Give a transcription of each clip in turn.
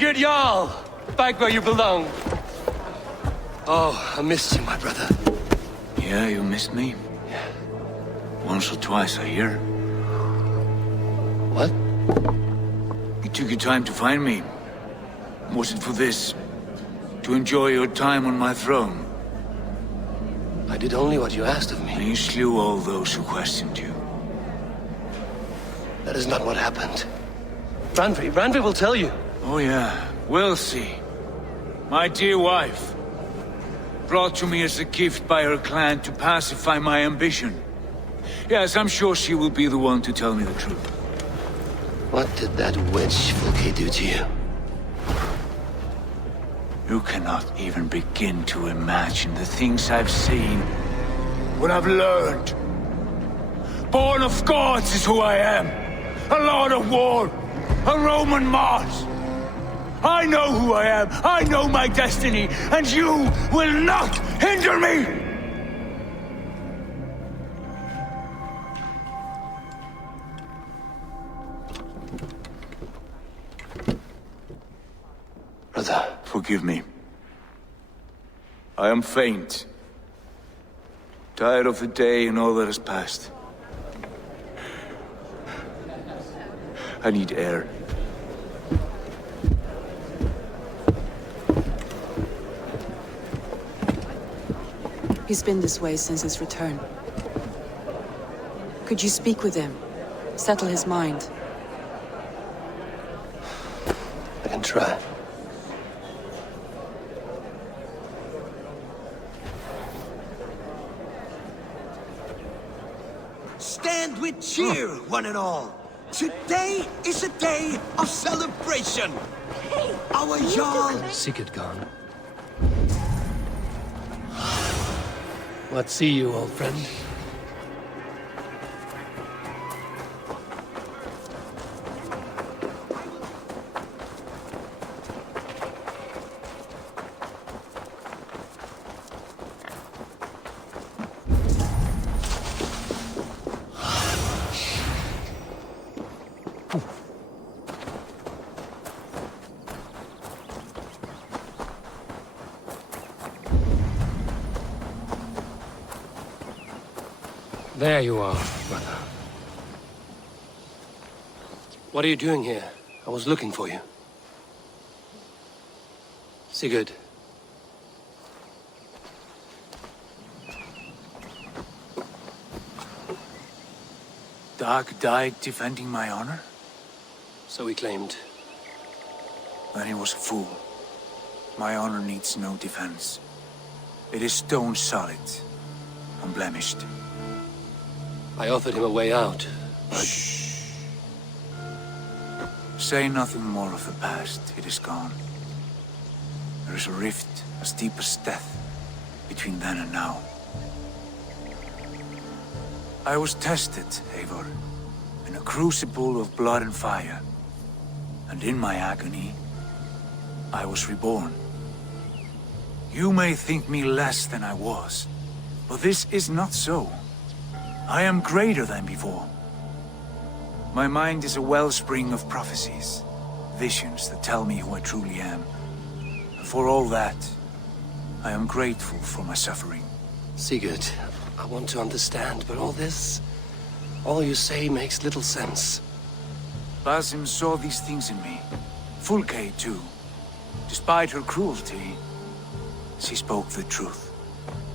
Sigurd Jarl! Back where you belong. Oh, I missed you, my brother. Yeah, you missed me? Yeah. Once or twice a year. What? You took your time to find me. Was it for this? To enjoy your time on my throne? I did only what you asked of me. And you slew all those who questioned you. That is not what happened. Randvi will tell you. Oh yeah, we'll see. My dear wife, brought to me as a gift by her clan to pacify my ambition. Yes, I'm sure she will be the one to tell me the truth. What did that witch Fulke do to you? You cannot even begin to imagine the things I've seen, what I've learned. Born of gods is who I am. A lord of war, a Roman Mars. I know who I am, I know my destiny, and you will not hinder me! Brother. Forgive me. I am faint. Tired of the day and all that has passed. I need air. He's been this way since his return. Could you speak with him? Settle his mind? I can try. Stand with cheer, one and all. Today is a day of celebration. Our Jarl... Sigurd gone. What see you, old friend? There you are, brother. What are you doing here? I was looking for you. Sigurd. Dag died defending my honor? So he claimed. Then he was a fool. My honor needs no defense. It is stone solid, unblemished. I offered him a way out, but... Shh. Say nothing more of the past. It is gone. There is a rift as deep as death between then and now. I was tested, Eivor, in a crucible of blood and fire. And in my agony, I was reborn. You may think me less than I was, but this is not so. I am greater than before. My mind is a wellspring of prophecies, visions that tell me who I truly am. And for all that, I am grateful for my suffering. Sigurd, I want to understand, but all you say makes little sense. Basim saw these things in me. Fulke, too. Despite her cruelty, she spoke the truth.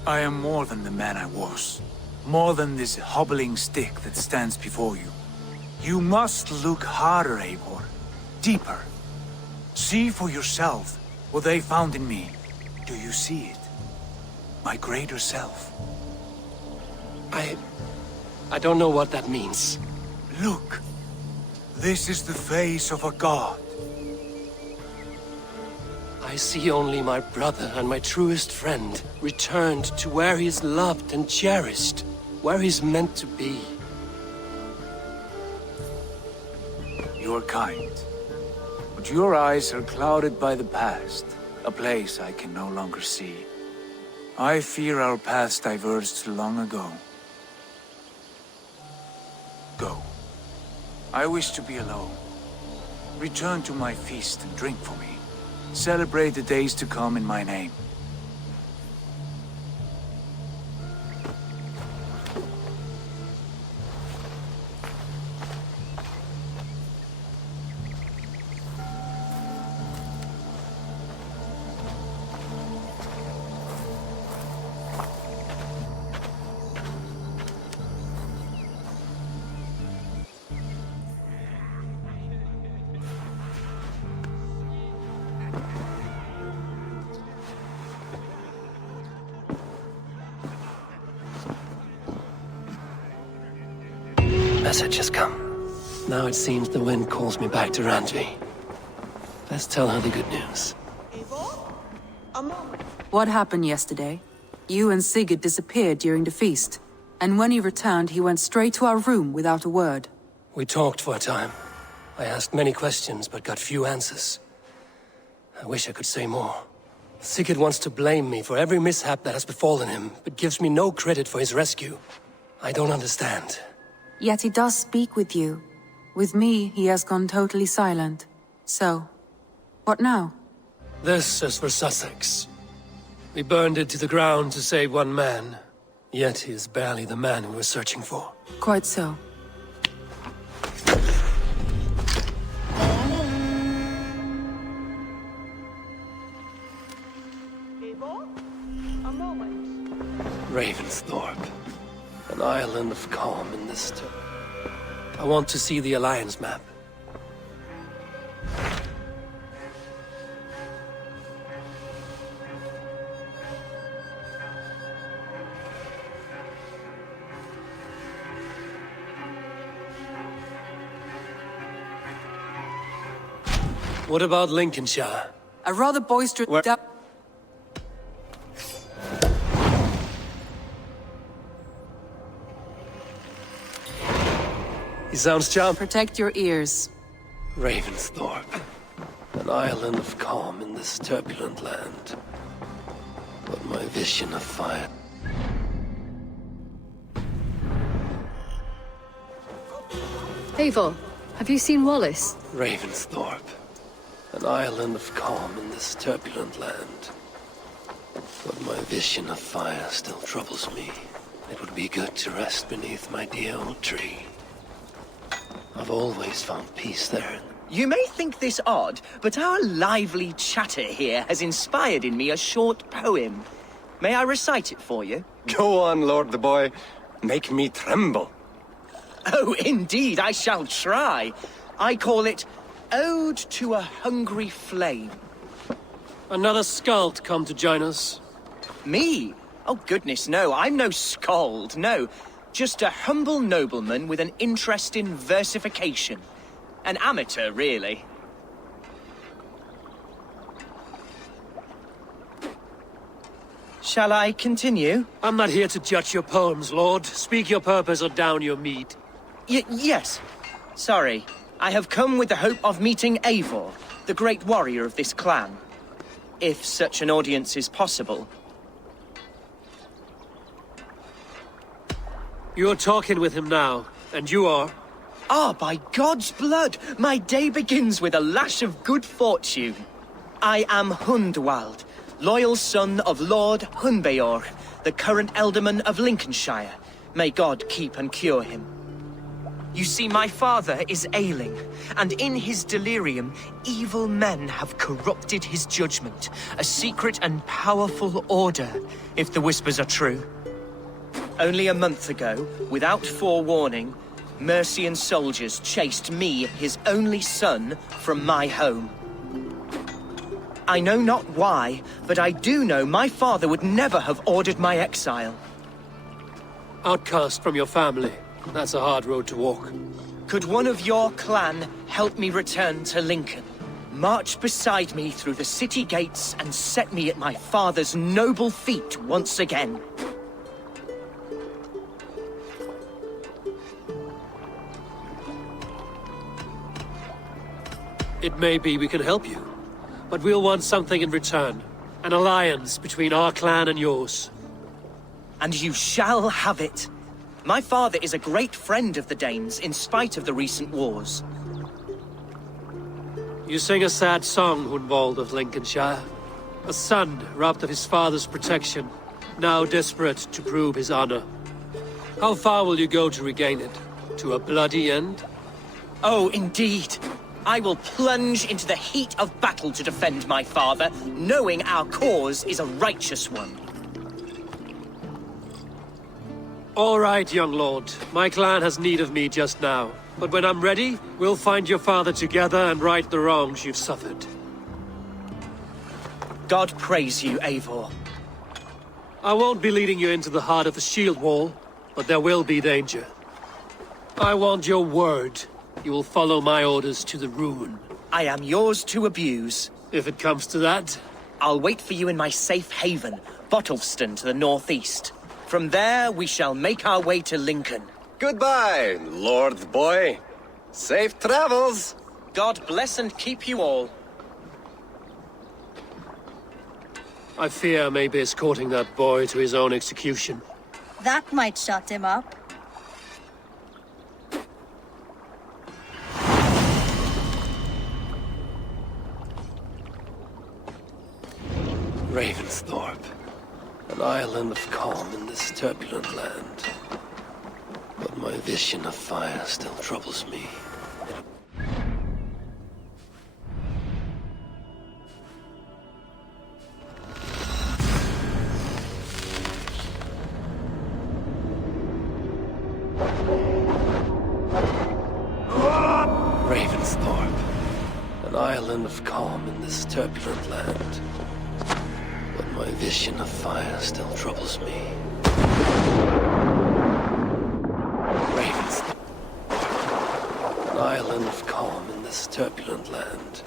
I am more than the man I was. More than this hobbling stick that stands before you. You must look harder, Eivor. Deeper. See for yourself what they found in me. Do you see it? My greater self. I don't know what that means. Look. This is the face of a god. I see only my brother and my truest friend returned to where he is loved and cherished. Where he's meant to be. You're kind. But your eyes are clouded by the past, a place I can no longer see. I fear our paths diverged long ago. Go. I wish to be alone. Return to my feast and drink for me. Celebrate the days to come in my name. Message has come. Now it seems the wind calls me back to Ranji. Let's tell her the good news. What happened yesterday? You and Sigurd disappeared during the feast, and when he returned, he went straight to our room without a word. We talked for a time. I asked many questions, but got few answers. I wish I could say more. Sigurd wants to blame me for every mishap that has befallen him, but gives me no credit for his rescue. I don't understand. Yet he does speak with you. With me, he has gone totally silent. So, what now? This is for Sussex. We burned it to the ground to save one man. Yet he is barely the man we were searching for. Quite so. Ravensthorpe. An island of calm in this storm. I want to see the Alliance map. What about Lincolnshire? A rather boisterous... He sounds charming. Protect your ears. Ravensthorpe. An island of calm in this turbulent land. But my vision of fire... Eivor, have you seen Wallace? Ravensthorpe. An island of calm in this turbulent land. But my vision of fire still troubles me. It would be good to rest beneath my dear old tree. I've always found peace there. You may think this odd, but our lively chatter here has inspired in me a short poem. May I recite it for you? Go on, Lord the Boy. Make me tremble. Oh, indeed, I shall try. I call it Ode to a Hungry Flame. Another skald come to join us. Me? Oh, goodness, no, I'm no skald, no. Just a humble nobleman with an interest in versification. An amateur, really. Shall I continue? I'm not here to judge your poems, Lord. Speak your purpose or down your mead. Yes. Sorry. I have come with the hope of meeting Eivor, the great warrior of this clan. If such an audience is possible. You're talking with him now, and you are... Ah, by God's blood, my day begins with a lash of good fortune. I am Hundwald, loyal son of Lord Hunbeor, the current Alderman of Lincolnshire. May God keep and cure him. You see, my father is ailing, and in his delirium, evil men have corrupted his judgment. A secret and powerful order, if the whispers are true. Only a month ago, without forewarning, Mercian soldiers chased me, his only son, from my home. I know not why, but I do know my father would never have ordered my exile. Outcast from your family. That's a hard road to walk. Could one of your clan help me return to Lincoln? March beside me through the city gates and set me at my father's noble feet once again. It may be we can help you, but we'll want something in return. An alliance between our clan and yours. And you shall have it. My father is a great friend of the Danes, in spite of the recent wars. You sing a sad song, Hunwald of Lincolnshire. A son robbed of his father's protection, now desperate to prove his honor. How far will you go to regain it? To a bloody end? Oh, indeed. I will plunge into the heat of battle to defend my father, knowing our cause is a righteous one. All right, young lord. My clan has need of me just now. But when I'm ready, we'll find your father together and right the wrongs you've suffered. God praise you, Eivor. I won't be leading you into the heart of the shield wall, but there will be danger. I want your word. You will follow my orders to the ruin. I am yours to abuse. If it comes to that. I'll wait for you in my safe haven, Bottleston to the northeast. From there, we shall make our way to Lincoln. Goodbye, Lord Boy. Safe travels. God bless and keep you all. I fear I may be escorting that boy to his own execution. That might shut him up. Ravensthorpe. An island of calm in this turbulent land. But my vision of fire still troubles me. Ravensthorpe. An island of calm in this turbulent land. But my vision of fire still troubles me. Ravensthorpe. An island of calm in this turbulent land.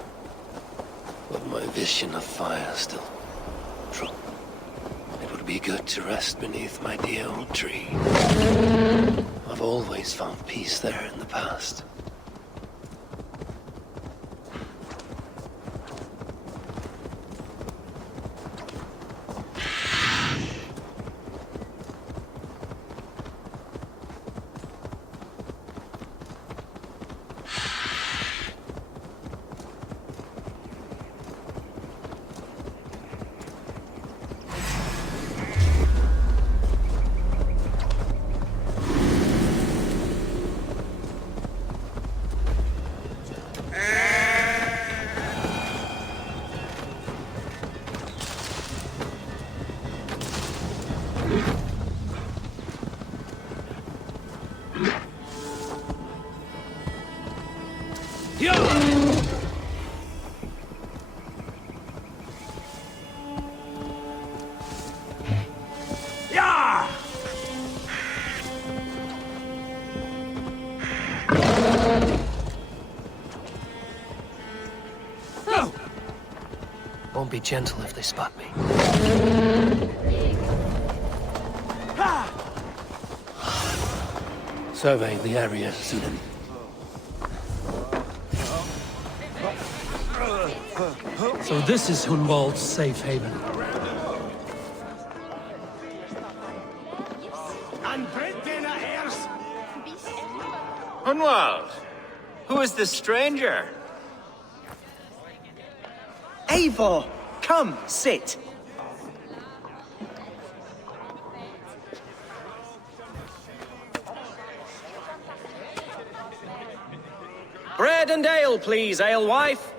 But my vision of fire still troubles me. It would be good to rest beneath my dear old tree. I've always found peace there in the past. Won't be gentle if they spot me. Survey the area, Sunan. So this is Hunwald's safe haven. Hunwald, who is this stranger? Eivor, come, sit. Bread and ale, please, alewife.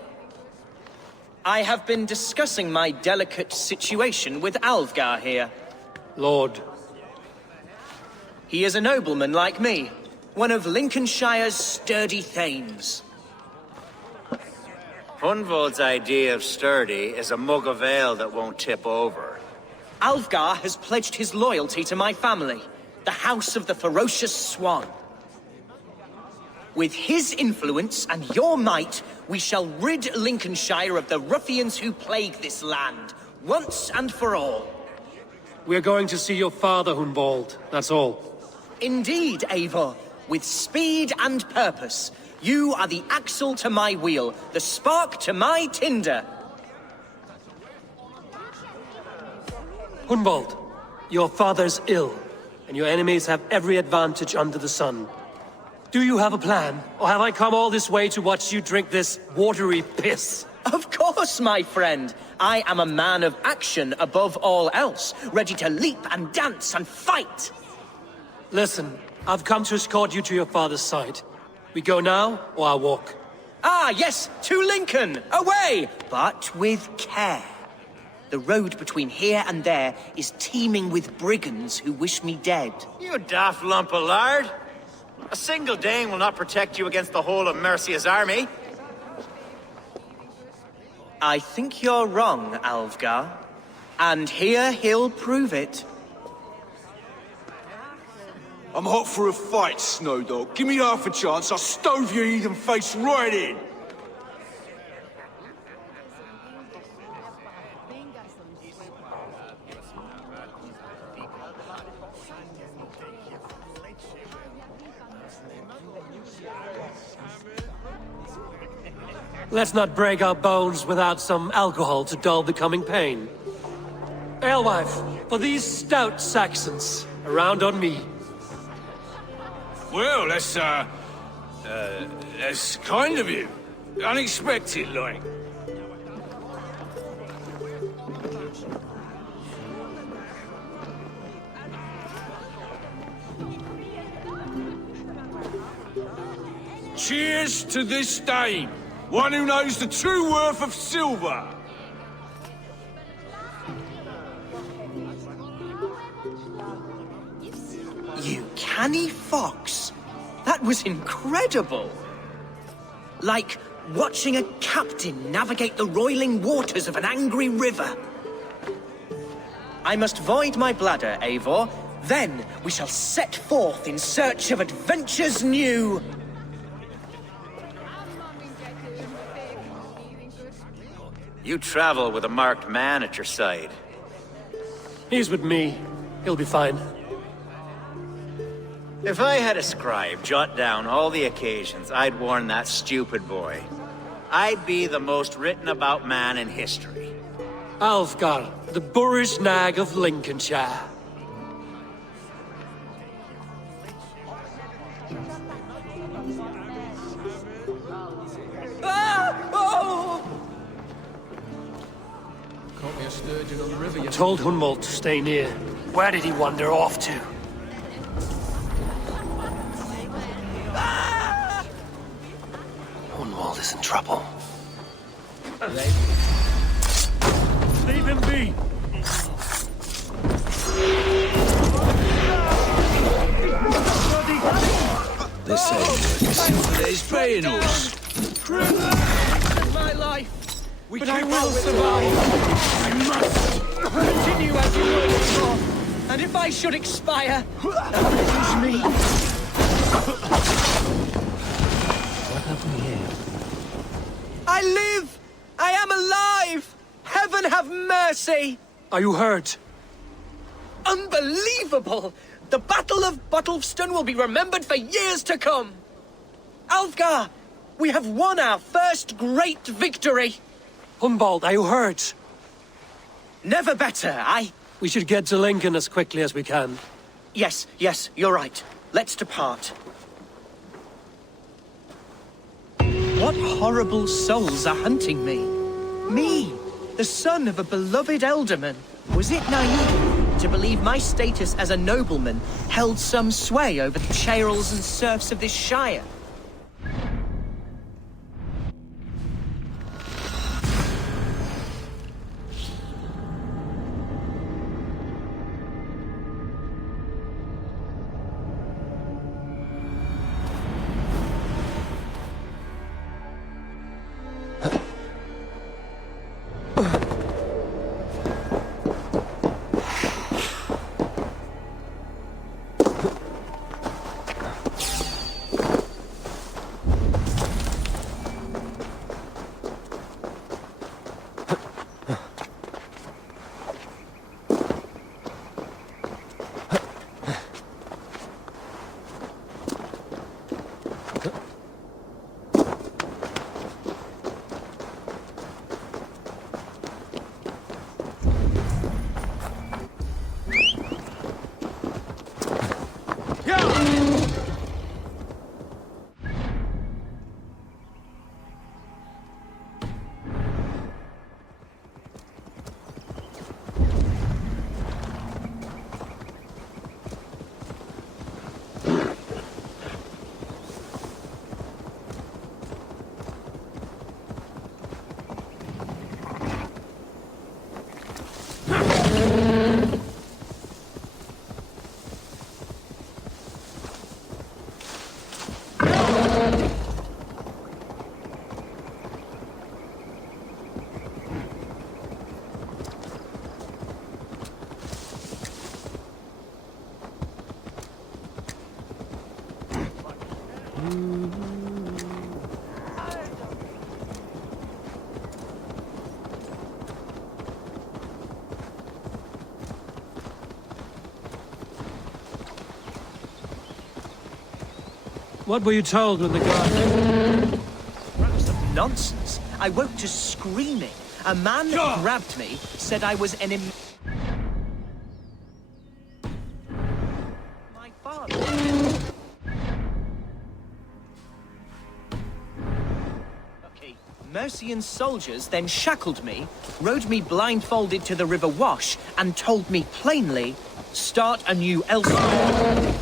I have been discussing my delicate situation with Alfgar here. Lord. He is a nobleman like me, one of Lincolnshire's sturdy thanes. Hunwald's idea of sturdy is a mug of ale that won't tip over. Alfgar has pledged his loyalty to my family, the House of the Ferocious Swan. With his influence and your might, we shall rid Lincolnshire of the ruffians who plague this land, once and for all. We're going to see your father, Hunwald, that's all. Indeed, Eivor, with speed and purpose. You are the axle to my wheel, the spark to my tinder. Do you have a plan? Or have I come all this way to watch you drink this watery piss? Of course, my friend. I am a man of action above all else, ready to leap and dance and fight. Listen, I've come to escort you to your father's side. We go now, or I walk? Ah, yes, to Lincoln! Away! But with care. The road between here and there is teeming with brigands who wish me dead. You daft lump of lard. A single Dane will not protect you against the whole of Mercia's army. I think you're wrong, Alfgar. And here he'll prove it. I'm hot for a fight, Snowdog. Give me half a chance, I'll stove your heathen face right in. Let's not break our bones without some alcohol to dull the coming pain. Alewife, for these stout Saxons, around on me. Well, that's kind of you. Unexpected, like. Cheers to this Dane, one who knows the true worth of silver. You canny fox. That was incredible. Like watching a captain navigate the roiling waters of an angry river. I must void my bladder, Eivor. Then we shall set forth in search of adventures new. You travel with a marked man at your side. He's with me. He'll be fine. If I had a scribe jot down all the occasions I'd warn that stupid boy, I'd be the most written about man in history. Alfgar, the boorish nag of Lincolnshire. Ah! Oh! Caught me a sturgeon on the river. I told Hunwald to stay near. Where did he wander off to? Hunwald is in trouble. Leave him be. This is paying us. My life. But I will survive. Continue as you were before. And if I should expire, that is me. What have we here? I live! I am alive! Heaven have mercy! Are you hurt? Unbelievable! The Battle of Bottleston will be remembered for years to come! Alfgar, we have won our first great victory! Hunwald, are you hurt? Never better, We should get to Lincoln as quickly as we can. Yes, you're right. Let's depart. What horrible souls are hunting me? Me, the son of a beloved elderman. Was it naive to believe my status as a nobleman held some sway over the churls and serfs of this shire? What were you told when the guard... Raps of nonsense. I woke to screaming. A man grabbed me, said I was an my father. Okay. Mercian soldiers then shackled me, rode me blindfolded to the River Wash, and told me plainly, start anew elsewhere.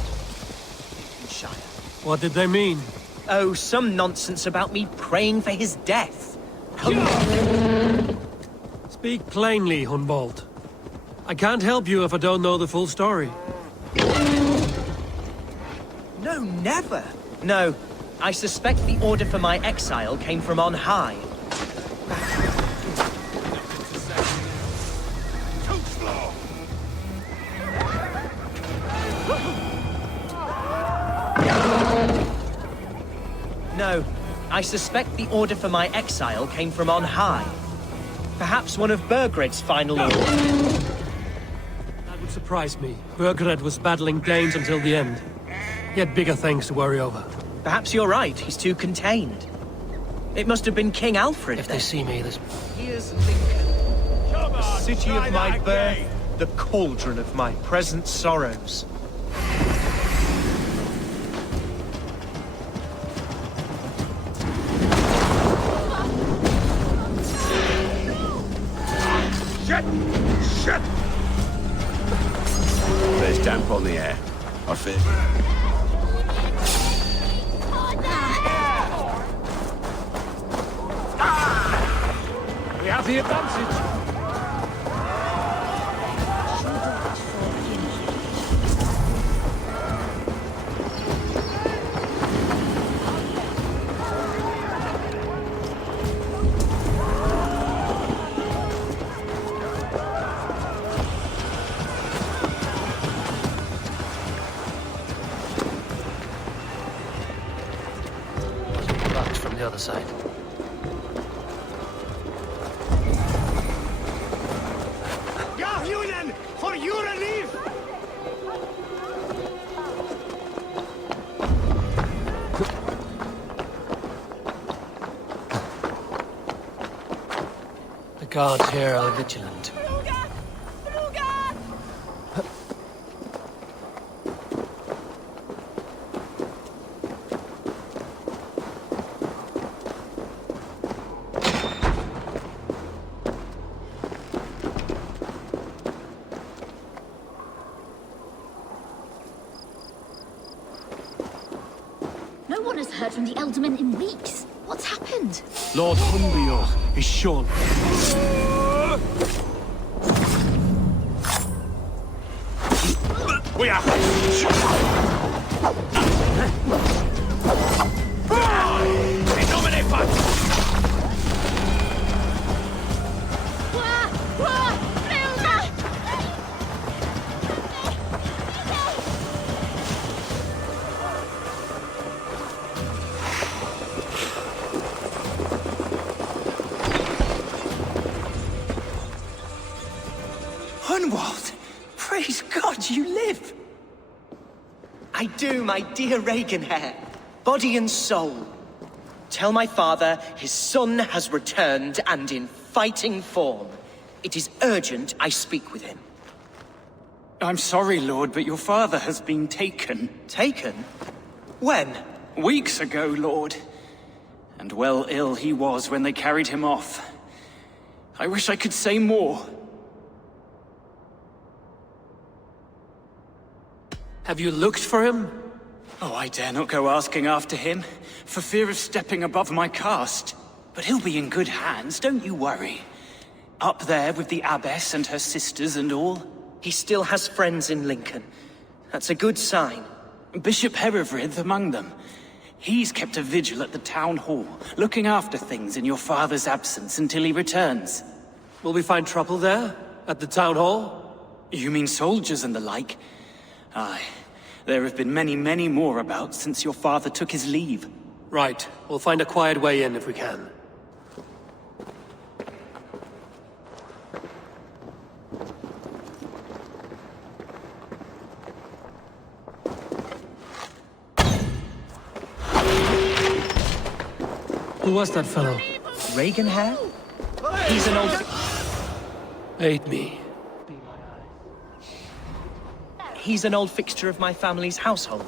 What did they mean? Oh, some nonsense about me praying for his death. Speak plainly, Hunwald. I can't help you if I don't know the full story. No, never. No, I suspect the order for my exile came from on high. No, I suspect the order for my exile came from on high. Perhaps one of Burgred's final orders. That would surprise me. Burgred was battling Danes until the end. He had bigger things to worry over. Perhaps you're right, he's too contained. It must have been King Alfred. If they see me, this... Here's Lincoln, the city of my birth, the cauldron of my present sorrows. Shit! There's damp on the air. I fear. We have the advantage. The other side. Yahunen, for your relief! The guards here are vigilant. No one has heard from the Elderman in weeks. What's happened? Lord Hunbior is shot. We are... Hunwald! Praise God you live! I do, my dear Reaganhair. Body and soul. Tell my father his son has returned and in fighting form. It is urgent I speak with him. I'm sorry, Lord, but your father has been taken. Taken? When? Weeks ago, Lord. And well ill he was when they carried him off. I wish I could say more. Have you looked for him? Oh, I dare not go asking after him, for fear of stepping above my caste. But he'll be in good hands, don't you worry. Up there with the abbess and her sisters and all. He still has friends in Lincoln. That's a good sign. Bishop Herevrydd among them. He's kept a vigil at the town hall, looking after things in your father's absence until he returns. Will we find trouble there? At the town hall? You mean soldiers and the like? Aye. There have been many, many more about since your father took his leave. Right. We'll find a quiet way in if we can. Who was that fellow? Reagan hair? He's an old... Aid me. He's an old fixture of my family's household.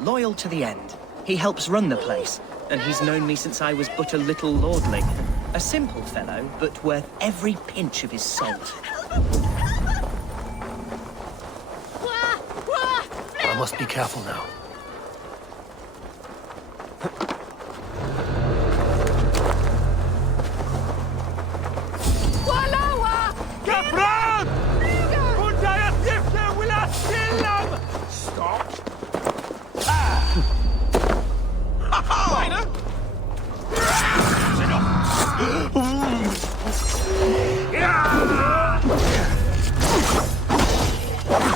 Loyal to the end. He helps run the place, and he's known me since I was but a little lordling. A simple fellow, but worth every pinch of his salt. I must be careful now.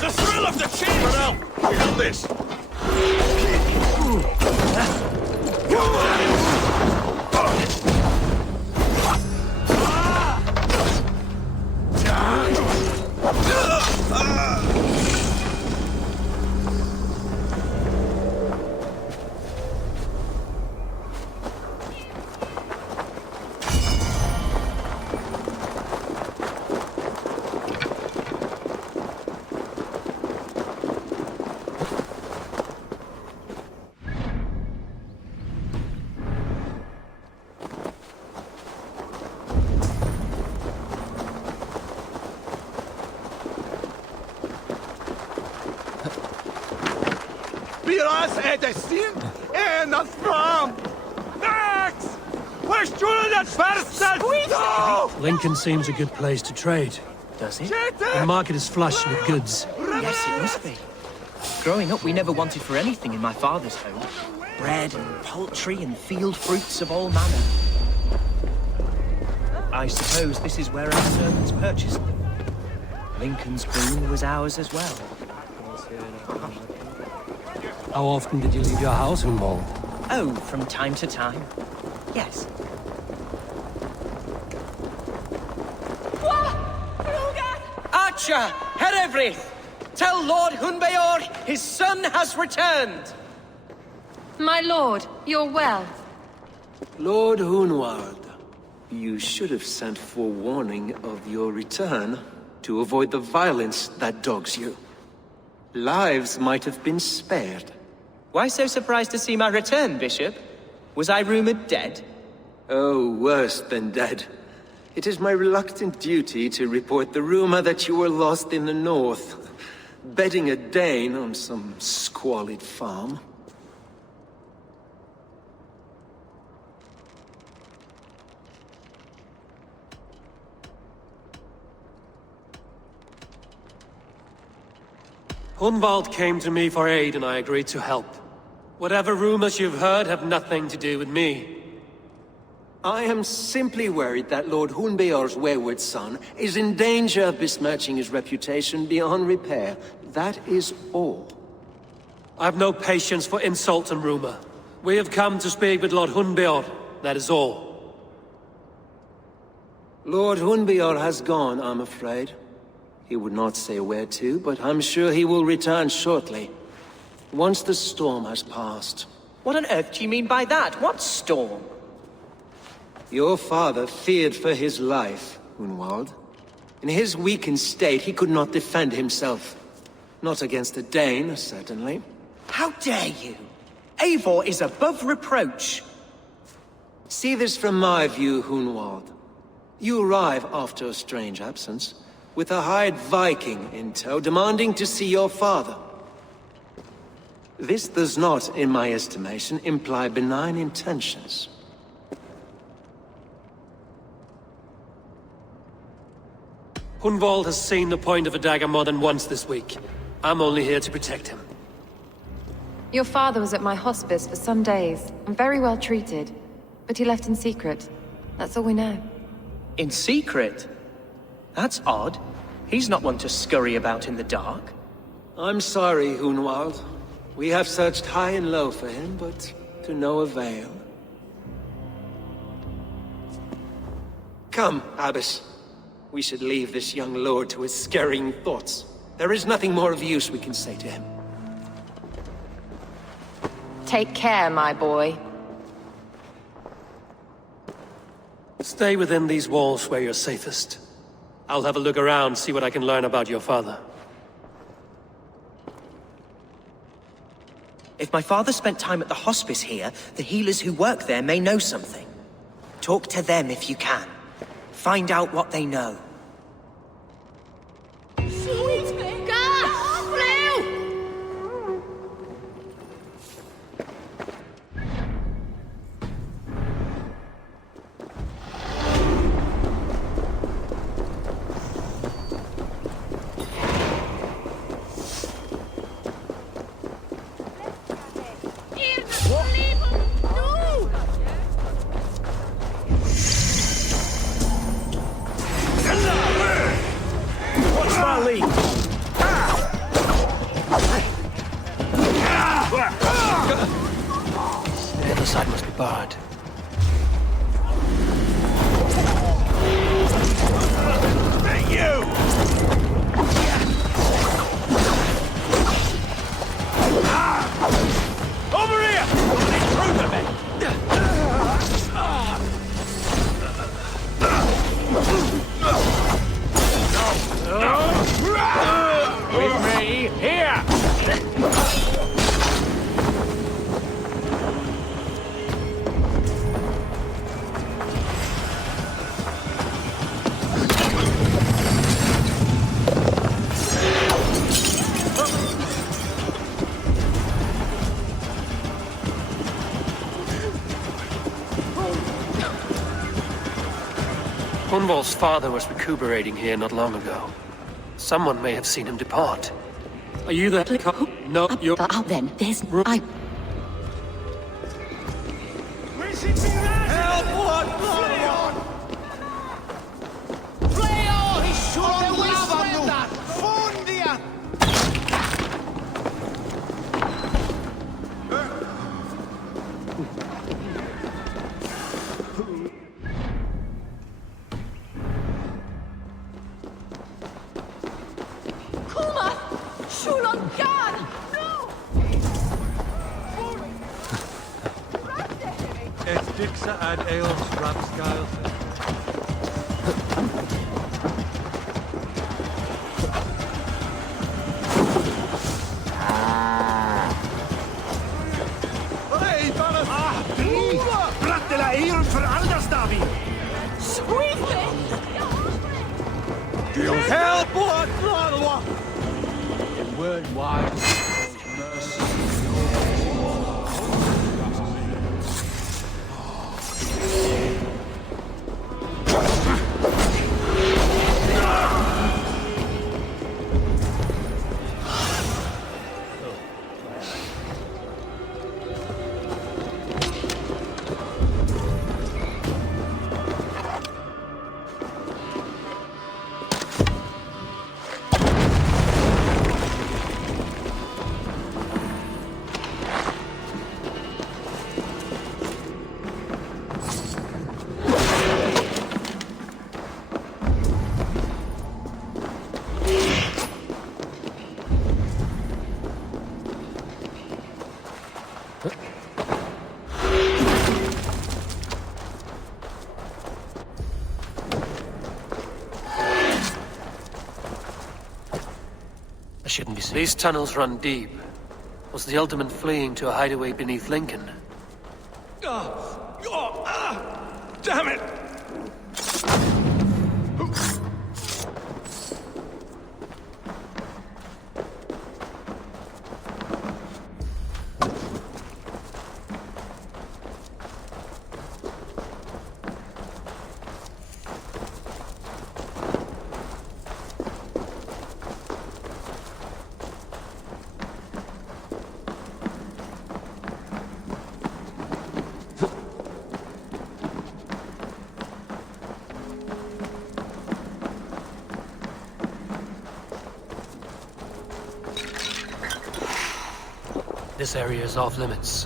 The thrill of the chase! Well, we got this! Lincoln seems a good place to trade. Does it? The market is flush with goods. Yes, it must be. Growing up, we never wanted for anything in my father's home. Bread and poultry and field fruits of all manner. I suppose this is where our servants purchased them. Lincoln's boon was ours as well. How often did you leave your house, Hunwald? Oh, from time to time. Yes. Archer, Herevri, tell Lord Hunbeor his son has returned. My lord, you're well. Lord Hunwald, you should have sent forewarning of your return to avoid the violence that dogs you. Lives might have been spared. Why so surprised to see my return, Bishop? Was I rumored dead? Oh, worse than dead. It is my reluctant duty to report the rumor that you were lost in the north, bedding a Dane on some squalid farm. Hunwald came to me for aid and I agreed to help. Whatever rumors you've heard have nothing to do with me. I am simply worried that Lord Hunbeor's wayward son is in danger of besmirching his reputation beyond repair. That is all. I have no patience for insult and rumor. We have come to speak with Lord Hunbeor, that is all. Lord Hunbeor has gone, I'm afraid. He would not say where to, but I'm sure he will return shortly. Once the storm has passed. What on earth do you mean by that? What storm? Your father feared for his life, Hunwald. In his weakened state, he could not defend himself. Not against a Dane, certainly. How dare you? Eivor is above reproach. See this from my view, Hunwald. You arrive after a strange absence, with a hired Viking in tow, demanding to see your father. This does not, in my estimation, imply benign intentions. Hunwald has seen the point of a dagger more than once this week. I'm only here to protect him. Your father was at my hospice for some days, and very well treated. But he left in secret. That's all we know. In secret? That's odd. He's not one to scurry about in the dark. I'm sorry, Hunwald. We have searched high and low for him, but to no avail. Come, Abbess. We should leave this young lord to his scurrying thoughts. There is nothing more of use we can say to him. Take care, my boy. Stay within these walls where you're safest. I'll have a look around, see what I can learn about your father. If my father spent time at the hospice here, the healers who work there may know something. Talk to them if you can. Find out what they know. The other side must be barred. Hey, you! Over here! Intruder, man! With me, here! Hunwald's father was recuperating here not long ago. Someone may have seen him depart. Are you there? No, you're... Out then, there's... I... Help! Flee on! Flee on! Fundia! Het dikse uit Aorus rapskuil. Hey, Thomas! Brattela hier för allas Davi! Help! What? In word wide. Shouldn't be safe. These tunnels run deep. Was the Ultimate fleeing to a hideaway beneath Lincoln? Damn it! This area is off limits.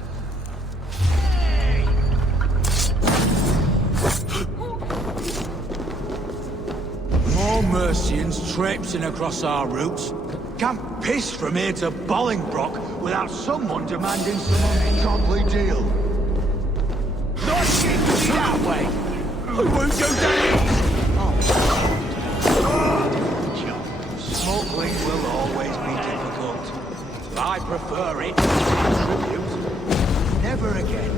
More Mercians traipsing across our routes. Can't piss from here to Bolingbroke without someone demanding some ungodly deal. Not shit that way! I won't go down! Smuggling will always be difficult. I prefer it to tribute. Never again.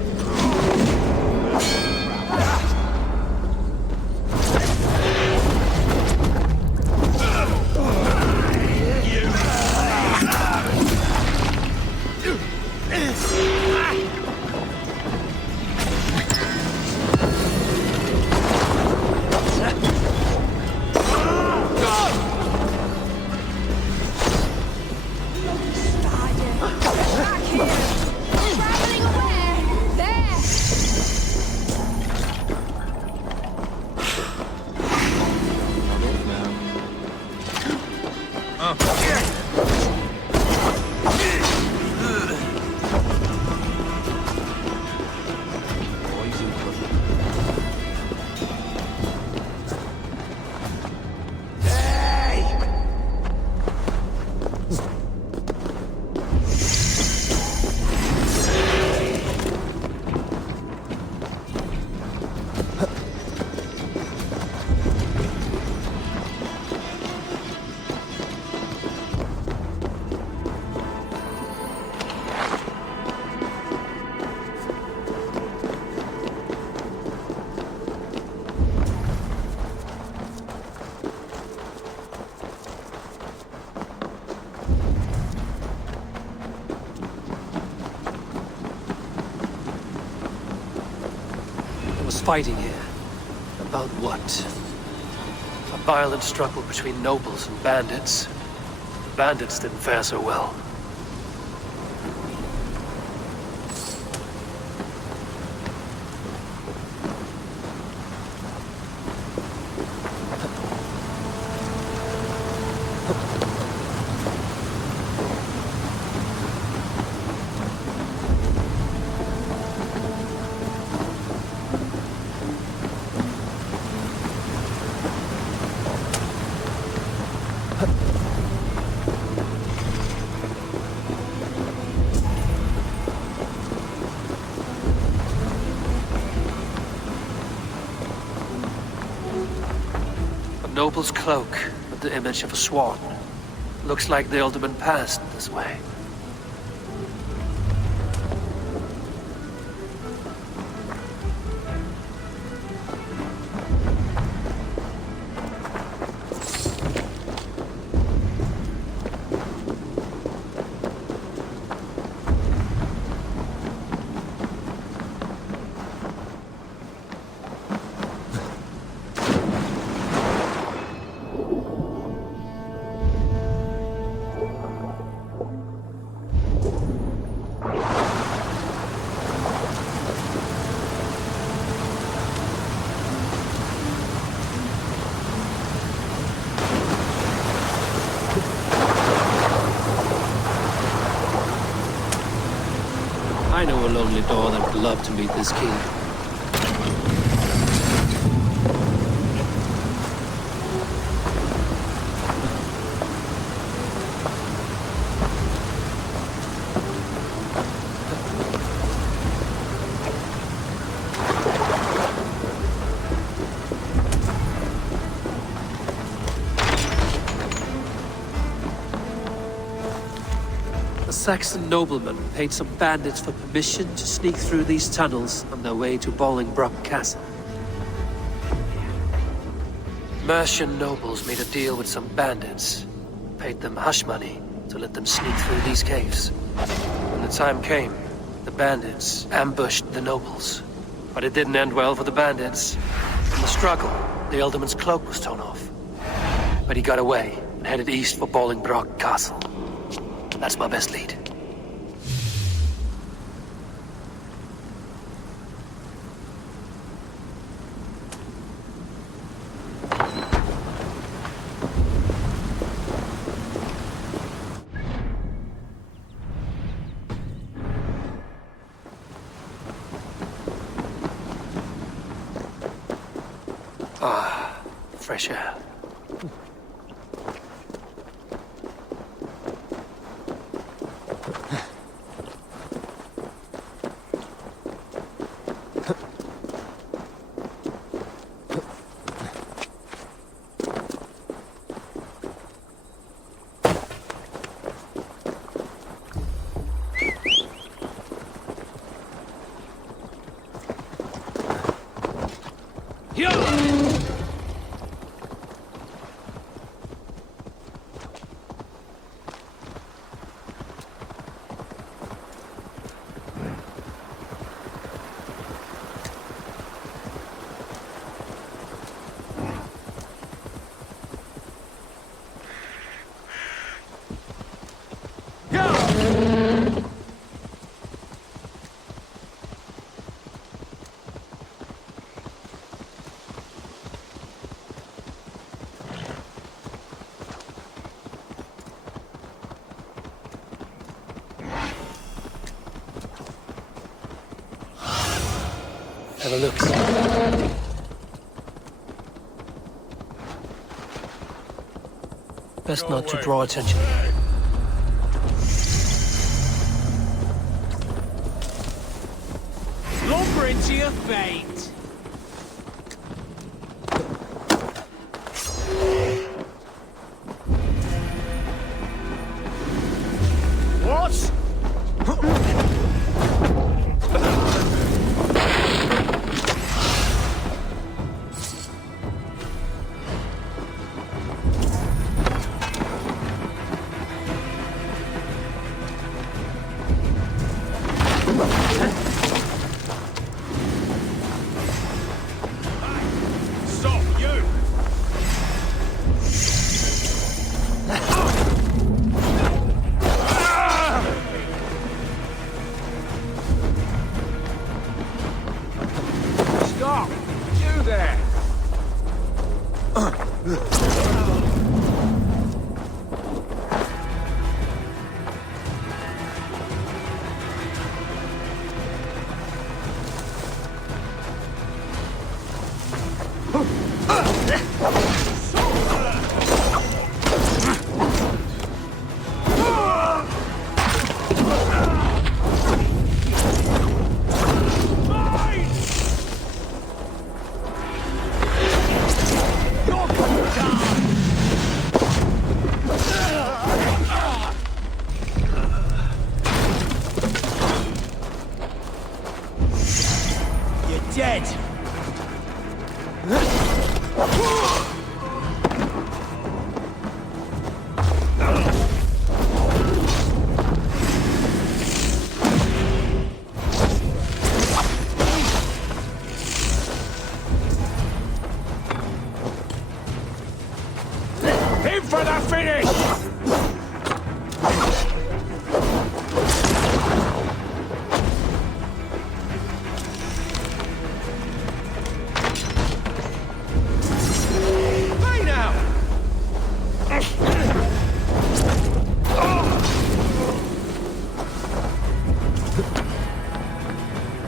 Fighting here. About what? A violent struggle between nobles and bandits. The bandits didn't fare so well. Noble's cloak with the image of a swan. Looks like the alderman passed this way. I know a lonely door that would love to meet this king. A Saxon nobleman paid some bandits for permission to sneak through these tunnels on their way to Bolingbroke Castle. Mercian nobles made a deal with some bandits, paid them hush money to let them sneak through these caves. When the time came, the bandits ambushed the nobles. But it didn't end well for the bandits. In the struggle, the alderman's cloak was torn off. But he got away and headed east for Bolingbroke Castle. That's my best lead. Ah, fresh air. Have a look. Best not to draw attention. Slumber into your fate. What? Dead. Aim for the finish!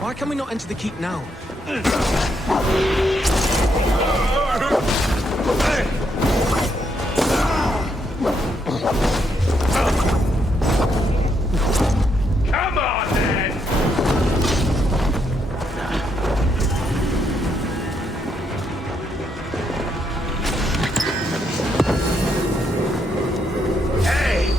Why can we not enter the keep now? Come on, then! Hey!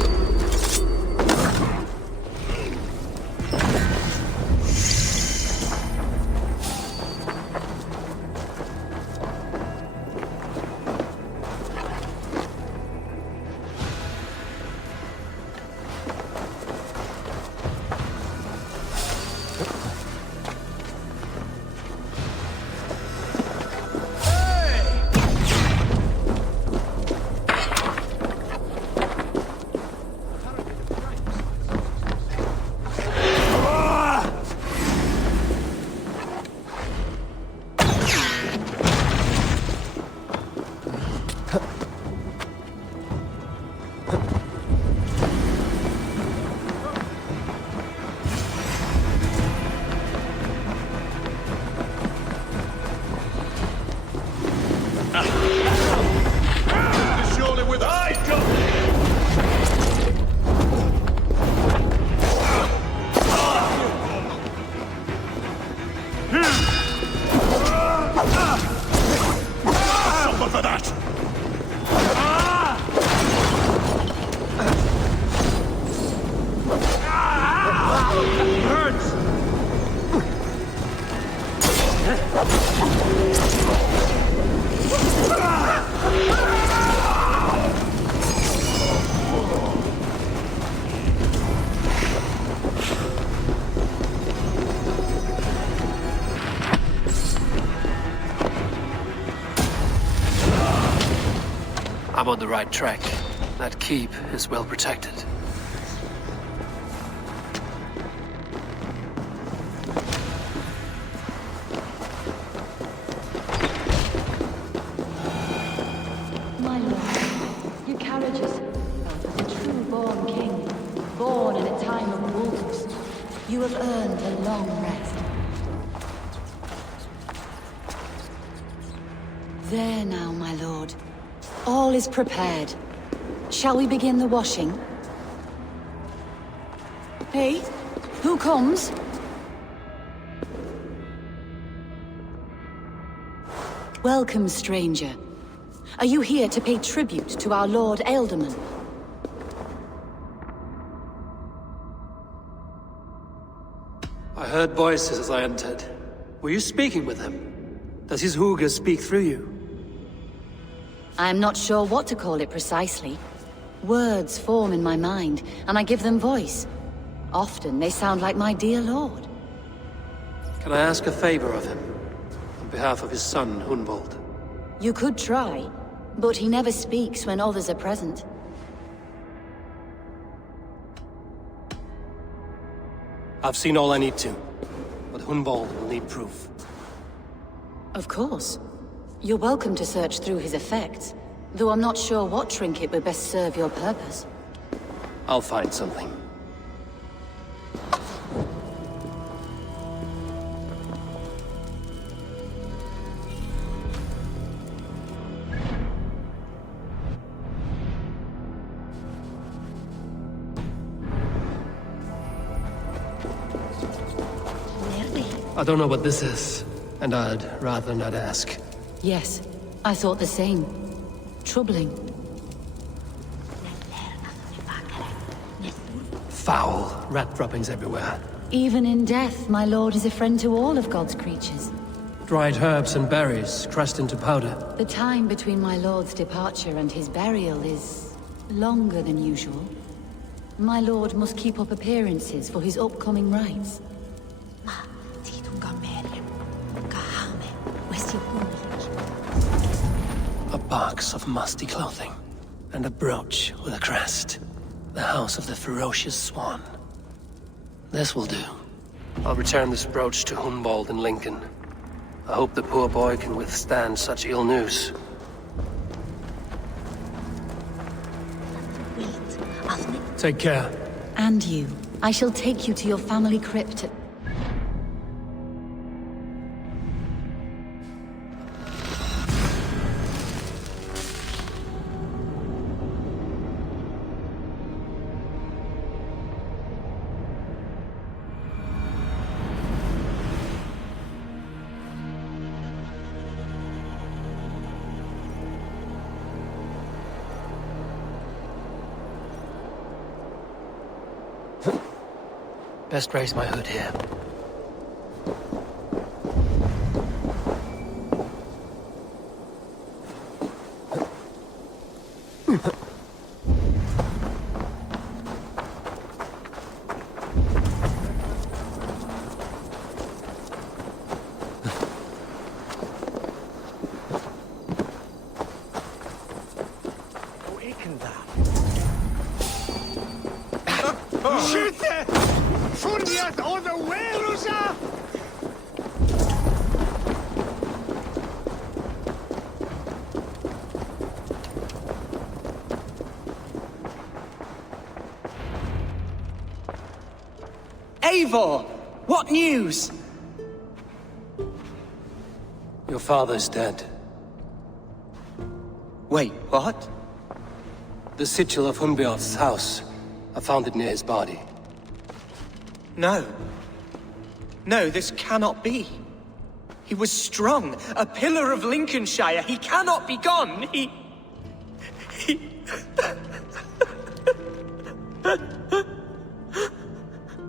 I'm on the right track. That keep is well protected. My lord, you carry yourself as a true-born king, born in a time of wolves. You have earned a long rest. There now, my lord. All is prepared. Shall we begin the washing? Hey, who comes? Welcome, stranger. Are you here to pay tribute to our Lord Ealdorman? I heard voices as I entered. Were you speaking with him? Does his hooga speak through you? I am not sure what to call it precisely. Words form in my mind, and I give them voice. Often they sound like my dear lord. Can I ask a favor of him? On behalf of his son, Hunwald. You could try, but he never speaks when others are present. I've seen all I need to, but Hunwald will need proof. Of course. You're welcome to search through his effects, though I'm not sure what trinket would best serve your purpose. I'll find something. I don't know what this is, and I'd rather not ask. Yes, I thought the same. Troubling. Foul. Rat droppings everywhere. Even in death, my lord is a friend to all of God's creatures. Dried herbs and berries, crushed into powder. The time between my lord's departure and his burial is longer than usual. My lord must keep up appearances for his upcoming rites. A box of musty clothing, and a brooch with a crest. The house of the ferocious swan. This will do. I'll return this brooch to Hunwald in Lincoln. I hope the poor boy can withstand such ill news. Take care. And you. I shall take you to your family crypt at... Best raise my hood here. Eivor! What news? Your father's dead. Wait, what? The sigil of Hunbeorth's house. I found it near his body. No. No, this cannot be. He was strong, a pillar of Lincolnshire. He cannot be gone. He...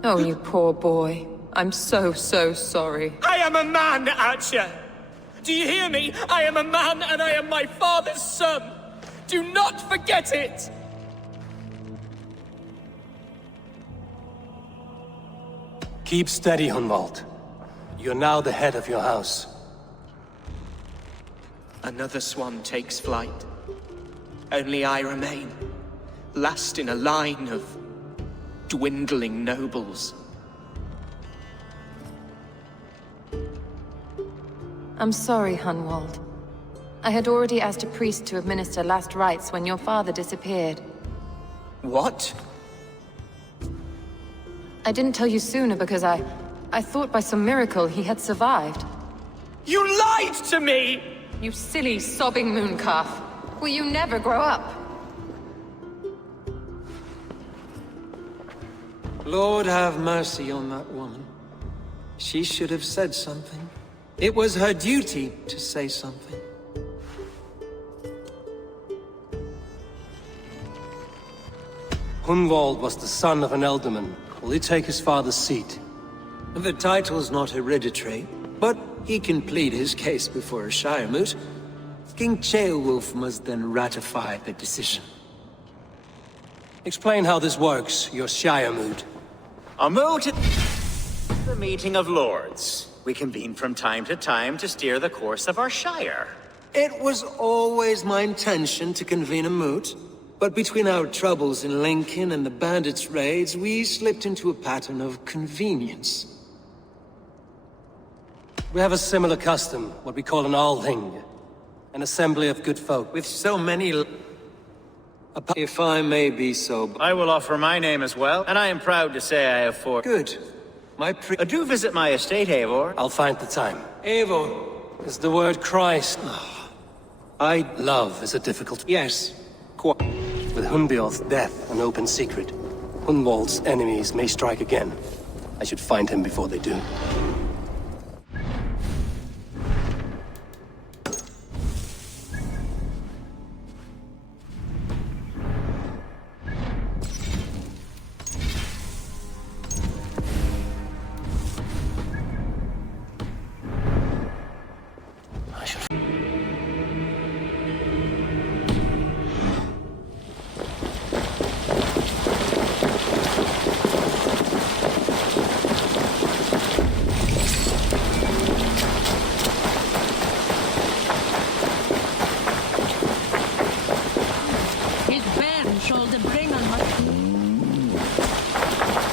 Oh, you poor boy. I'm so sorry. I am a man, Archer! Do you hear me? I am a man and I am my father's son! Do not forget it! Keep steady, Hunwald. You're now the head of your house. Another swan takes flight. Only I remain, last in a line of dwindling nobles. I'm sorry, Hunwald. I had already asked a priest to administer last rites when your father disappeared. What? I didn't tell you sooner because I thought by some miracle he had survived. You lied to me! You silly, sobbing mooncalf. Will you never grow up? Lord have mercy on that woman. She should have said something. It was her duty to say something. Hunwald was the son of an ealdorman. Will he take his father's seat? The title's not hereditary, but he can plead his case before a Shiremoot. King Ceolwulf must then ratify the decision. Explain how this works, your Shiremoot. A moot is the meeting of lords. We convene from time to steer the course of our shire. It was always my intention to convene a moot, but between our troubles in Lincoln and the bandits' raids, we slipped into a pattern of convenience. We have a similar custom, what we call an Althing. An assembly of good folk. With so many... If I may be so... I will offer my name as well, and I am proud to say I have four... Good. Do visit my estate, Eivor. I'll find the time. Eivor. Is the word Christ... Love is a difficult... Yes. With Hunbeorth's death an open secret, Hunwald's enemies may strike again. I should find him before they do.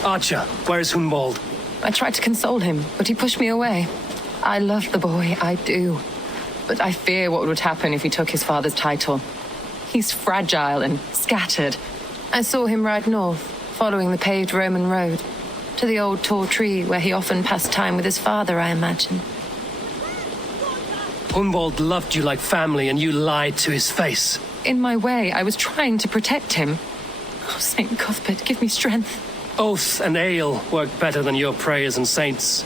Archer, where is Hunwald? I tried to console him, but he pushed me away. I love the boy, I do. But I fear what would happen if he took his father's title. He's fragile and scattered. I saw him ride north, following the paved Roman road. To the old tall tree where he often passed time with his father, I imagine. Hunwald loved you like family and you lied to his face. In my way, I was trying to protect him. Oh, Saint Cuthbert, give me strength. Oath and ale work better than your prayers and saints.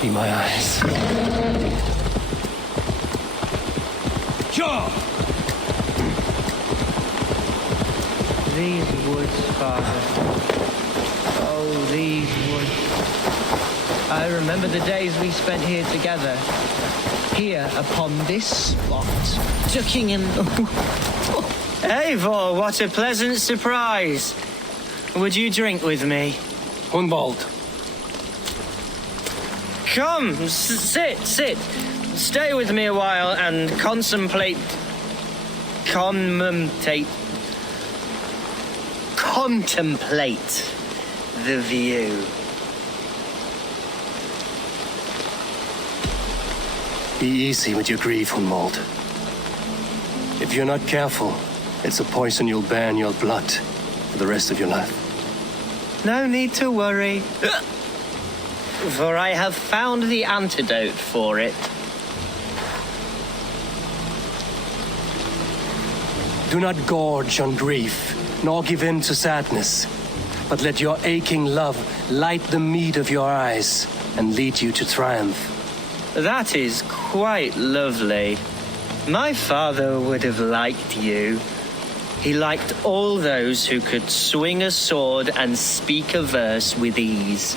Be my eyes. Sure. These woods, Father. Oh, these woods. I remember the days we spent here together. Here, upon this spot, ducking in... Eivor, what a pleasant surprise. Would you drink with me? Hunwald. Come, sit. Stay with me a while and contemplate the view. Be easy with your grief, Hunwald. If you're not careful, it's a poison you'll bear in your blood for the rest of your life. No need to worry, for I have found the antidote for it. Do not gorge on grief, nor give in to sadness, but let your aching love light the mead of your eyes and lead you to triumph. That is quite lovely. My father would have liked you. He liked all those who could swing a sword and speak a verse with ease.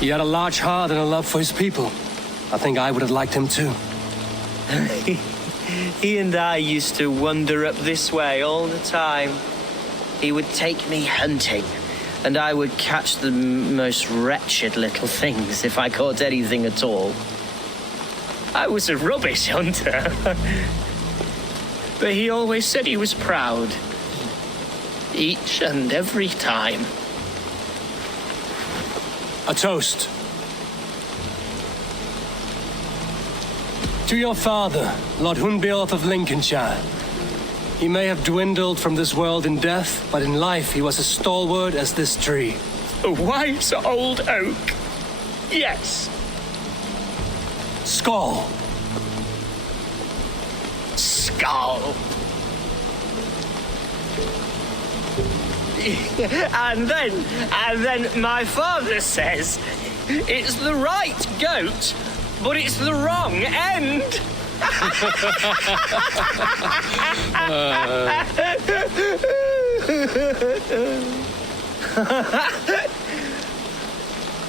He had a large heart and a love for his people. I think I would have liked him too. He and I used to wander up this way all the time. He would take me hunting, and I would catch the most wretched little things if I caught anything at all. I was a rubbish hunter. But he always said he was proud. Each and every time. A toast. To your father, Lord Hunbeorth of Lincolnshire. He may have dwindled from this world in death, but in life he was as stalwart as this tree. A wise old oak. Yes. Skull. Skull. And then my father says it's the right goat, but it's the wrong end.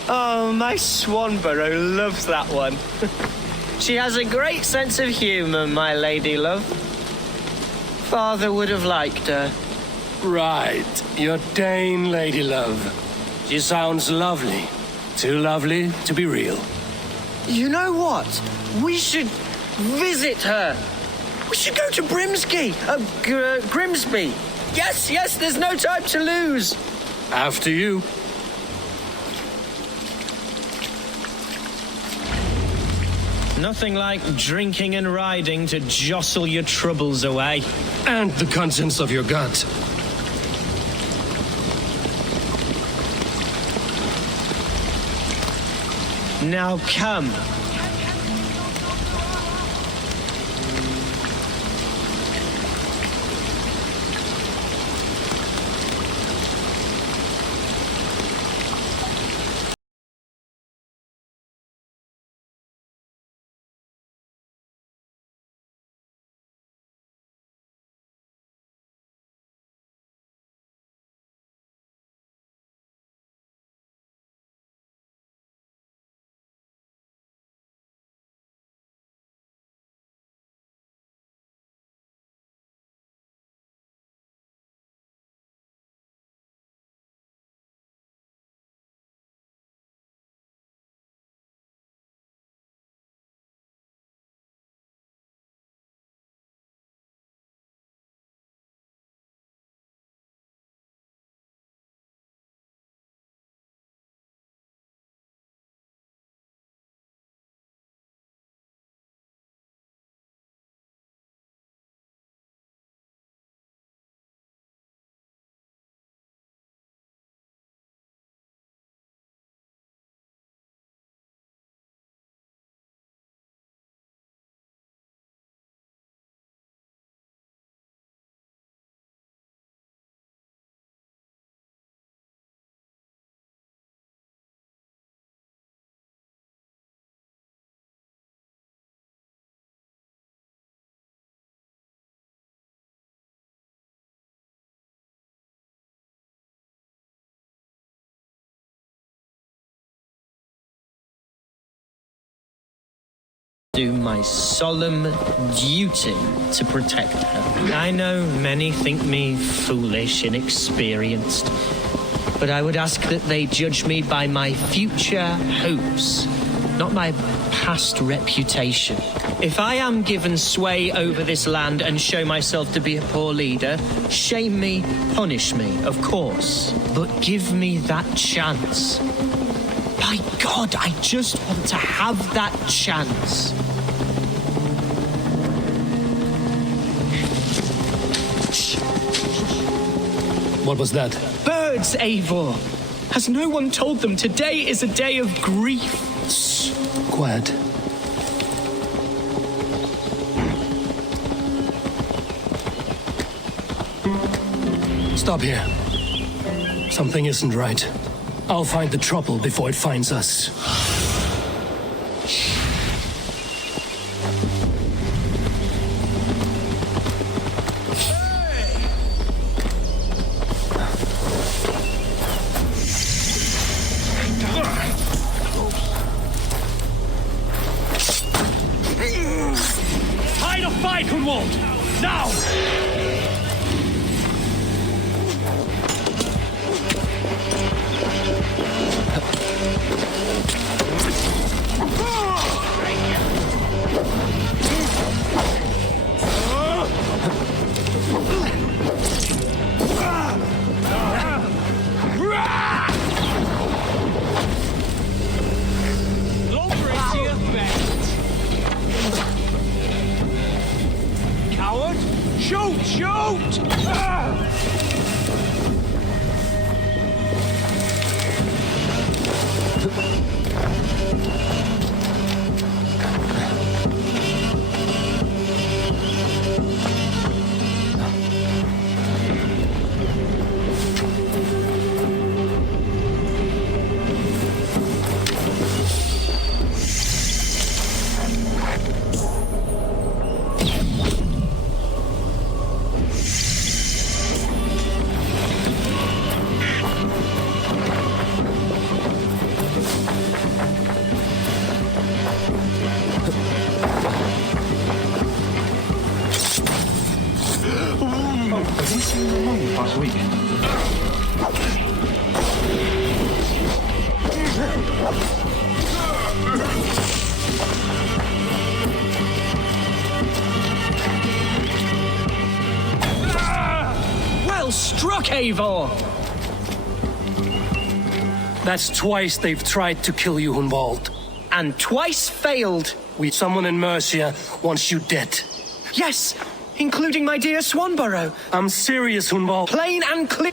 Oh, my Swanborough loves that one. She has a great sense of humor, my lady love. Father would have liked her. Right, your Dane lady love. She sounds lovely. Too lovely to be real. You know what? We should visit her. We should go to Grimsby. Yes, there's no time to lose. After you. Nothing like drinking and riding to jostle your troubles away. And the contents of your gut. Now come. do my solemn duty to protect her. I know many think me foolish, inexperienced, but I would ask that they judge me by my future hopes, not my past reputation. If I am given sway over this land and show myself to be a poor leader, shame me, punish me, of course, but give me that chance. By God, I just want to have that chance. What was that? Birds, Eivor! Has no one told them today is a day of grief? Quiet. Stop here. Something isn't right. I'll find the trouble before it finds us. Fight or fight, Hunwald! Now! Coward! Shoot! Shoot! Last week. Well struck, Eivor! That's twice they've tried to kill you, Hunwald. And twice failed. Someone in Mercia wants you dead. Yes, including my dear Swanborough. I'm serious, Hunwald. Plain and clear.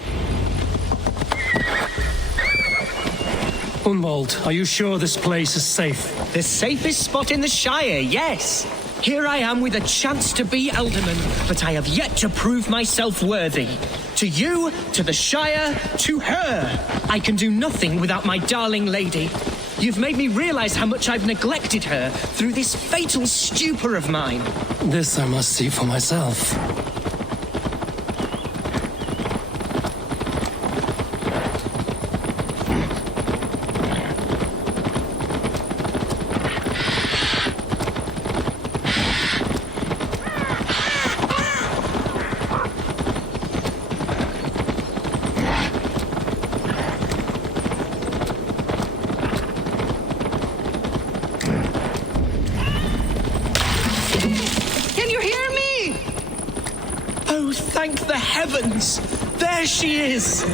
Hunwald, are you sure this place is safe? The safest spot in the Shire, yes. Here I am with a chance to be Alderman, but I have yet to prove myself worthy. To you, to the Shire, to her. I can do nothing without my darling lady. You've made me realize how much I've neglected her through this fatal stupor of mine. This I must see for myself. Thank the heavens! There she is!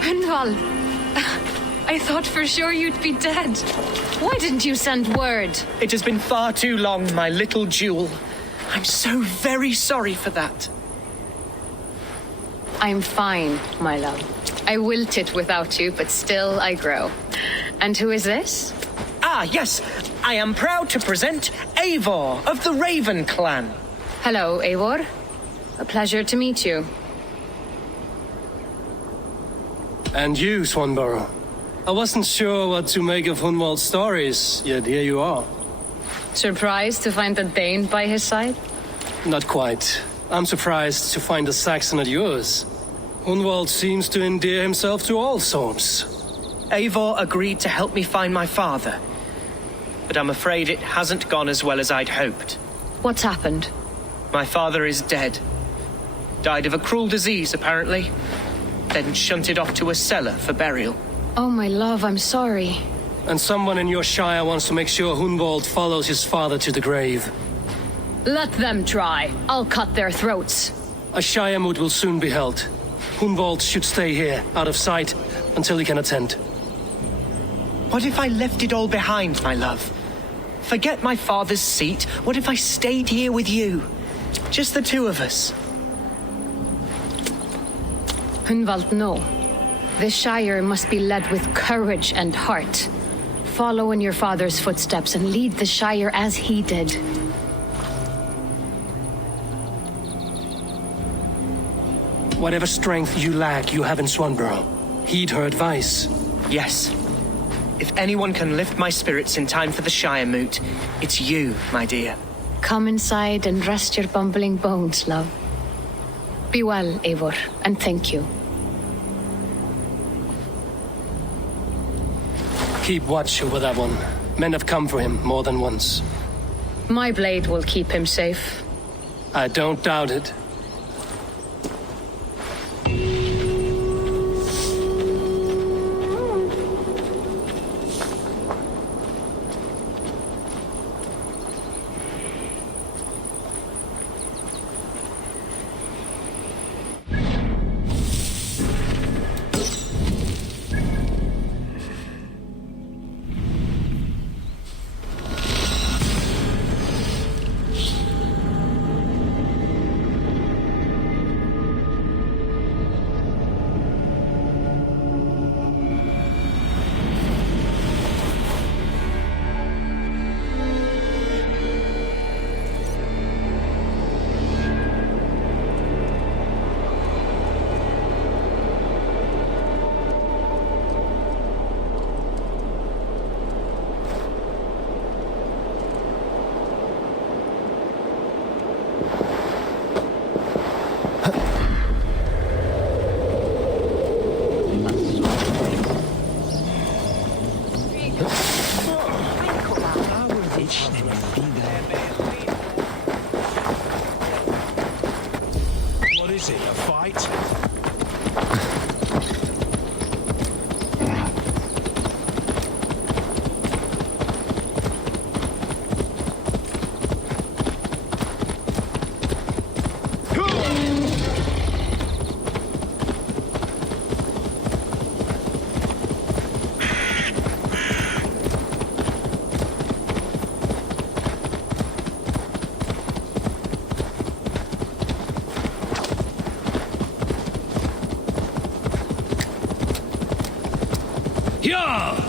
Hunwald, I thought for sure you'd be dead. Why didn't you send word? It has been far too long, my little jewel. I'm so very sorry for that. I'm fine, my love. I wilted without you, but still I grow. And who is this? Ah, yes. I am proud to present Eivor of the Raven clan. Hello, Eivor. A pleasure to meet you. And you, Swanborough. I wasn't sure what to make of Hunwald's stories, yet here you are. Surprised to find a Dane by his side? Not quite. I'm surprised to find a Saxon at yours. Hunwald seems to endear himself to all sorts. Eivor agreed to help me find my father. But I'm afraid it hasn't gone as well as I'd hoped. What's happened? My father is dead. Died of a cruel disease, apparently. Then shunted off to a cellar for burial. Oh, my love, I'm sorry. And someone in your shire wants to make sure Hunwald follows his father to the grave. Let them try. I'll cut their throats. A shire moot will soon be held. Hunwald should stay here, out of sight, until he can attend. What if I left it all behind, my love? Forget my father's seat. What if I stayed here with you? Just the two of us. Hunwald, no. The Shire must be led with courage and heart. Follow in your father's footsteps and lead the Shire as he did. Whatever strength you lack, you have in Swanborough. Heed her advice. Yes. If anyone can lift my spirits in time for the Shire moot, it's you, my dear. Come inside and rest your bumbling bones, love. Be well, Eivor, and thank you. Keep watch over that one. Men have come for him more than once. My blade will keep him safe. I don't doubt it. What is it, a fight? Yeah!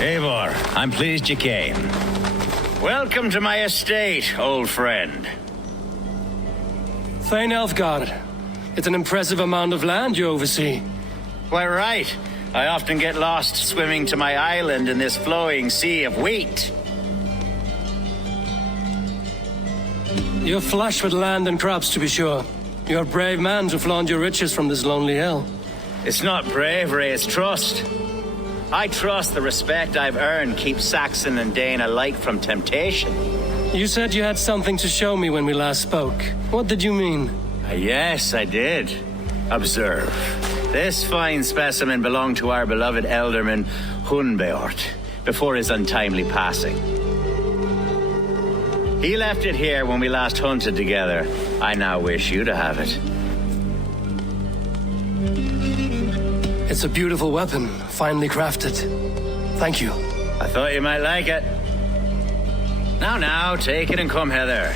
Eivor, I'm pleased you came. Welcome to my estate, old friend. Thane Elfgard. It's an impressive amount of land you oversee. Why, right. I often get lost swimming to my island in this flowing sea of wheat. You're flush with land and crops, to be sure. You're a brave man to flaunt your riches from this lonely hill. It's not bravery, it's trust. I trust the respect I've earned keeps Saxon and Dane alike from temptation. You said you had something to show me when we last spoke. What did you mean? Yes, I did. Observe. This fine specimen belonged to our beloved elderman Hunbeort before his untimely passing. He left it here when we last hunted together. I now wish you to have it. It's a beautiful weapon, finely crafted. Thank you. I thought you might like it. Now, take it and come hither.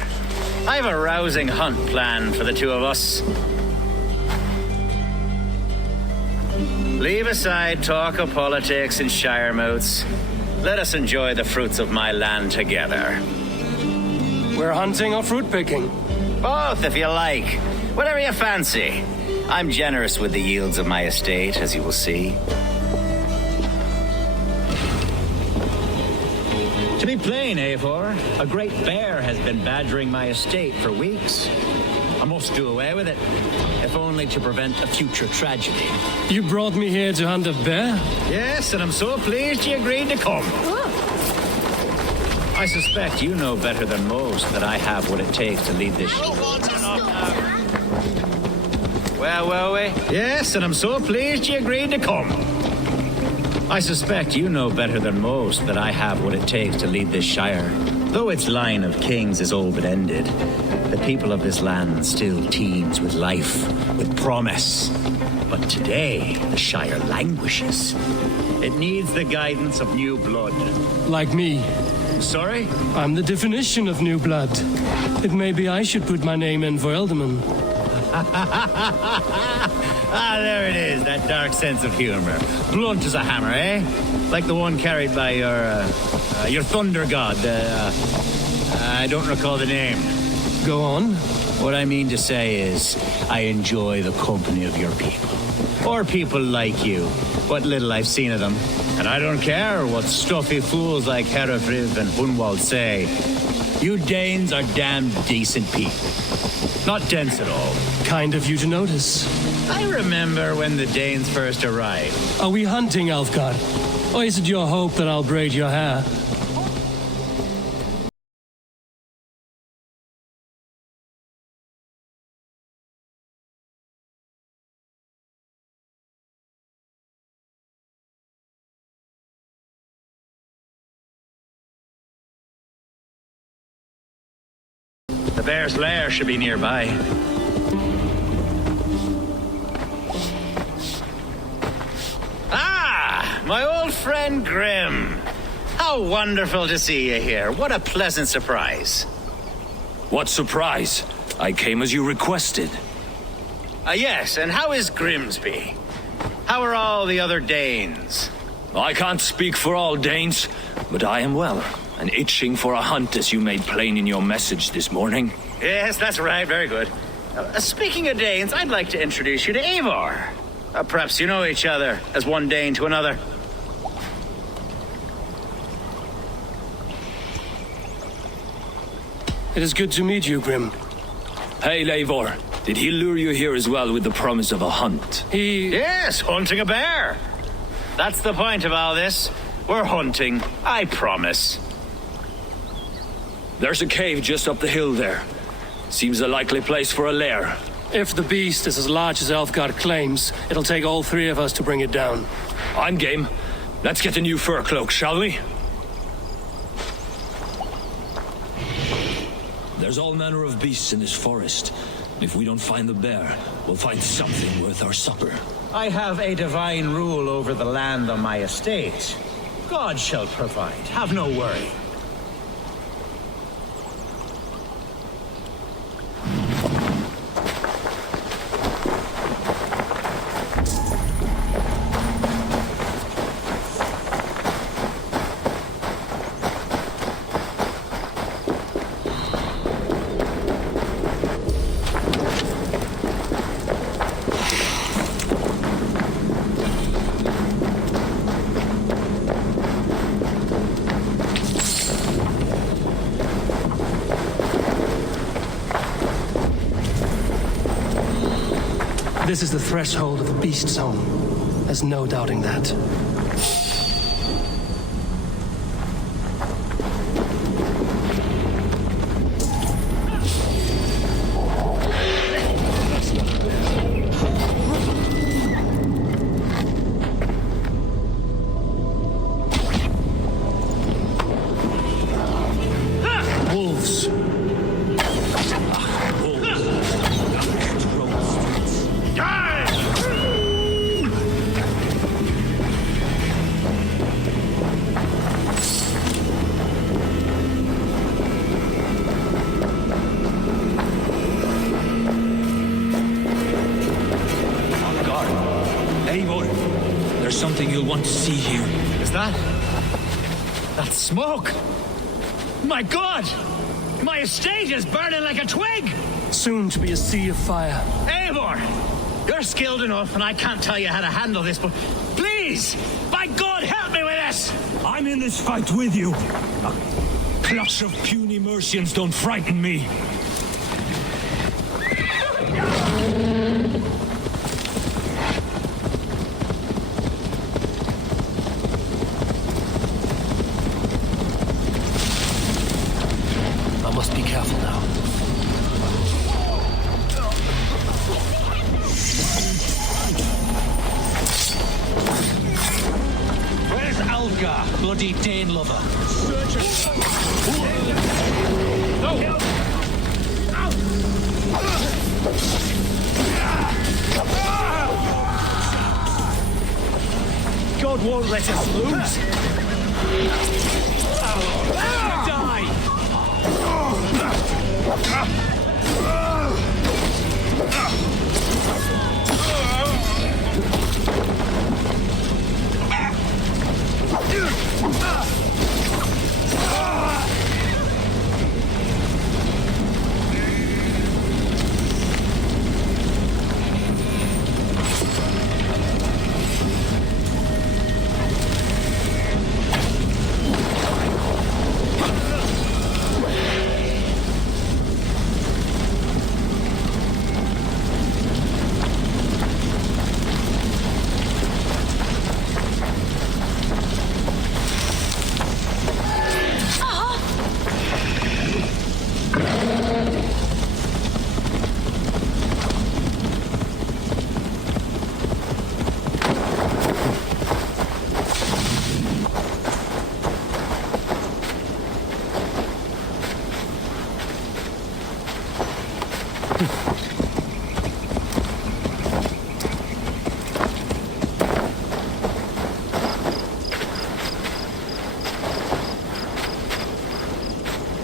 I've a rousing hunt planned for the two of us. Leave aside talk of politics and shire moots. Let us enjoy the fruits of my land together. We're hunting or fruit picking? Both, if you like. Whatever you fancy. I'm generous with the yields of my estate, as you will see. To be plain, Eivor, a great bear has been badgering my estate for weeks. I must do away with it, if only to prevent a future tragedy. You brought me here to hunt a bear? Yes, and I'm so pleased you agreed to come. I suspect you know better than most that I have what it takes to lead this... Well, yes, and I'm so pleased you agreed to come. I suspect you know better than most that I have what it takes to lead this shire. Though its line of kings is all but ended, the people of this land still teems with life, with promise. But today, the shire languishes. It needs the guidance of new blood. Like me. Sorry? I'm the definition of new blood. It may be I should put my name in for Elderman. There it is, that dark sense of humor. Blunt as a hammer, eh? Like the one carried by your thunder god. I don't recall the name. Go on. What I mean to say is, I enjoy the company of your people. Or people like you. What little I've seen of them. And I don't care what stuffy fools like Herefriv and Hunwald say. You Danes are damn decent people. Not dense at all. Kind of you to notice. I remember when the Danes first arrived. Are we hunting, Alfgard? Or is it your hope that I'll braid your hair? The bear's lair should be nearby. Ah, my old friend Grim. How wonderful to see you here. What a pleasant surprise. What surprise? I came as you requested. Yes, and how is Grimsby? How are all the other Danes? I can't speak for all Danes, but I am well, and itching for a hunt as you made plain in your message this morning. Yes, that's right, very good. Speaking of Danes, I'd like to introduce you to Eivor. Perhaps you know each other as one Dane to another. It is good to meet you, Grim. Hey, Eivor. Did he lure you here as well with the promise of a hunt? Yes, hunting a bear. That's the point of all this. We're hunting, I promise. There's a cave just up the hill there. Seems a likely place for a lair. If the beast is as large as Elfgard claims, it'll take all three of us to bring it down. I'm game. Let's get a new fur cloak, shall we? There's all manner of beasts in this forest. If we don't find the bear, we'll find something worth our supper. I have a divine rule over the land on my estate. God shall provide. Have no worry. This is the threshold of the beast zone. There's no doubting that. Wolves. There's something you'll want to see here. Is that? That's smoke! My God! My estate is burning like a twig! Soon to be a sea of fire. Eivor! You're skilled enough, and I can't tell you how to handle this, but please! By God, help me with this! I'm in this fight with you. A clutch of puny Mercians don't frighten me. I must be careful now. Where's Algar, bloody Dane lover? God won't let us lose. Die!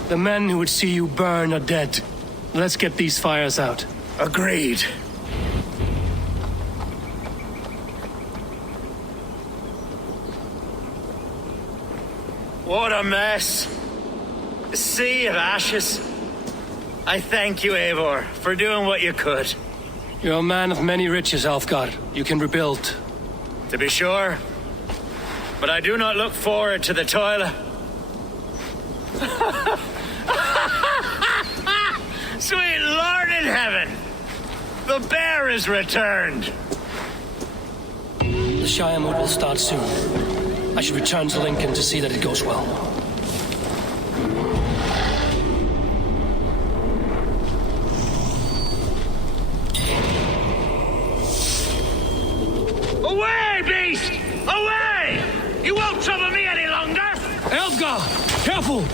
The men who would see you burn are dead. Let's get these fires out. Agreed. What a mess. A sea of ashes. I thank you, Eivor, for doing what you could. You're a man of many riches, Alfgar. You can rebuild. To be sure. But I do not look forward to the toil. Sweet Lord in heaven! The bear is returned! The Shire mood will start soon. I should return to Lincoln to see that it goes well. Away, beast! Away! You won't trouble me any longer! Elfgar! Careful!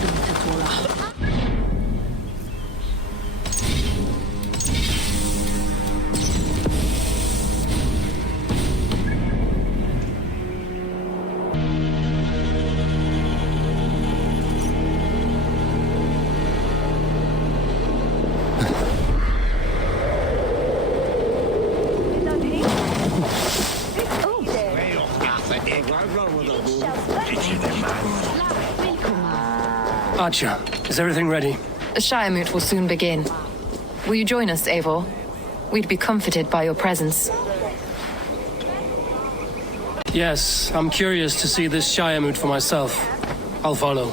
Archer, is everything ready? The Shire Moot will soon begin. Will you join us, Eivor? We'd be comforted by your presence. Yes, I'm curious to see this Shire mood for myself. I'll follow.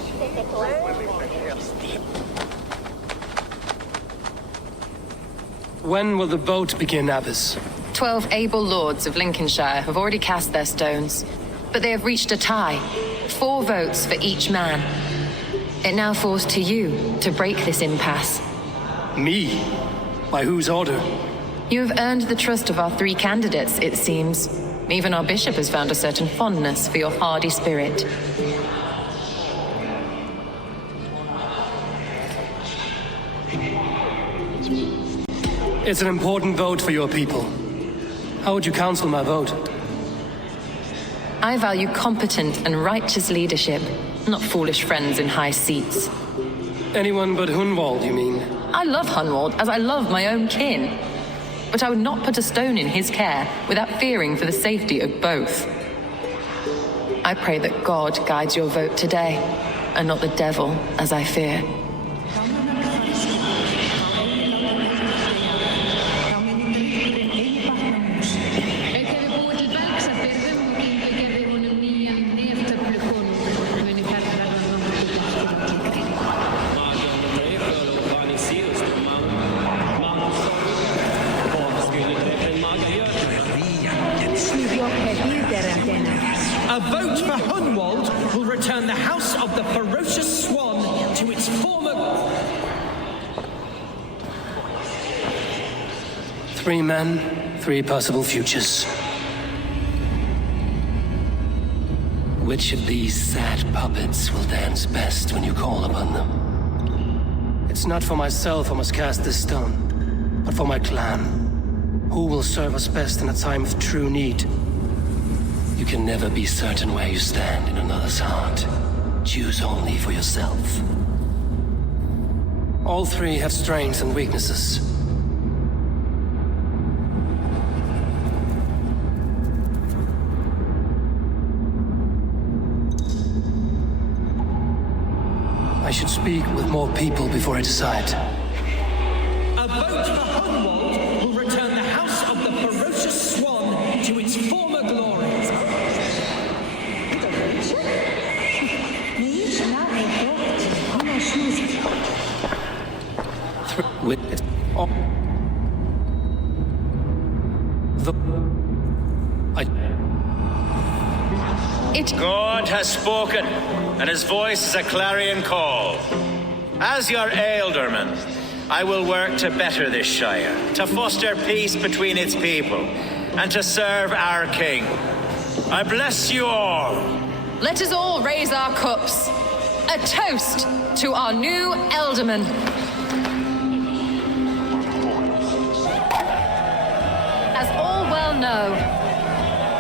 When will the vote begin, Abbess? 12 able lords of Lincolnshire have already cast their stones, but they have reached a tie. 4 votes for each man. It now falls to you to break this impasse. Me? By whose order? You have earned the trust of our 3 candidates, it seems. Even our bishop has found a certain fondness for your hardy spirit. It's an important vote for your people. How would you counsel my vote? I value competent and righteous leadership, not foolish friends in high seats. Anyone but Hunwald, you mean? I love Hunwald as I love my own kin. But I would not put a stone in his care without fearing for the safety of both. I pray that God guides your vote today, and not the devil, as I fear. A vote for Hunwald will return the House of the Ferocious Swan to its former... 3 men, 3 possible futures. Which of these sad puppets will dance best when you call upon them? It's not for myself I must cast this stone, but for my clan. Who will serve us best in a time of true need? You can never be certain where you stand in another's heart. Choose only for yourself. All 3 have strengths and weaknesses. I should speak with more people before I decide. A vote for Hunwald will return the House of the Ferocious Swan to its former glory. God has spoken, and his voice is a clarion call. As your ealdorman, I will work to better this shire, to foster peace between its people, and to serve our king. I bless you all. Let us all raise our cups. A toast to our new ealdorman. As all well know,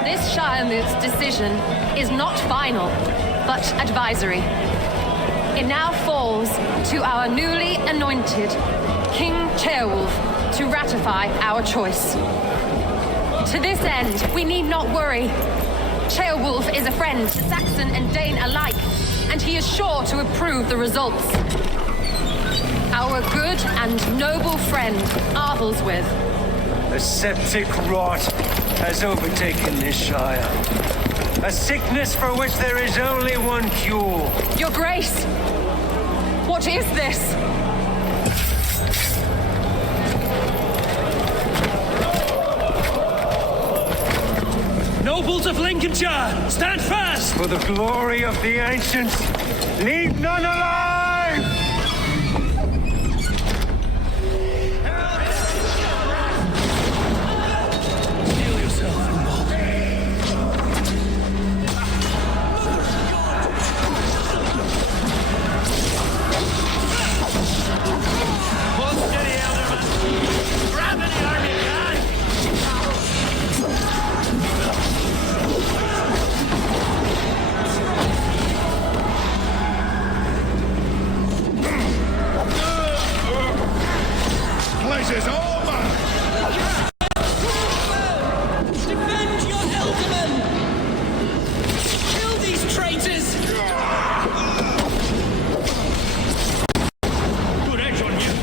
this Shiremoot's decision is not final, but advisory. It now falls to our newly anointed King Ceolwulf to ratify our choice. To this end, we need not worry. Ceolwulf is a friend to Saxon and Dane alike, and he is sure to approve the results. Our good and noble friend, Arthelswith. A septic rot has overtaken this shire. A sickness for which there is only one cure. Your Grace! What is this? Nobles of Lincolnshire, stand fast! For the glory of the ancients, leave none alive! Is over! Defend your ealdorman! Kill these traitors! Good edge on you!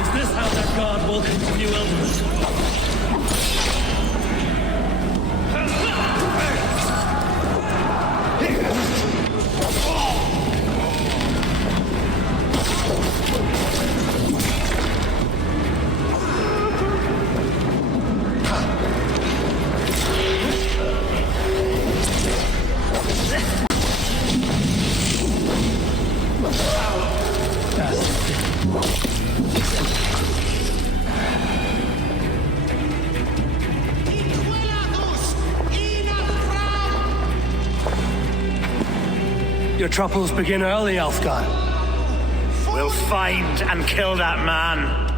Is this how that guard welcomes new elders? Your troubles begin early, Elfgar. We'll find and kill that man.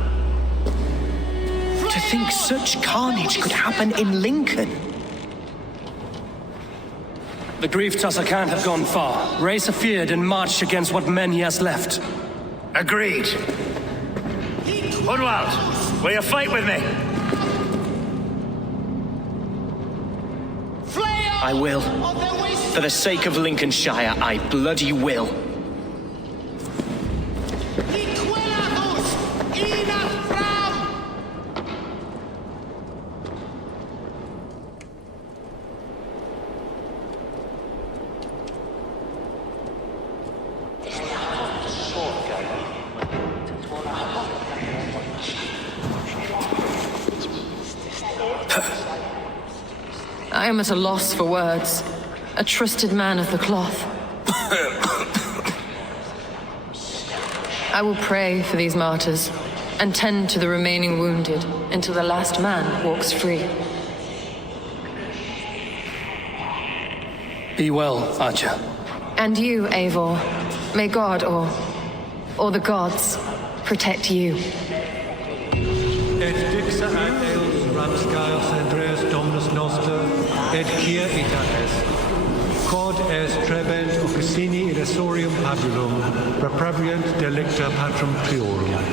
To think such carnage could happen in Lincoln. The grief tosser can't have gone far. Raise a feared and marched against what men he has left. Agreed. Hunwald, will you fight with me? I will. For the sake of Lincolnshire, I bloody will. I am at a loss for words. A trusted man of the cloth. I will pray for these martyrs and tend to the remaining wounded until the last man walks free. Be well, Archer. And you, Eivor. May God or the gods protect you. Et dixa ad eos rapscaios Andreas Dominus Noster, et quia ita est. Quod est trebent officini irresorium pabulum, repraviant delicta patrum priorum.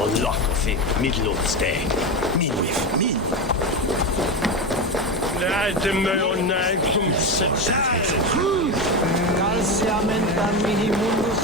Olocothy, midlotstay, min with min. Calciamenta mihi mundus.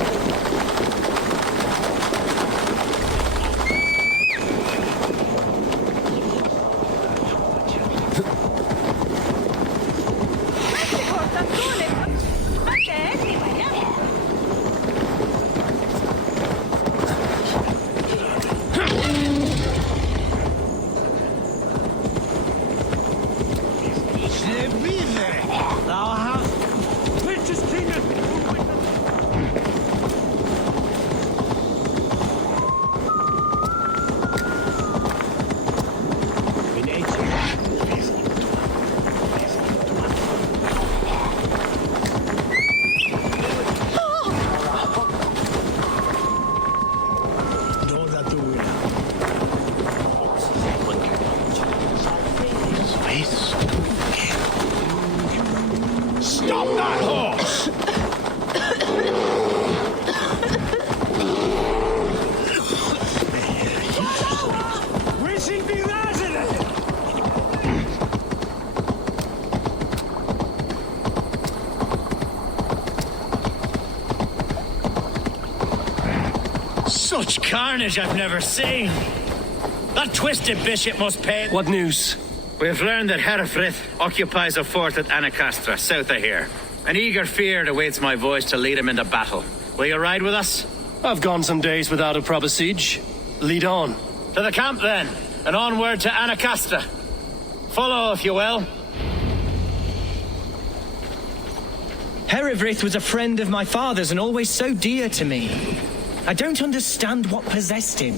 Stop that horse! Such carnage I've never seen. That twisted bishop must pay. What news? We've learned that Herefrith occupies a fort at Anacastra, south of here. An eager fear awaits my voice to lead him into battle. Will you ride with us? I've gone some days without a proper siege. Lead on. To the camp then, and onward to Anacastra. Follow, if you will. Herefrith was a friend of my father's and always so dear to me. I don't understand what possessed him.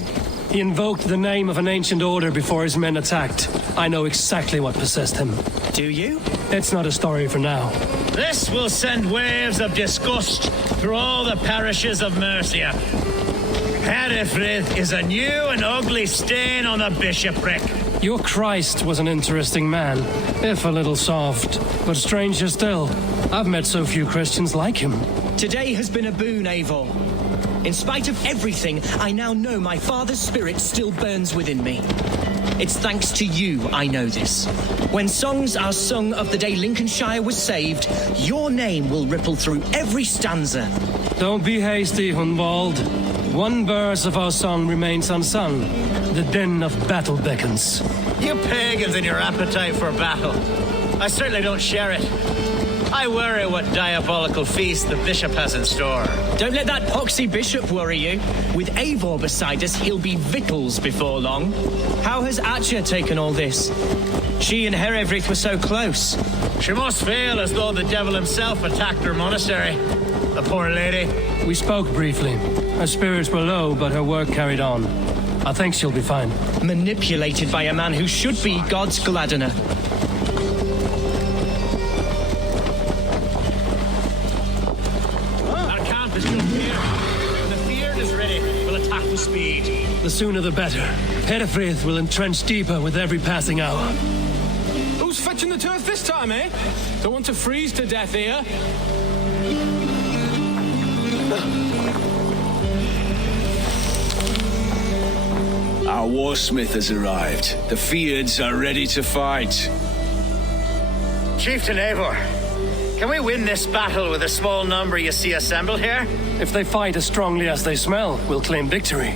He invoked the name of an ancient order before his men attacked. I know exactly what possessed him. Do you? It's not a story for now. This will send waves of disgust through all the parishes of Mercia. Herefrith is a new and ugly stain on the bishopric. Your Christ was an interesting man, if a little soft. But stranger still, I've met so few Christians like him. Today has been a boon, Eivor. In spite of everything, I now know my father's spirit still burns within me. It's thanks to you I know this. When songs are sung of the day Lincolnshire was saved, your name will ripple through every stanza. Don't be hasty, Hunwald. One verse of our song remains unsung. The din of battle beckons. You pagans and your appetite for battle. I certainly don't share it. I worry what diabolical feast the bishop has in store. Don't let that poxy bishop worry you. With Eivor beside us, he'll be victuals before long. How has Atcha taken all this? She and Herefrith were so close. She must feel as though the devil himself attacked her monastery. The poor lady. We spoke briefly. Her spirits were low, but her work carried on. I think she'll be fine. Manipulated by a man who should be God's gladdener. Speed. The sooner the better. Herefrith will entrench deeper with every passing hour. Who's fetching the turf this time, eh? Don't want to freeze to death here. Our warsmith has arrived. The Fiends are ready to fight. Chieftain Eivor, can we win this battle with the small number you see assembled here? If they fight as strongly as they smell, we'll claim victory.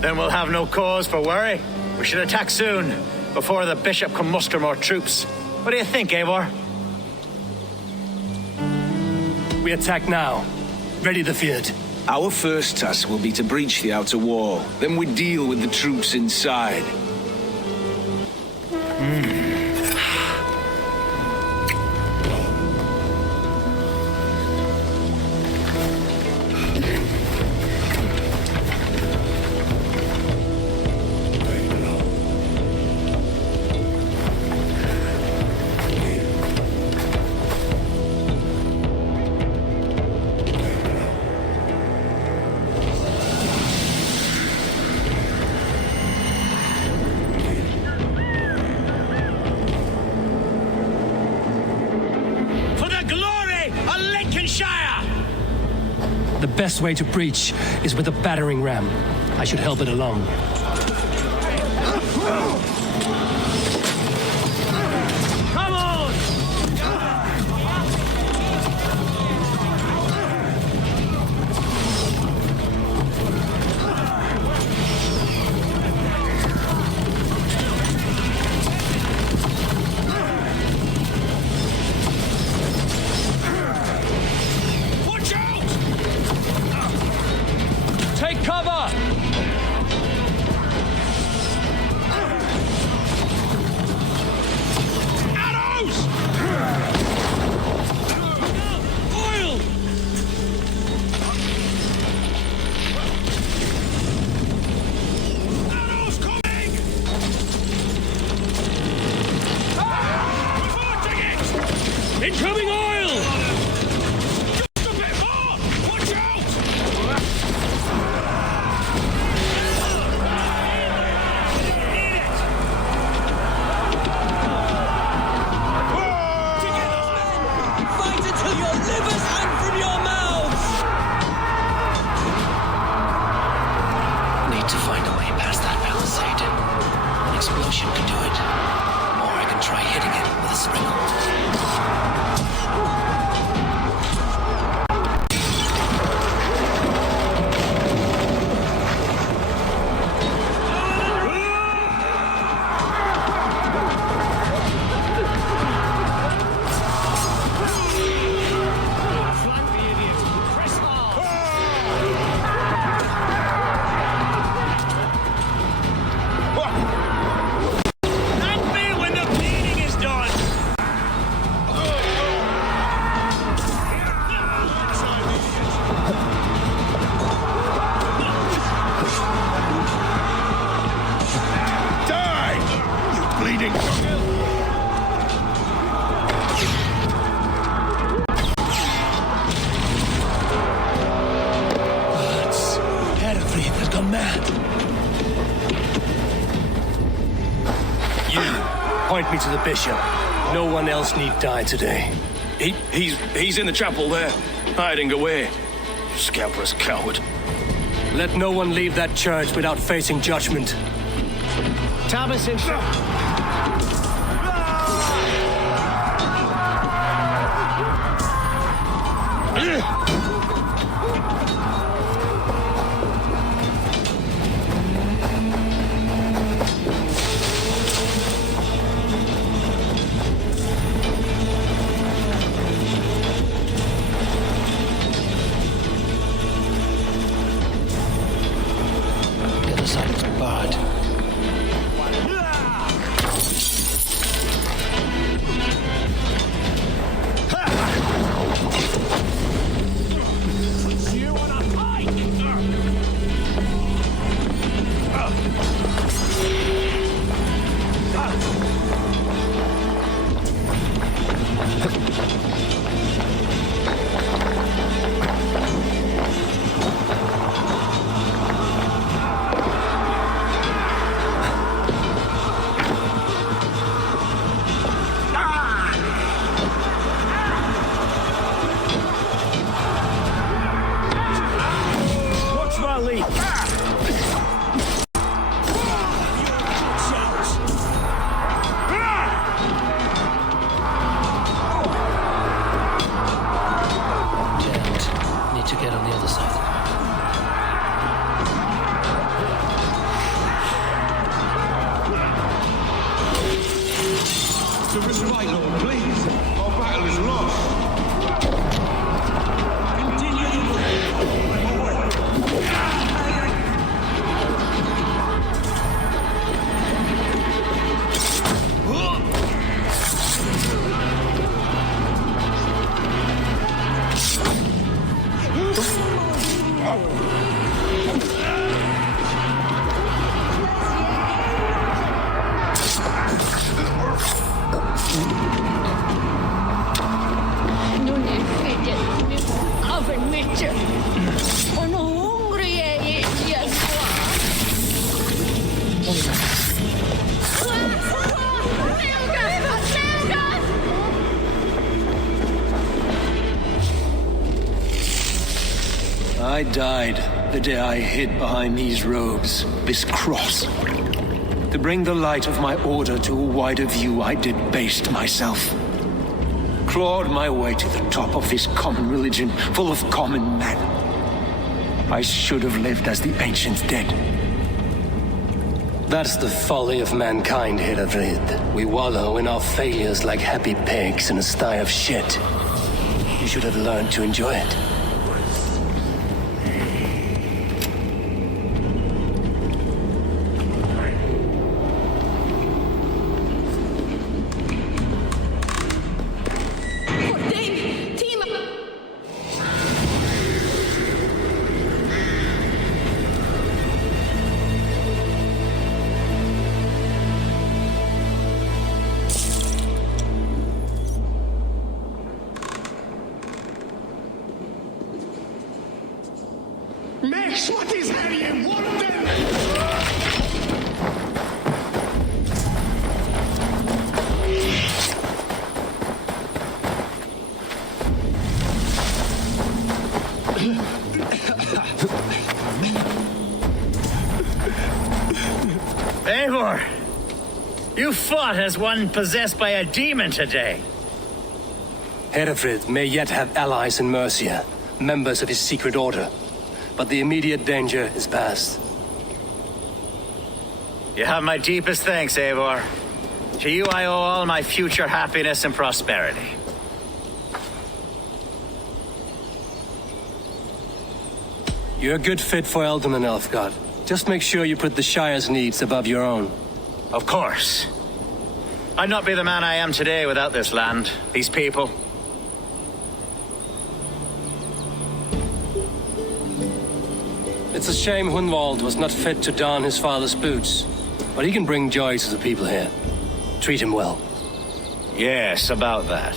Then we'll have no cause for worry. We should attack soon, before the bishop can muster more troops. What do you think, Eivor? We attack now. Ready the field. Our first task will be to breach the outer wall. Then we deal with the troops inside. The best way to breach is with a battering ram. I should help it along. Come on! Watch out! Take cover! Arrows! Oil! Arrows coming! Reporting it! Incoming oil! Just a bit more! Watch out! Fight until your livers hang from your mouths! Need to find a way past that palisade. An explosion could do it. Or I can try hitting it with a spring. Thank me when the bleeding is done! Die! You bleeding Birds. Herefrey has gone mad. You, point me to the bishop. No one else need die today. He's in the chapel there, hiding away. Scalpless coward. Let no one leave that church without facing judgment. Thomas and The other side is barred. Some respite, Lord, please. Our battle is lost. Continue the way. I'm away. Non è fede, avvenire. Sono hungry e I died the day I hid behind these robes, this cross. To bring the light of my order to a wider view, I debased myself. Clawed my way to the top of this common religion, full of common men. I should have lived as the ancient dead. That's the folly of mankind, Heravrid. We wallow in our failures like happy pigs in a sty of shit. You should have learned to enjoy it. Max, what is Harry? What Eivor! You fought as one possessed by a demon today. Herefrid may yet have allies in Mercia, members of his secret order. But the immediate danger is past. You have my deepest thanks, Eivor. To you I owe all my future happiness and prosperity. You're a good fit for Eldon, Elfgard. Just make sure you put the Shire's needs above your own. Of course. I'd not be the man I am today without this land, these people. It's a shame Hunwald was not fit to don his father's boots. But he can bring joy to the people here. Treat him well. Yes, about that.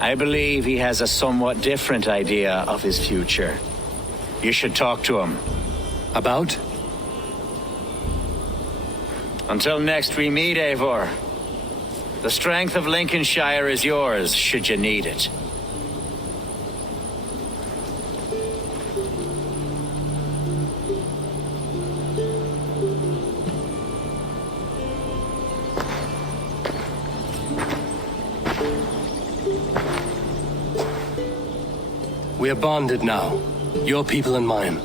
I believe he has a somewhat different idea of his future. You should talk to him. About? Until next we meet, Eivor. The strength of Lincolnshire is yours, should you need it. We are bonded now. Your people and mine.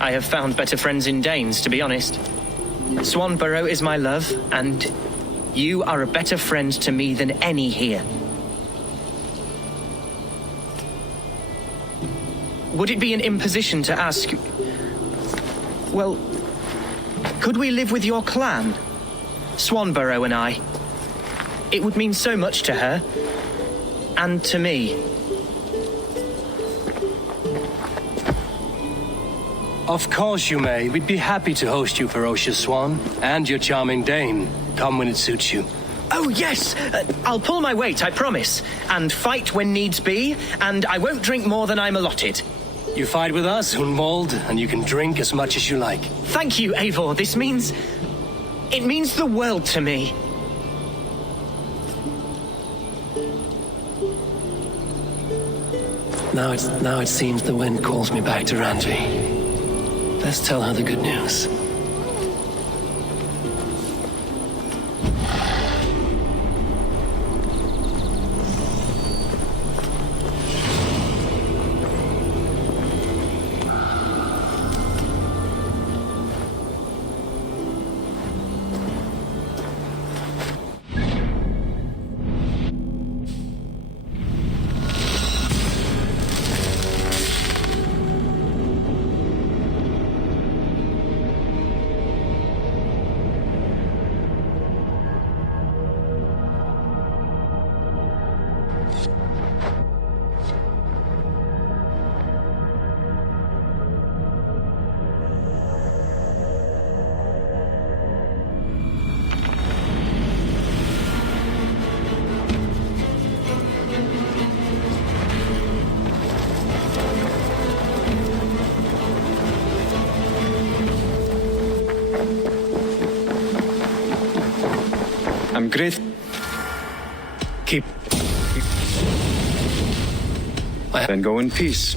I have found better friends in Danes, to be honest. Swanborough is my love, and you are a better friend to me than any here. Would it be an imposition to ask... Well, could we live with your clan? Swanborough and I. It would mean so much to her. And to me. Of course you may. We'd be happy to host you, ferocious swan. And your charming Dane. Come when it suits you. Oh, yes! I'll pull my weight, I promise. And fight when needs be, and I won't drink more than I'm allotted. You fight with us, Hunwald, and you can drink as much as you like. Thank you, Eivor. This means... It means the world to me. Now it seems the wind calls me back to Randvi. Let's tell her the good news. I'm great. Keep. Then go in peace.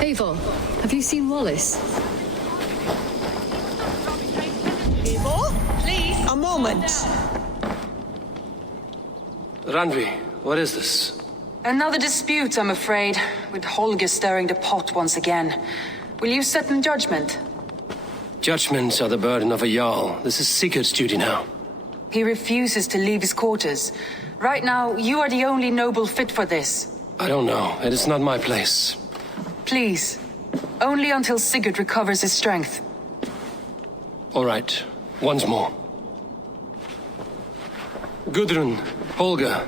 Eivor, have you seen Wallace? Eivor, please. A moment. Randvi, what is this? Another dispute, I'm afraid, with Holger stirring the pot once again. Will you sit in judgment? Judgments are the burden of a Jarl. This is Sigurd's duty now. He refuses to leave his quarters. Right now, you are the only noble fit for this. I don't know. It is not my place. Please. Only until Sigurd recovers his strength. All right. Once more. Gudrun, Holger,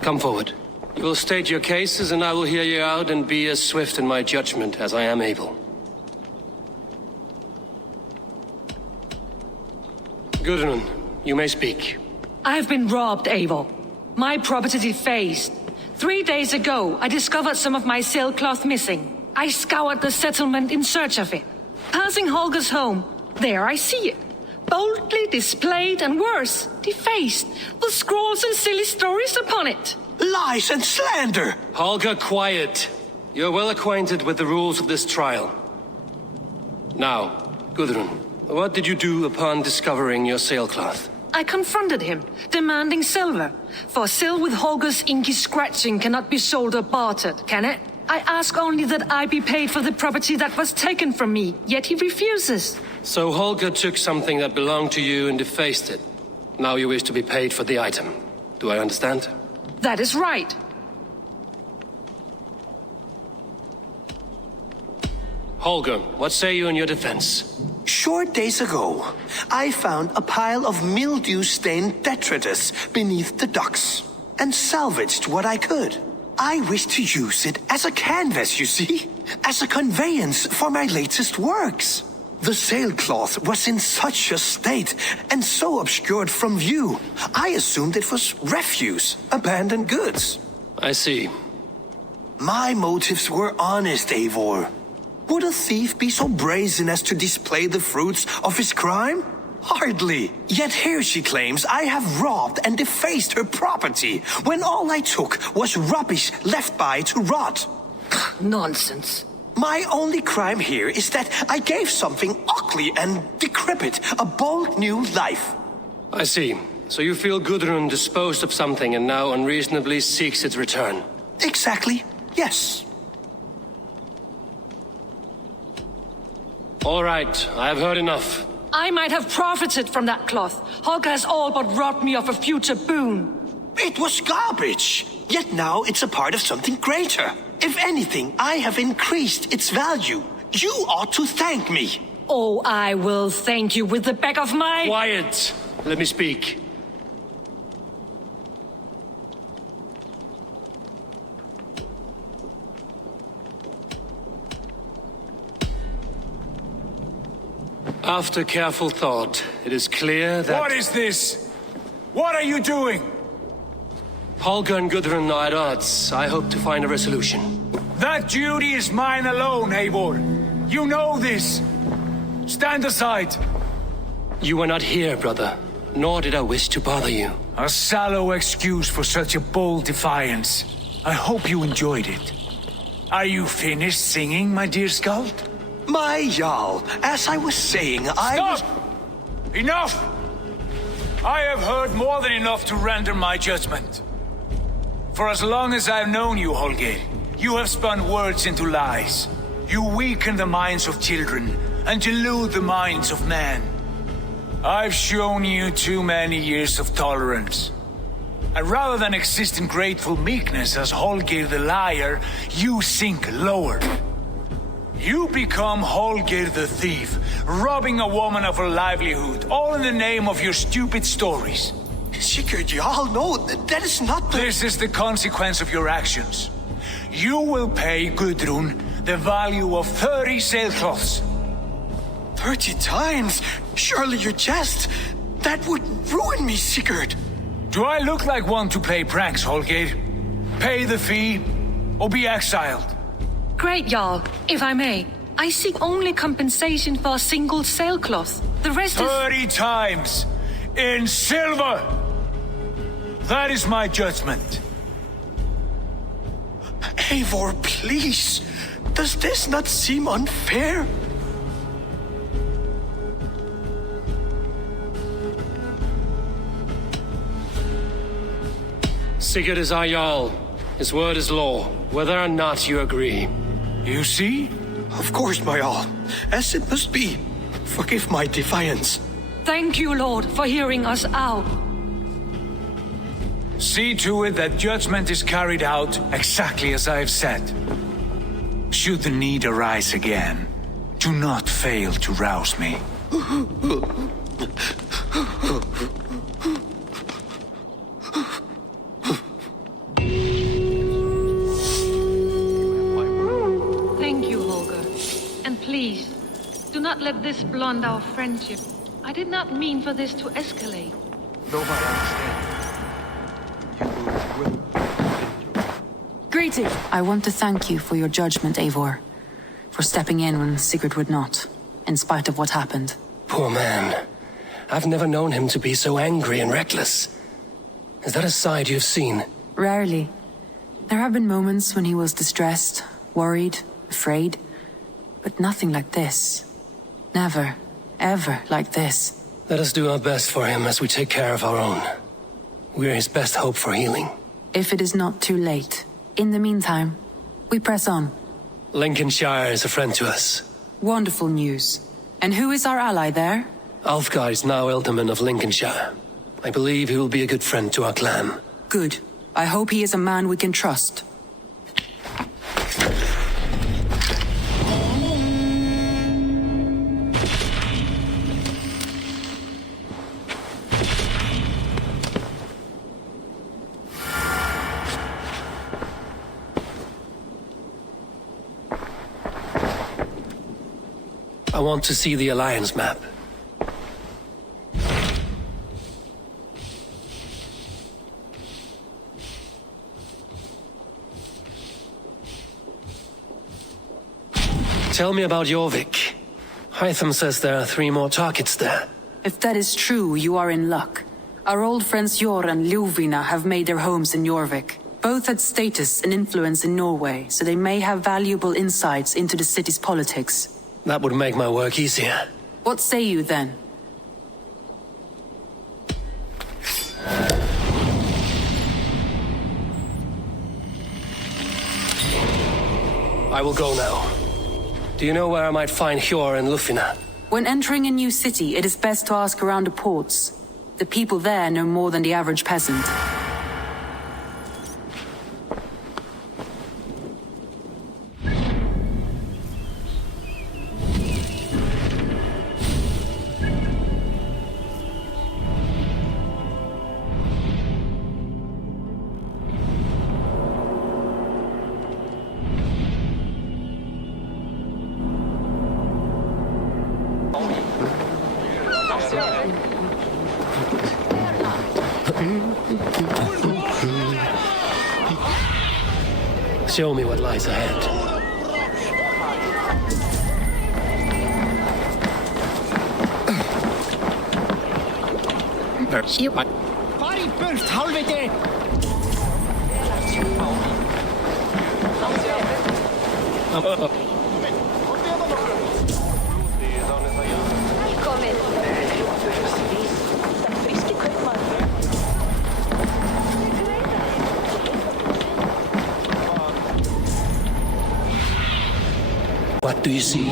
come forward. You will state your cases and I will hear you out and be as swift in my judgment as I am able. Gudrun, you may speak. I have been robbed, Eivor. My property defaced. 3 days ago, I discovered some of my sailcloth missing. I scoured the settlement in search of it. Passing Holger's home, there I see it. Boldly displayed and worse, defaced, with scrawls and silly stories upon it. Lies and slander! Holger, quiet. You're well acquainted with the rules of this trial. Now, Gudrun, what did you do upon discovering your sailcloth? I confronted him, demanding silver. For silver with Holger's inky scratching cannot be sold or bartered, can it? I ask only that I be paid for the property that was taken from me, yet he refuses. So Holger took something that belonged to you and defaced it. Now you wish to be paid for the item. Do I understand? That is right. Holger, what say you in your defense? Short days ago, I found a pile of mildew-stained detritus beneath the docks, and salvaged what I could. I wish to use it as a canvas, you see? As a conveyance for my latest works. The sailcloth was in such a state, and so obscured from view, I assumed it was refuse, abandoned goods. I see. My motives were honest, Eivor. Would a thief be so brazen as to display the fruits of his crime? Hardly. Yet here she claims I have robbed and defaced her property, when all I took was rubbish left by to rot. Nonsense. My only crime here is that I gave something ugly and decrepit a bold new life. I see. So you feel Gudrun disposed of something and now unreasonably seeks its return? Exactly, yes. All right, I have heard enough. I might have profited from that cloth. Holger has all but robbed me of a future boon. It was garbage. Yet now it's a part of something greater. If anything, I have increased its value. You ought to thank me. Oh, I will thank you with the back of my... Quiet! Let me speak. After careful thought, it is clear that... What is this? What are you doing? Holger and Gudrun are at odds. I hope to find a resolution. That duty is mine alone, Eivor. You know this. Stand aside. You were not here, brother. Nor did I wish to bother you. A sallow excuse for such a bold defiance. I hope you enjoyed it. Are you finished singing, my dear Skald? My Jarl, as I was saying, Stop! Enough! I have heard more than enough to render my judgment. For as long as I've known you, Holger, you have spun words into lies. You weaken the minds of children and delude the minds of men. I've shown you too many years of tolerance. And rather than exist in grateful meekness as Holger the liar, you sink lower. You become Holger the thief, robbing a woman of her livelihood, all in the name of your stupid stories. Sigurd, you all know that is not the... This is the consequence of your actions. You will pay Gudrun the value of 30 sailcloths. 30 times? Surely you jest. That would ruin me, Sigurd. Do I look like one to play pranks, Holger? Pay the fee, or be exiled. Great, Jarl. If I may, I seek only compensation for a single sailcloth. The rest is... 30 times! In silver! That is my judgment. Eivor, please. Does this not seem unfair? Sigurd is our Jarl. His word is law, whether or not you agree. You see? Of course, my Jarl. As it must be. Forgive my defiance. Thank you, Lord, for hearing us out. See to it that judgment is carried out exactly as I have said. Should the need arise again, do not fail to rouse me. Thank you, Holger. And please, do not let this blunt our friendship. I did not mean for this to escalate. Greeting. I want to thank you for your judgment, Eivor. For stepping in when Sigurd would not, in spite of what happened. Poor man. I've never known him to be so angry and reckless. Is that a side you've seen? Rarely. There have been moments when he was distressed, worried, afraid. But nothing like this. Never, ever like this. Let us do our best for him as we take care of our own. We're his best hope for healing. If it is not too late. In the meantime, we press on. Lincolnshire is a friend to us. Wonderful news. And who is our ally there? Alfgar is now Ealdorman of Lincolnshire. I believe he will be a good friend to our clan. Good. I hope he is a man we can trust. I want to see the Alliance map. Tell me about Jorvik. Hytham says there are 3 more targets there. If that is true, you are in luck. Our old friends Jor and Ljuvina have made their homes in Jorvik. Both had status and influence in Norway, so they may have valuable insights into the city's politics. That would make my work easier. What say you then? I will go now. Do you know where I might find Hjor and Lufina? When entering a new city, it is best to ask around the ports. The people there know more than the average peasant. Show me what lies ahead. Far í burt, hálfviti! Velkomin! Fríski kaupmaður. What do you see?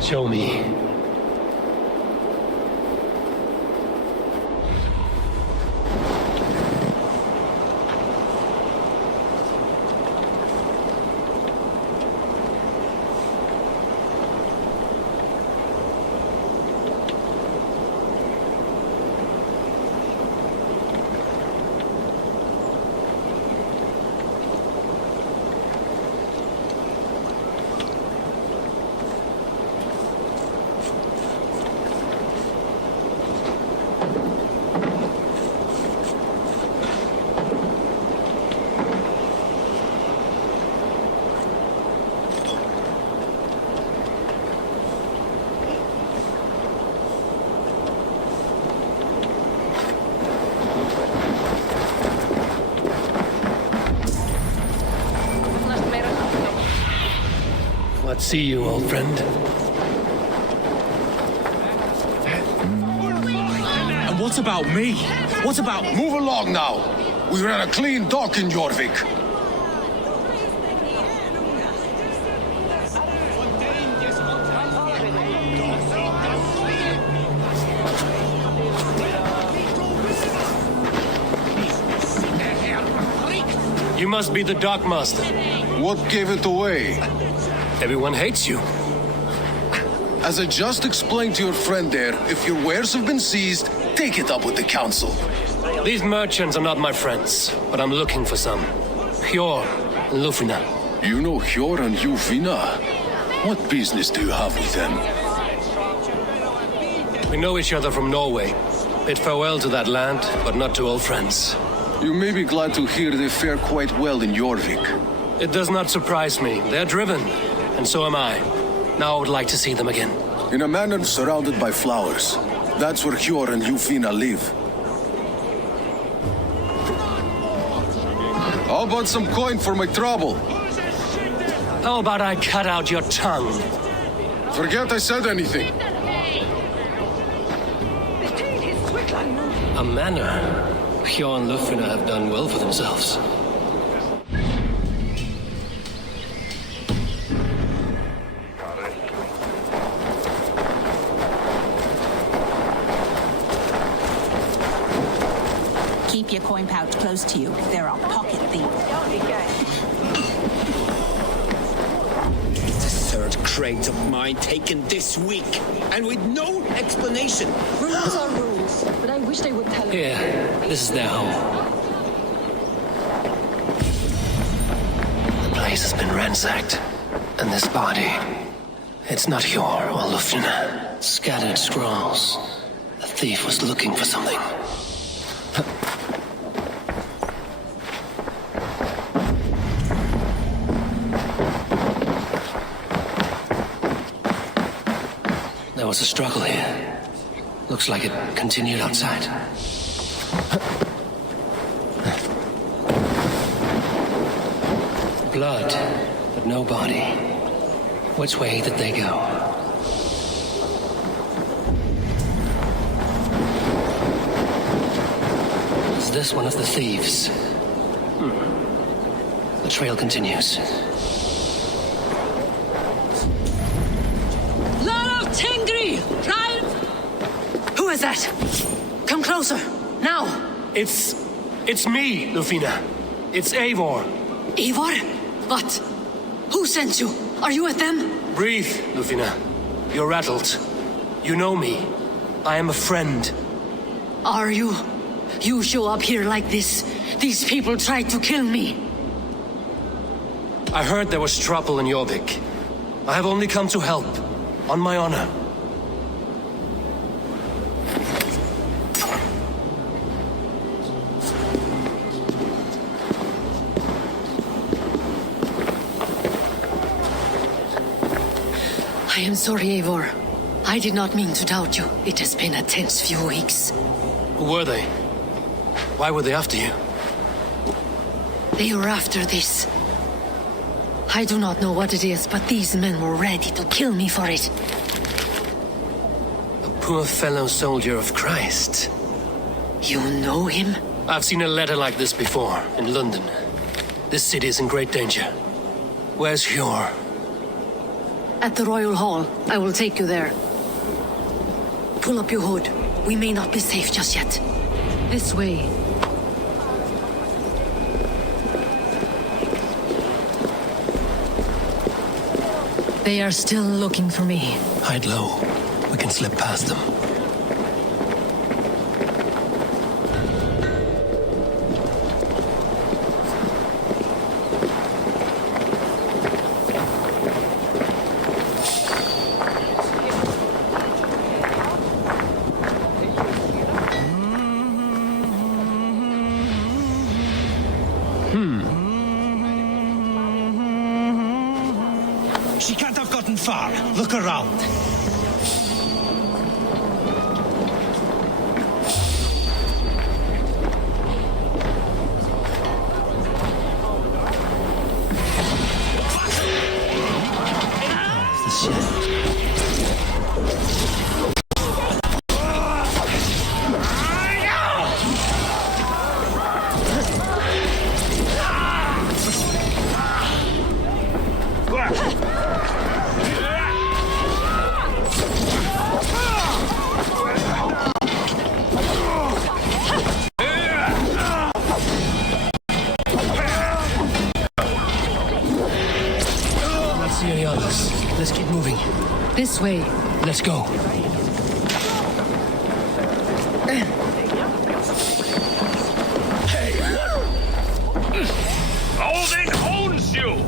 Show me. Let's see you, old friend. And what about me? What about... Move along now. We ran a clean dock in Jorvik. You must be the dockmaster. What gave it away? Everyone hates you. As I just explained to your friend there, if your wares have been seized, take it up with the council. These merchants are not my friends, but I'm looking for some. Hjor and Lufina. You know Hjor and Lufina? What business do you have with them? We know each other from Norway. Bid farewell to that land, but not to old friends. You may be glad to hear they fare quite well in Jorvik. It does not surprise me. They're driven. And so am I. Now I would like to see them again. In a manor surrounded by flowers. That's where Hjor and Lufina live. How about some coin for my trouble? How about I cut out your tongue? Forget I said anything. A manor. Hjor and Lufina have done well for themselves. Keep your coin pouch close to you. There are pocket thieves. The third crate of mine taken this week, and with no explanation. Rules are rules, but I wish they would tell us. Here, this is their home. The place has been ransacked. And this body, it's not Hjor or Lufina. Scattered scrolls. The thief was looking for something. There was a struggle here. Looks like it continued outside. Blood, but no body. Which way did they go? Is this one of the thieves? The trail continues. Who is that? Come closer, now! It's me, Lufina. It's Eivor. Eivor? What? Who sent you? Are you with them? Breathe, Lufina. You're rattled. You know me. I am a friend. Are you? You show up here like this. These people tried to kill me. I heard there was trouble in Jorvik. I have only come to help. On my honor. I am sorry, Eivor. I did not mean to doubt you. It has been a tense few weeks. Who were they? Why were they after you? They were after this. I do not know what it is, but these men were ready to kill me for it. A poor fellow soldier of Christ. You know him? I've seen a letter like this before, in London. This city is in great danger. Where's Hjor? At the Royal Hall. I will take you there. Pull up your hood. We may not be safe just yet. This way. They are still looking for me. Hide low. We can slip past them. She can't have gotten far. Look around. Let's keep moving. This way. Let's go. Odin owns you!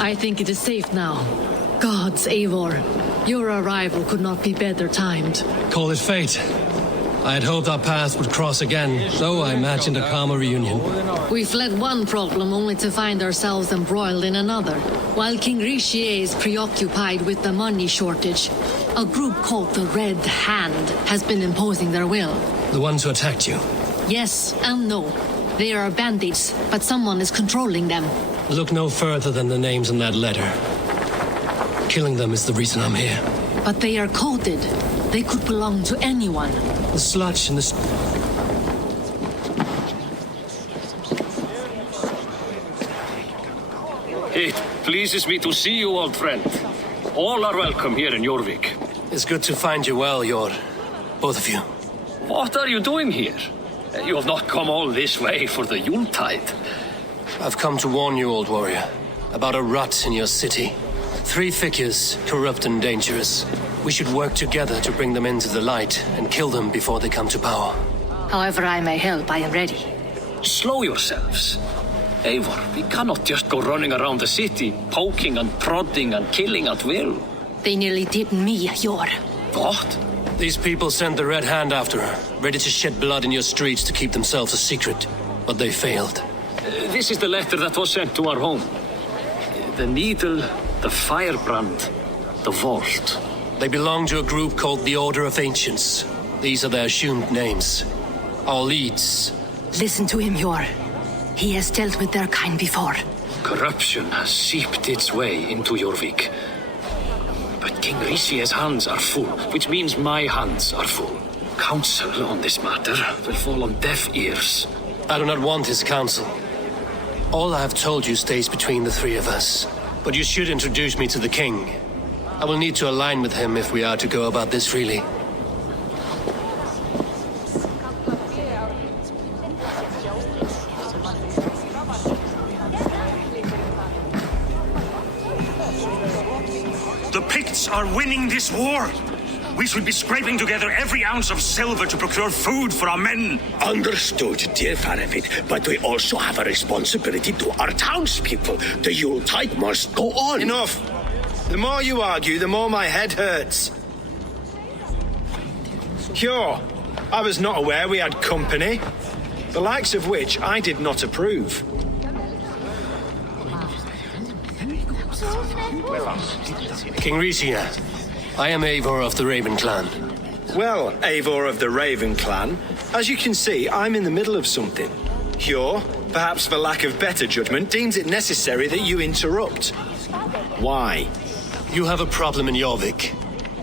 I think it is safe now. Gods, Eivor. Your arrival could not be better timed. Call it fate. I had hoped our paths would cross again, so I imagined a calmer reunion. We fled one problem only to find ourselves embroiled in another. While King Richier is preoccupied with the money shortage, a group called the Red Hand has been imposing their will. The ones who attacked you? Yes and no. They are bandits, but someone is controlling them. Look no further than the names in that letter. Killing them is the reason I'm here. But they are coded. They could belong to anyone. The sludge and the... It pleases me to see you, old friend. All are welcome here in Jorvik. It's good to find you well, Jor. Both of you. What are you doing here? You have not come all this way for the Yuletide. I've come to warn you, old warrior, about a rot in your city. 3 figures, corrupt and dangerous. We should work together to bring them into the light and kill them before they come to power. However I may help, I am ready. Slow yourselves. Eivor, we cannot just go running around the city, poking and prodding and killing at will. They nearly did me, Jor. What? These people sent the Red Hand after her, ready to shed blood in your streets to keep themselves a secret. But they failed. This is the letter that was sent to our home. The needle, the firebrand, the vault. They belong to a group called the Order of Ancients. These are their assumed names. Our leads. Listen to him, Jor. He has dealt with their kind before. Corruption has seeped its way into Jorvik. But King Richier's hands are full, which means my hands are full. Counsel on this matter will fall on deaf ears. I do not want his counsel. All I have told you stays between the 3 of us. But you should introduce me to the king. I will need to align with him if we are to go about this freely. The Picts are winning this war. We should be scraping together every ounce of silver to procure food for our men. Understood, dear Faravid, but we also have a responsibility to our townspeople. The Yuletide must go on. Enough! The more you argue, the more my head hurts. Sure, I was not aware we had company, the likes of which I did not approve. King Risia, I am Eivor of the Raven Clan. Well, Eivor of the Raven Clan, as you can see, I'm in the middle of something. Hjor, perhaps for lack of better judgment, deems it necessary that you interrupt. Why? You have a problem in Jorvik.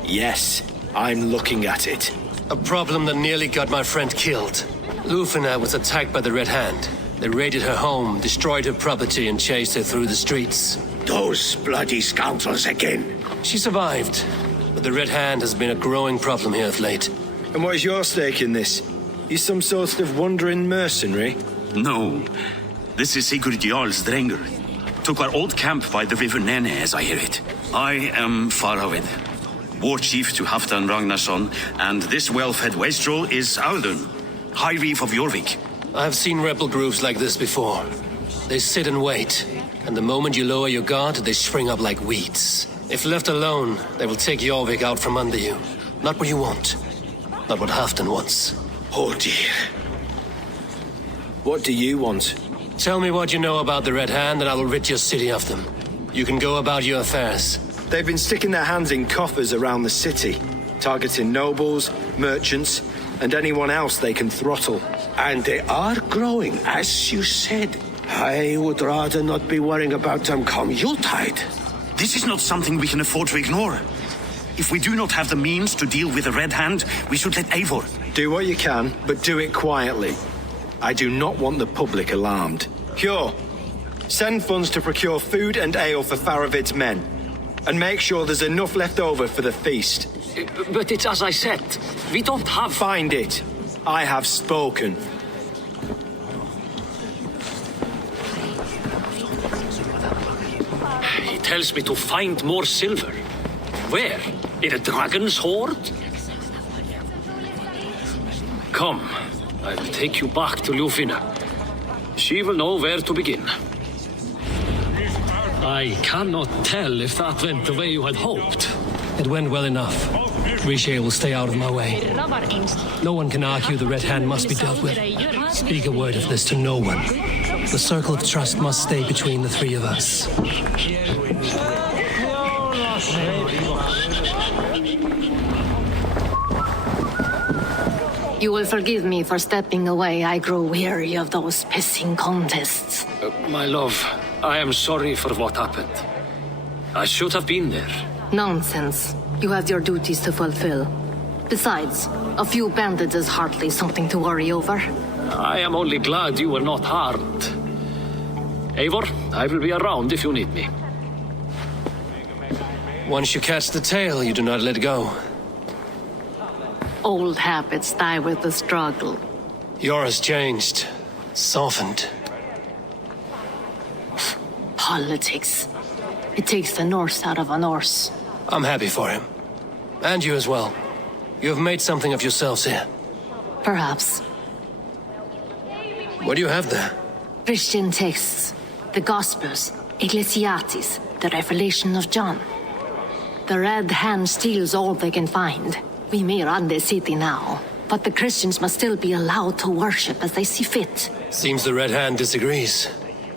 Yes, I'm looking at it. A problem that nearly got my friend killed. Lufina was attacked by the Red Hand. They raided her home, destroyed her property, and chased her through the streets. Those bloody scoundrels again. She survived, but the Red Hand has been a growing problem here of late. And what is your stake in this? You some sort of wandering mercenary? No. This is Sigurd Jarl's Drenger. Took our old camp by the river Nene, as I hear it. I am Faravid, war chief to Halfdan Ragnarsson, and this well-fed wastrel is Audun, High Reef of Jorvik. I've seen rebel groups like this before. They sit and wait, and the moment you lower your guard, they spring up like weeds. If left alone, they will take Jorvik out from under you. Not what you want. Not what Halfdan wants. Oh dear. What do you want? Tell me what you know about the Red Hand, and I will rid your city of them. You can go about your affairs. They've been sticking their hands in coffers around the city, targeting nobles, merchants, and anyone else they can throttle. And they are growing, as you said. I would rather not be worrying about them come Yuletide. This is not something we can afford to ignore. If we do not have the means to deal with the Red Hand, we should let Eivor. Do what you can, but do it quietly. I do not want the public alarmed. Hjor, send funds to procure food and ale for Faravid's men. And make sure there's enough left over for the feast. But it's as I said, we don't have... Find it. I have spoken. He tells me to find more silver. Where? In a dragon's hoard? Come, I will take you back to Lufina. She will know where to begin. I cannot tell if that went the way you had hoped. It went well enough. Riche will stay out of my way. No one can argue the Red Hand must be dealt with. Speak a word of this to no one. The circle of trust must stay between the three of us. You will forgive me for stepping away. I grow weary of those pissing contests. My love, I am sorry for what happened. I should have been there. Nonsense. You have your duties to fulfill. Besides, a few bandits is hardly something to worry over. I am only glad you were not harmed. Eivor, I will be around if you need me. Once you catch the tail, you do not let go. Old habits die with the struggle. Yours changed. Softened. Politics. It takes the Norse out of a Norse. I'm happy for him. And you as well. You have made something of yourselves here. Perhaps. What do you have there? Christian texts. The Gospels. Ecclesiastes. The Revelation of John. The Red Hand steals all they can find. We may run the city now, but the Christians must still be allowed to worship as they see fit. Seems the Red Hand disagrees.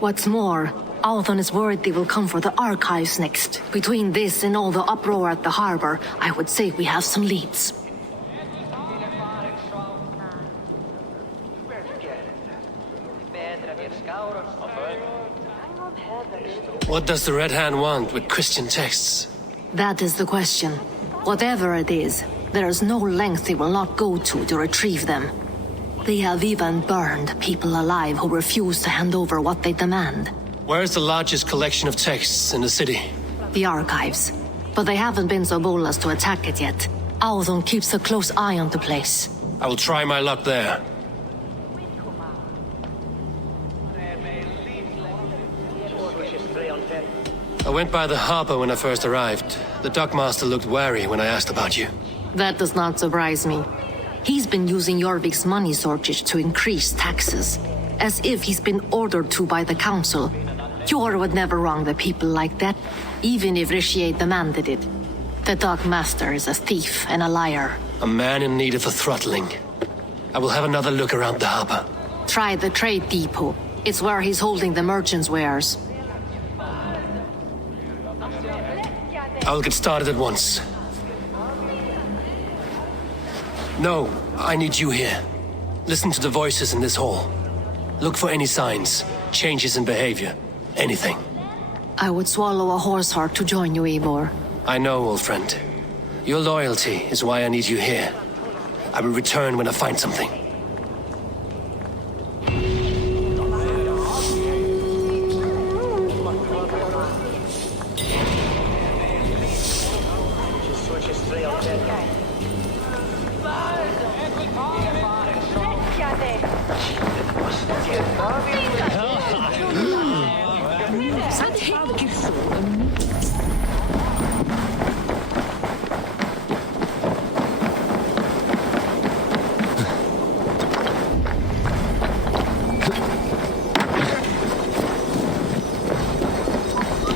What's more, Althon is worried they will come for the archives next. Between this and all the uproar at the harbor, I would say we have some leads. What does the Red Hand want with Christian texts? That is the question. Whatever it is, there is no length they will not go to retrieve them. They have even burned people alive who refuse to hand over what they demand. Where is the largest collection of texts in the city? The archives. But they haven't been so bold as to attack it yet. Audun keeps a close eye on the place. I will try my luck there. I went by the harbor when I first arrived. The dockmaster looked wary when I asked about you. That does not surprise me. He's been using Jorvik's money shortage to increase taxes, as if he's been ordered to by the council. Jor would never wrong the people like that, even if Richier demanded it. The dockmaster is a thief and a liar. A man in need of a throttling. I will have another look around the harbor. Try the trade depot. It's where he's holding the merchants' wares. I will get started at once. No, I need you here. Listen to the voices in this hall. Look for any signs, changes in behavior, anything. I would swallow a horse heart to join you, Eivor. I know, old friend. Your loyalty is why I need you here. I will return when I find something.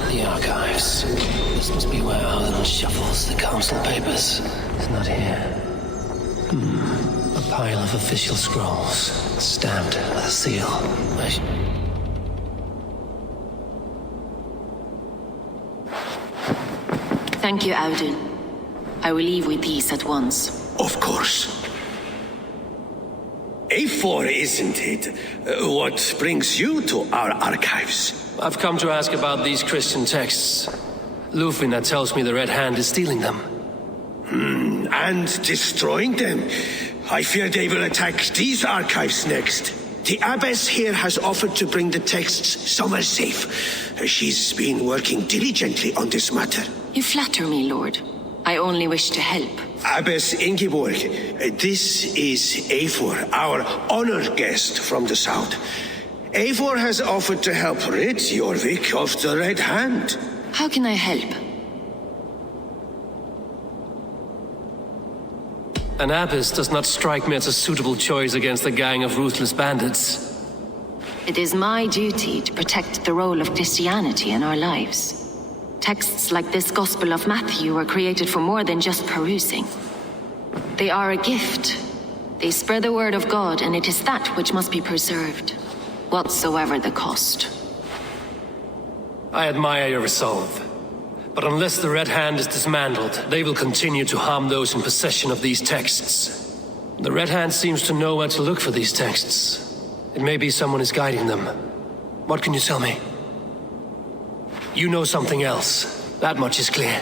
The archives. This must be where Arlen shuffles the council papers. It's not here. A pile of official scrolls, stamped with a seal. Thank you, Audun. I will leave with these at once. Of course. A4, isn't it? What brings you to our archives? I've come to ask about these Christian texts. Lufina tells me the Red Hand is stealing them. And destroying them. I fear they will attack these archives next. The abbess here has offered to bring the texts somewhere safe. She's been working diligently on this matter. You flatter me, Lord. I only wish to help. Abbess Ingeborg, this is Eivor, our honored guest from the south. Eivor has offered to help rid Jorvik of the Red Hand. How can I help? An abbess does not strike me as a suitable choice against a gang of ruthless bandits. It is my duty to protect the role of Christianity in our lives. Texts like this Gospel of Matthew were created for more than just perusing. They are a gift. They spread the word of God, and it is that which must be preserved, whatsoever the cost. I admire your resolve. But unless the Red Hand is dismantled, they will continue to harm those in possession of these texts. The Red Hand seems to know where to look for these texts. It may be someone is guiding them. What can you tell me? You know something else. That much is clear.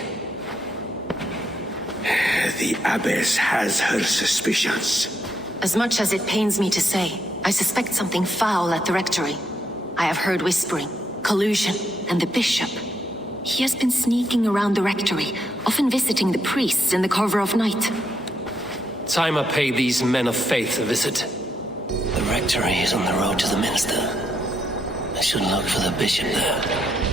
The abbess has her suspicions. As much as it pains me to say, I suspect something foul at the rectory. I have heard whispering, collusion, and the bishop. He has been sneaking around the rectory, often visiting the priests in the cover of night. Time I pay these men of faith a visit. The rectory is on the road to the minster. I should look for the bishop there.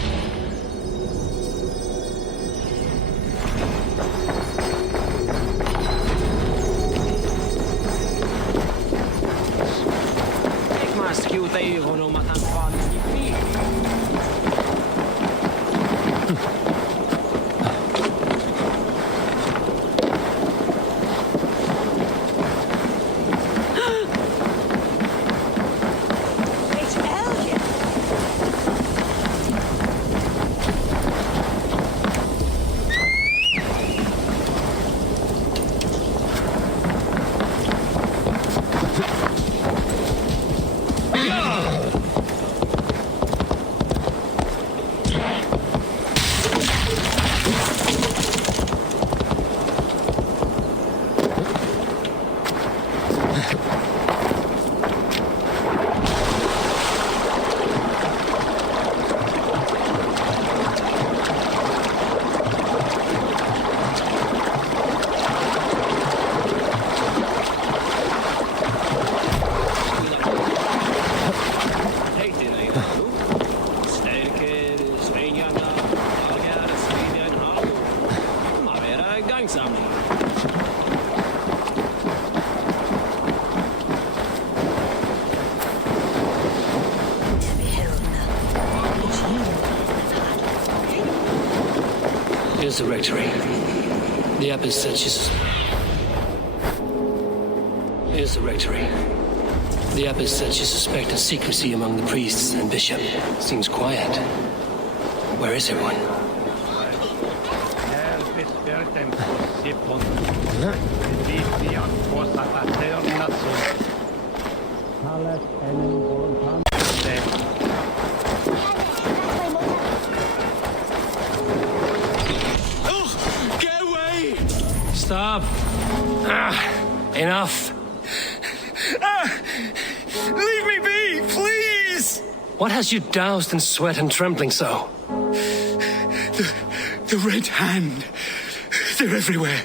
Here's the rectory. The abbess said she's... Here's the rectory. The abbess said she suspected secrecy among the priests and bishop. Seems quiet. Where is everyone? Oh, get away! Stop! Enough! Leave me be, please! What has you doused in sweat and trembling so? The Red Hand. They're everywhere.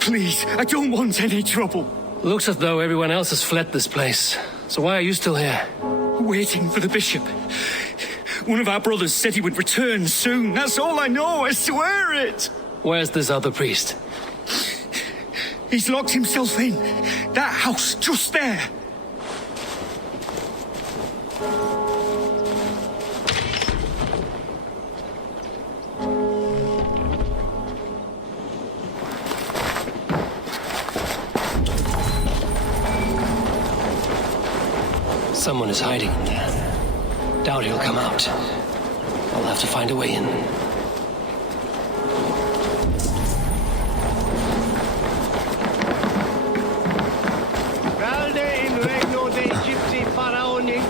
Please, I don't want any trouble. Looks as though everyone else has fled this place. So why are you still here? Waiting for the bishop. One of our brothers said he would return soon. That's all I know, I swear it. Where's this other priest? He's locked himself in. That house, just there. Someone is hiding in there. Doubt he'll come out. I'll have to find a way in. Valde in regno dei Gypsy faraoni.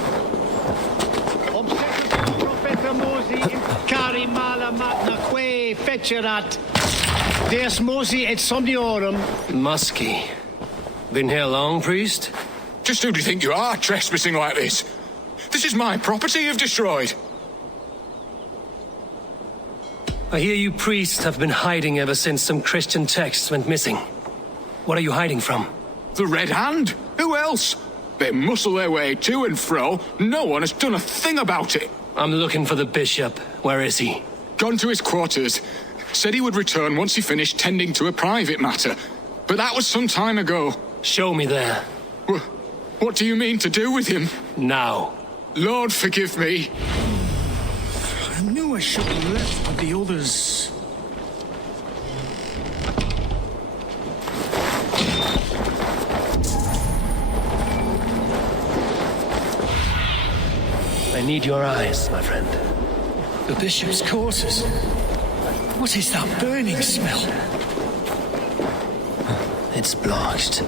Obsequio profeta Mosi in cari mala magna que fecerat. Deus Mosi et somniorum. Musky. Been here long, priest? Just who do you think you are, trespassing like this? This is my property you've destroyed. I hear you priests have been hiding ever since some Christian texts went missing. What are you hiding from? The Red Hand? Who else? They muscle their way to and fro. No one has done a thing about it. I'm looking for the bishop. Where is he? Gone to his quarters. Said he would return once he finished tending to a private matter. But that was some time ago. Show me there. What do you mean to do with him? Now. Lord, forgive me. I knew I should have left with the others. I need your eyes, my friend. The bishop's quarters. What is that burning smell? It's blocked.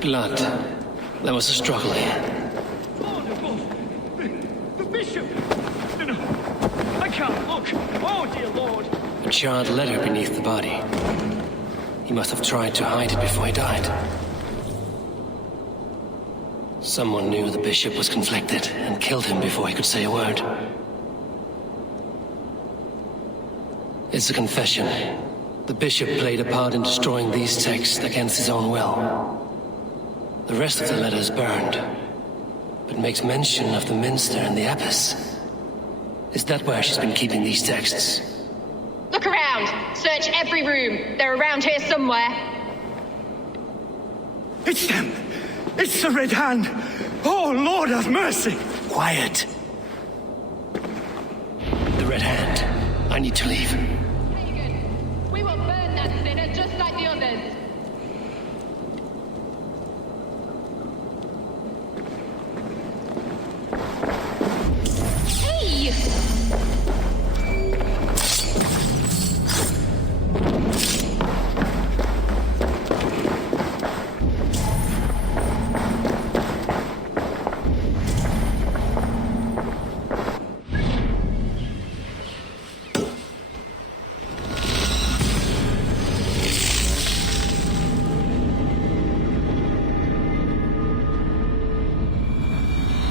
Blood. There was a struggle here. The bishop! No, I can't look. Oh, dear Lord. A charred letter beneath the body. He must have tried to hide it before he died. Someone knew the bishop was conflicted and killed him before he could say a word. It's a confession. The bishop played a part in destroying these texts against his own will. The rest of the letter is burned, but makes mention of the minster and the abbess. Is that where she's been keeping these texts? Look around! Search every room! They're around here somewhere! It's them! It's the Red Hand! Oh, Lord have mercy! Quiet! The Red Hand. I need to leave. Pagan, we will burn that sinner just like the others! Hey!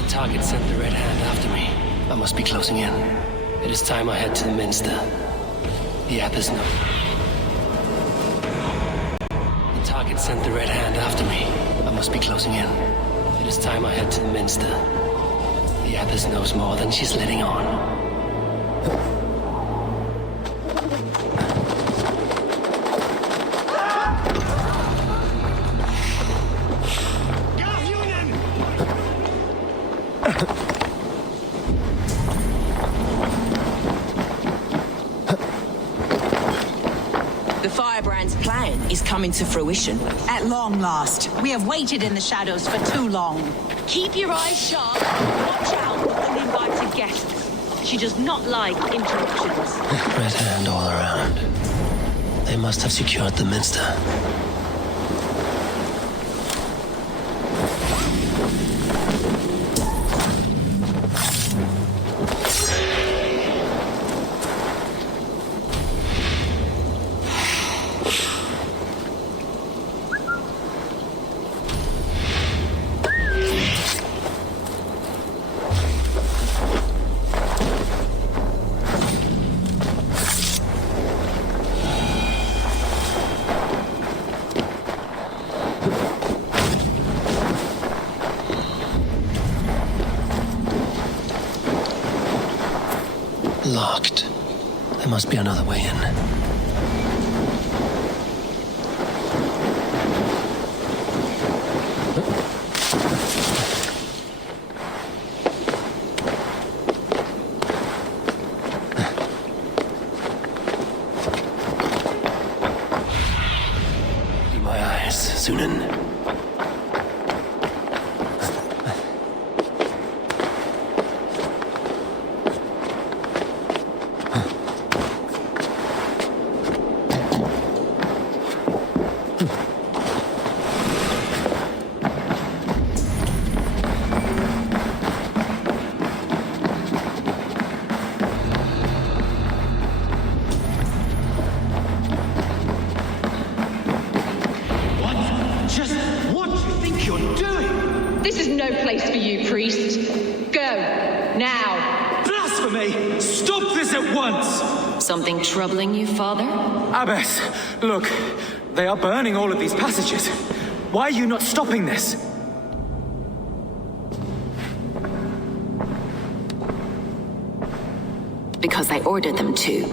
Target sent the Red Hand after me. I must be closing in. It is time I head to the minster. The abbess knows. The target sent the Red Hand after me. I must be closing in. It is time I head to the minster. The abbess knows more than she's letting on. The Firebrand's plan is coming to fruition. At long last. We have waited in the shadows for too long. Keep your eyes sharp. Watch out for uninvited guests. She does not like interruptions. Red Hand all around. They must have secured the minster. Locked. There must be another way in. Be my eyes, Sunan. Place for you, priest. Go, now. Blasphemy! Stop this at once! Something troubling you, Father? Abbess, look. They are burning all of these passages. Why are you not stopping this? Because I ordered them to.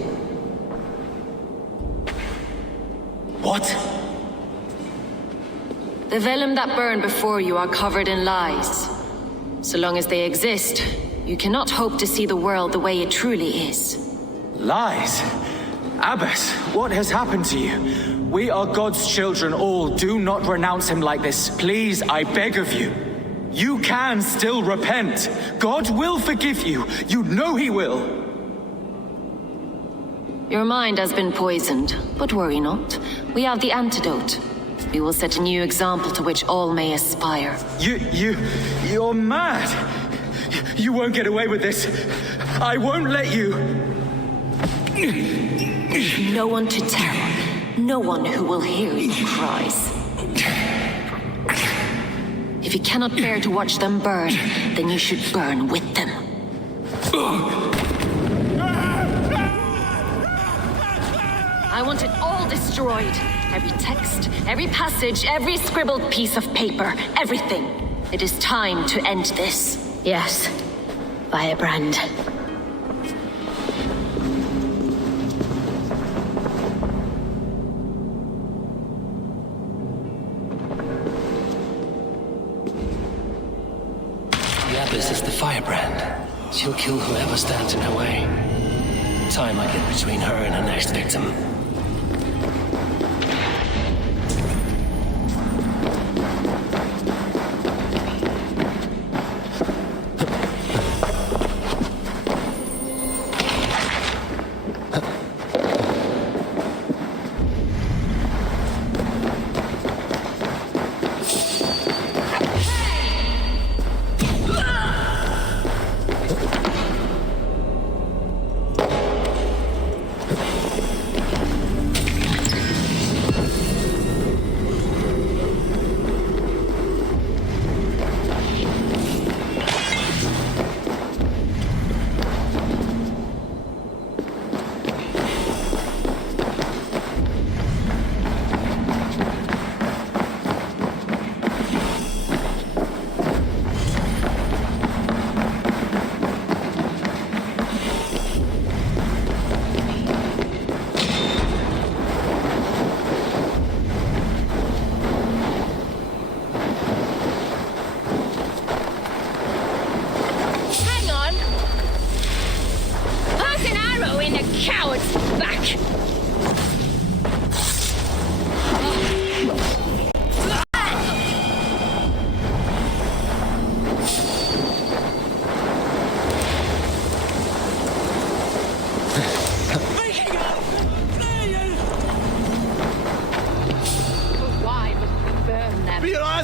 What? The vellum that burned before you are covered in lies. So long as they exist, you cannot hope to see the world the way it truly is. Lies? Abbess, what has happened to you? We are God's children all. Do not renounce him like this. Please, I beg of you. You can still repent. God will forgive you. You know he will. Your mind has been poisoned, but worry not. We have the antidote. We will set a new example to which all may aspire. You're mad! You won't get away with this! I won't let you! No one to tell. No one who will hear your cries. If you cannot bear to watch them burn, then you should burn with them. I want it all destroyed. Every text, every passage, every scribbled piece of paper, everything. It is time to end this. Yes, Firebrand. The Abyss is the firebrand. She'll kill whoever stands in her way. Time I get between her and her next victim.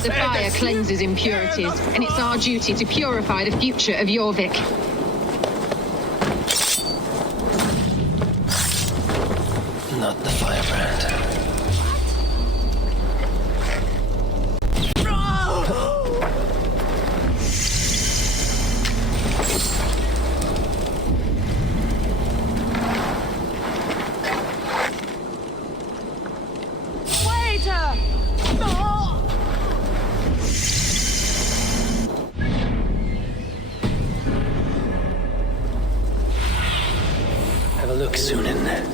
The fire cleanses impurities, and it's our duty to purify the future of Jorvik. Not the firebrand. Have a look soon in there.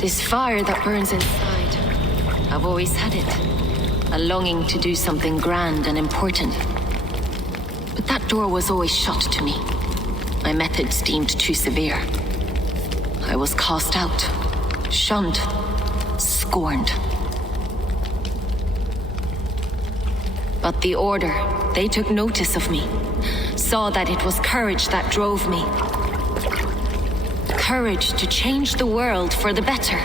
This fire that burns inside, I've always had it. A longing to do something grand and important. But that door was always shut to me. My methods deemed too severe. I was cast out, shunned, scorned. But the Order, they took notice of me. Saw that it was courage that drove me. Courage to change the world for the better.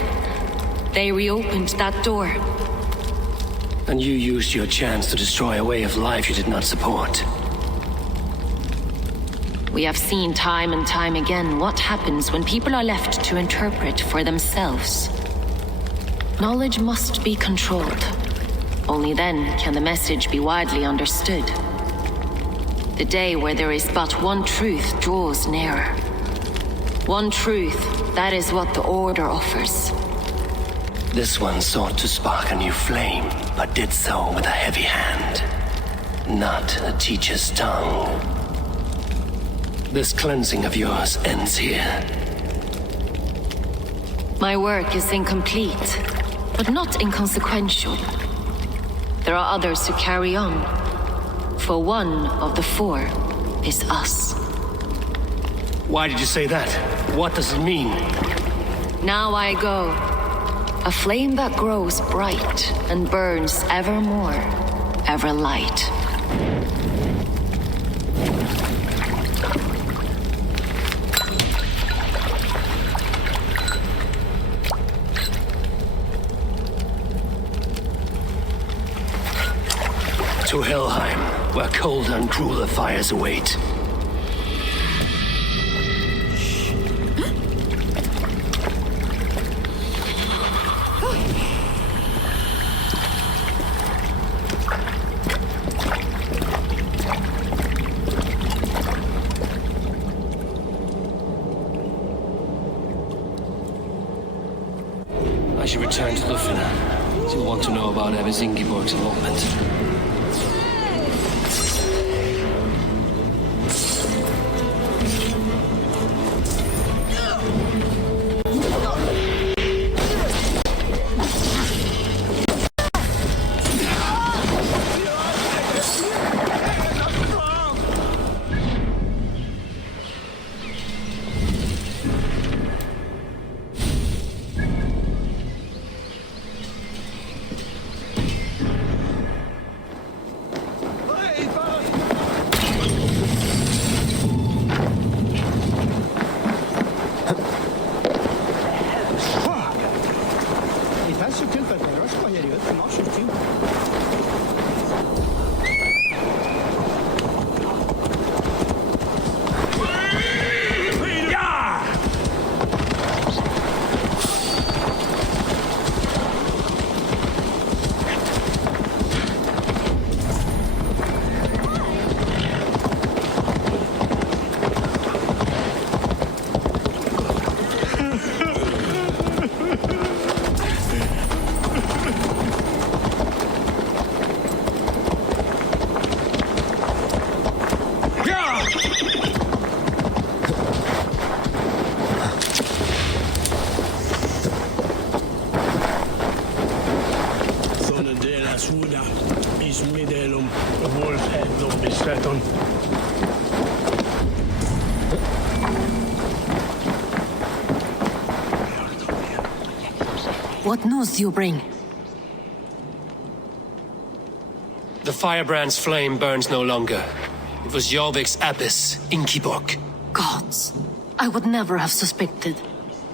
They reopened that door. And you used your chance to destroy a way of life you did not support. We have seen time and time again what happens when people are left to interpret for themselves. Knowledge must be controlled. Only then can the message be widely understood. The day where there is but one truth draws nearer. One truth, that is what the Order offers. This one sought to spark a new flame, but did so with a heavy hand, not a teacher's tongue. This cleansing of yours ends here. My work is incomplete, but not inconsequential. There are others to carry on. For one of the four is us. Why did you say that? What does it mean? Now I go. A flame that grows bright and burns ever more, ever light. To Helheim, where colder and crueler fires await. I should return to Lufina. She'll want to know about Abbess Ingeborg's involvement. What news do you bring? The firebrand's flame burns no longer. It was Jorvik's abbess, Ingeborg. Gods, I would never have suspected.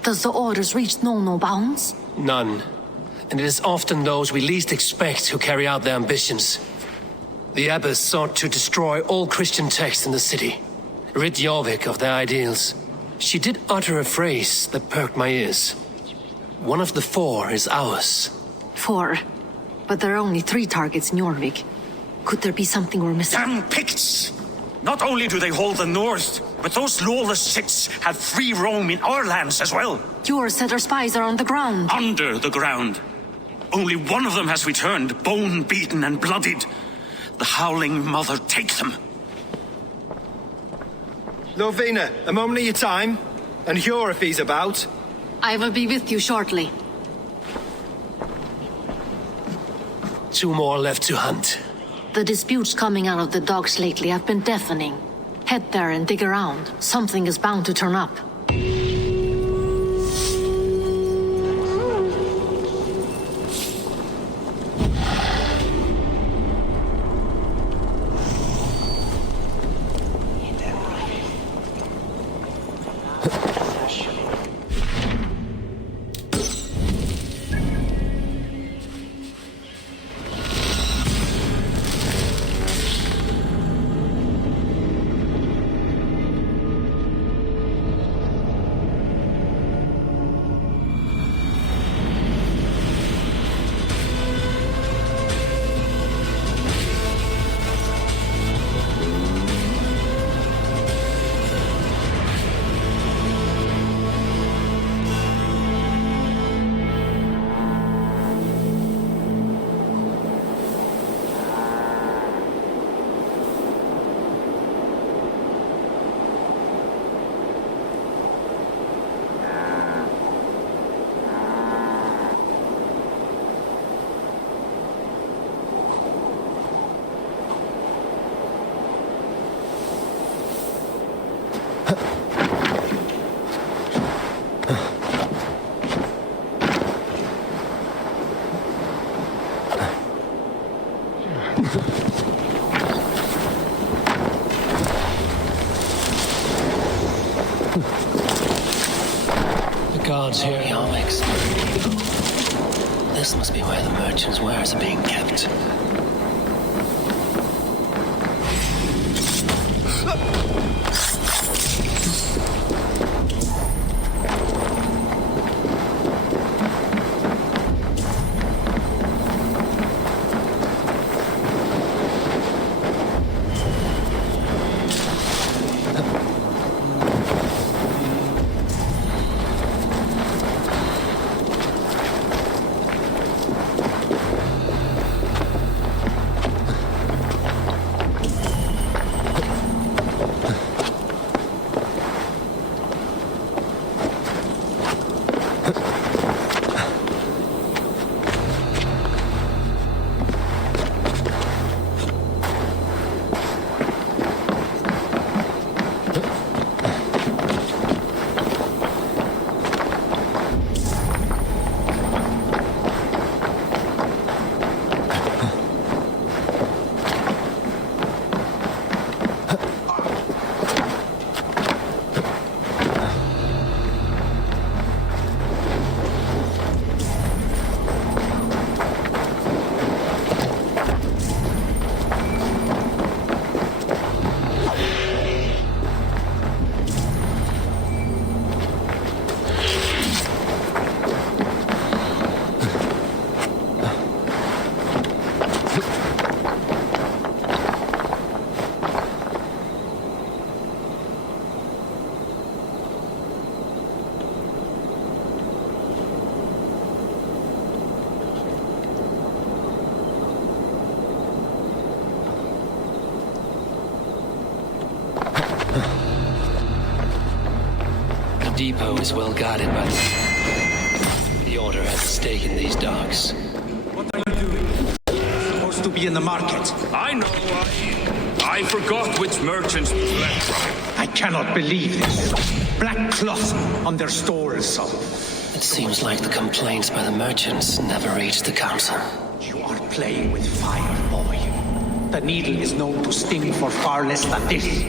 Does the orders reach no bounds? None. And it is often those we least expect who carry out their ambitions. The abbess sought to destroy all Christian texts in the city, rid Jorvik of their ideals. She did utter a phrase that perked my ears. One of the four is ours. 4. But there are only 3 targets in Jorvik. Could there be something we're missing? Damn Picts! Not only do they hold the north, but those lawless Siths have free roam in our lands as well. You said our spies are on the ground. Under the ground. Only one of them has returned, bone-beaten and bloodied. The Howling Mother take them. Lovina, a moment of your time. And Hjor if he's about. I will be with you shortly. 2 more left to hunt. The disputes coming out of the docks lately have been deafening. Head there and dig around. Something is bound to turn up. guards here. The arm expert. This must be where the merchants' wares are being kept. The depot is well guarded by the Order has a stake in these docks. What are you doing? You're supposed to be in the market. I know. I forgot which merchants was left from. I cannot believe this. Black cloth on their stores. It seems like the complaints by the merchants never reached the council. You are playing with fire, boy. The needle is known to sting for far less than this.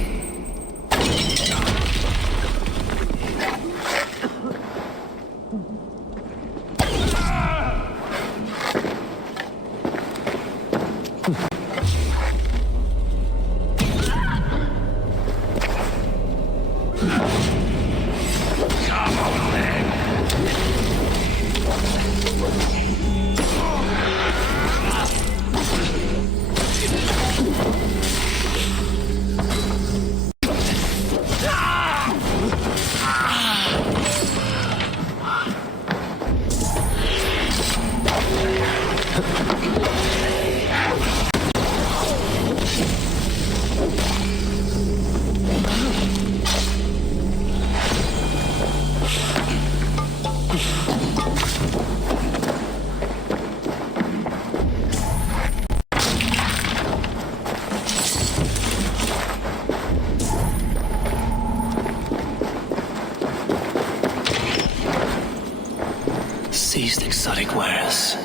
Seized exotic wares.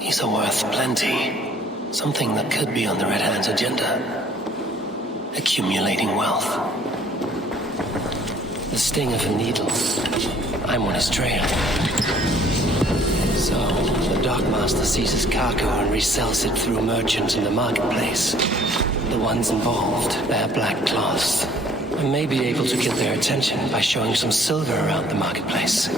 These are worth plenty. Something that could be on the Red Hand's agenda. Accumulating wealth. The sting of a needle. I'm on his trail. So, the dockmaster seizes cargo and resells it through merchants in the marketplace. The ones involved bear black cloths. I may be able to get their attention by showing some silver around the marketplace.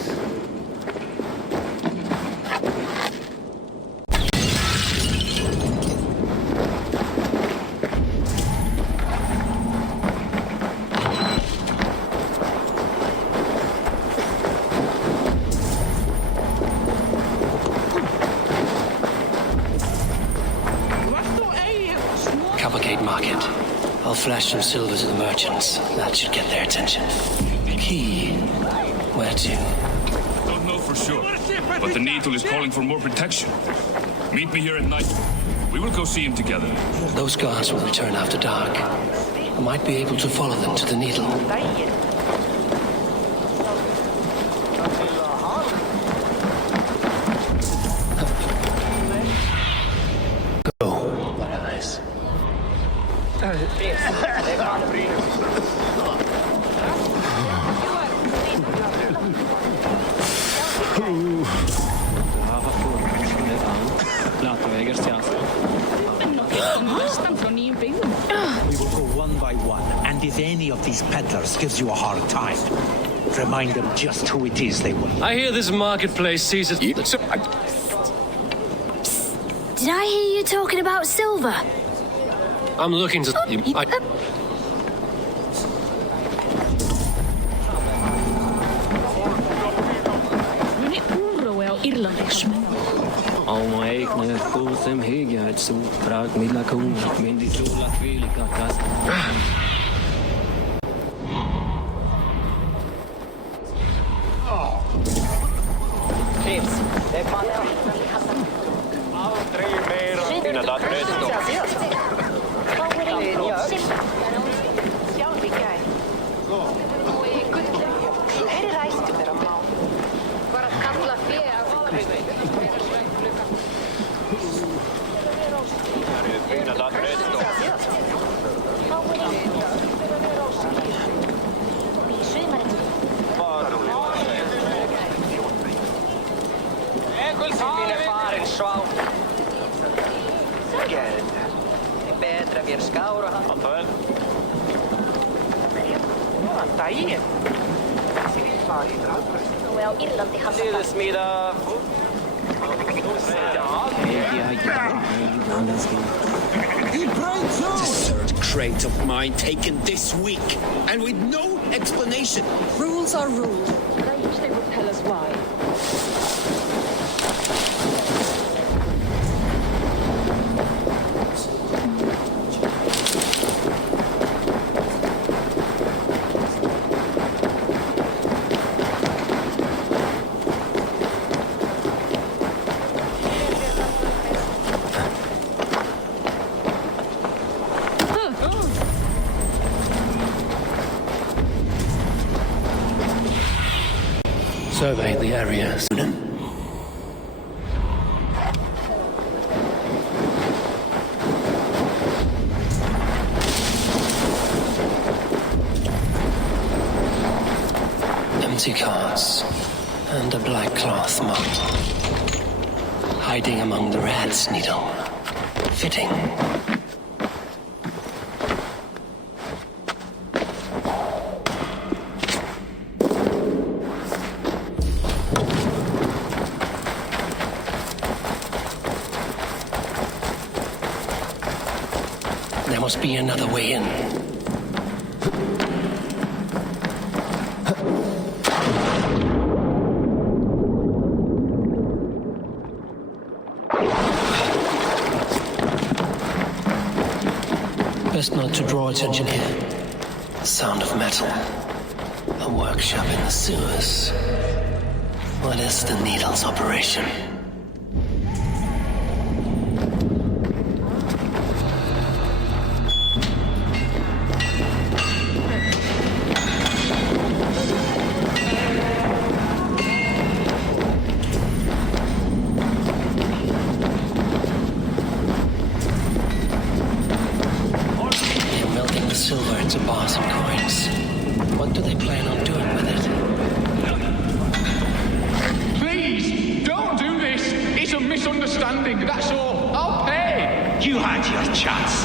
I'll flash some silver to the merchants. That should get their attention. Key. Where to? Don't know for sure, but the Needle is calling for more protection. Meet me here at night. We will go see him together. Those guards will return after dark. I might be able to follow them to the Needle. others gives you a hard time. Remind them just who it is they want. I hear this marketplace sees it. Did I hear you talking about silver? I'm looking to. Oma eikne kuulsem higia, et suu praag millä kuun, mindi sulla fiilikakas. This third crate of mine taken this week, and with no explanation. Rules are rules, but I wish they would tell us why. Survey the area. Empty carts and a black cloth mop. Hiding among the rat's needle. Fitting. There must be another way in. Best not to draw attention here. The sound of metal. A workshop in the sewers. What is the needle's operation? Silver into bars and coins. What do they plan on doing with it? Please, don't do this. It's a misunderstanding, that's all. I'll pay. You had your chance.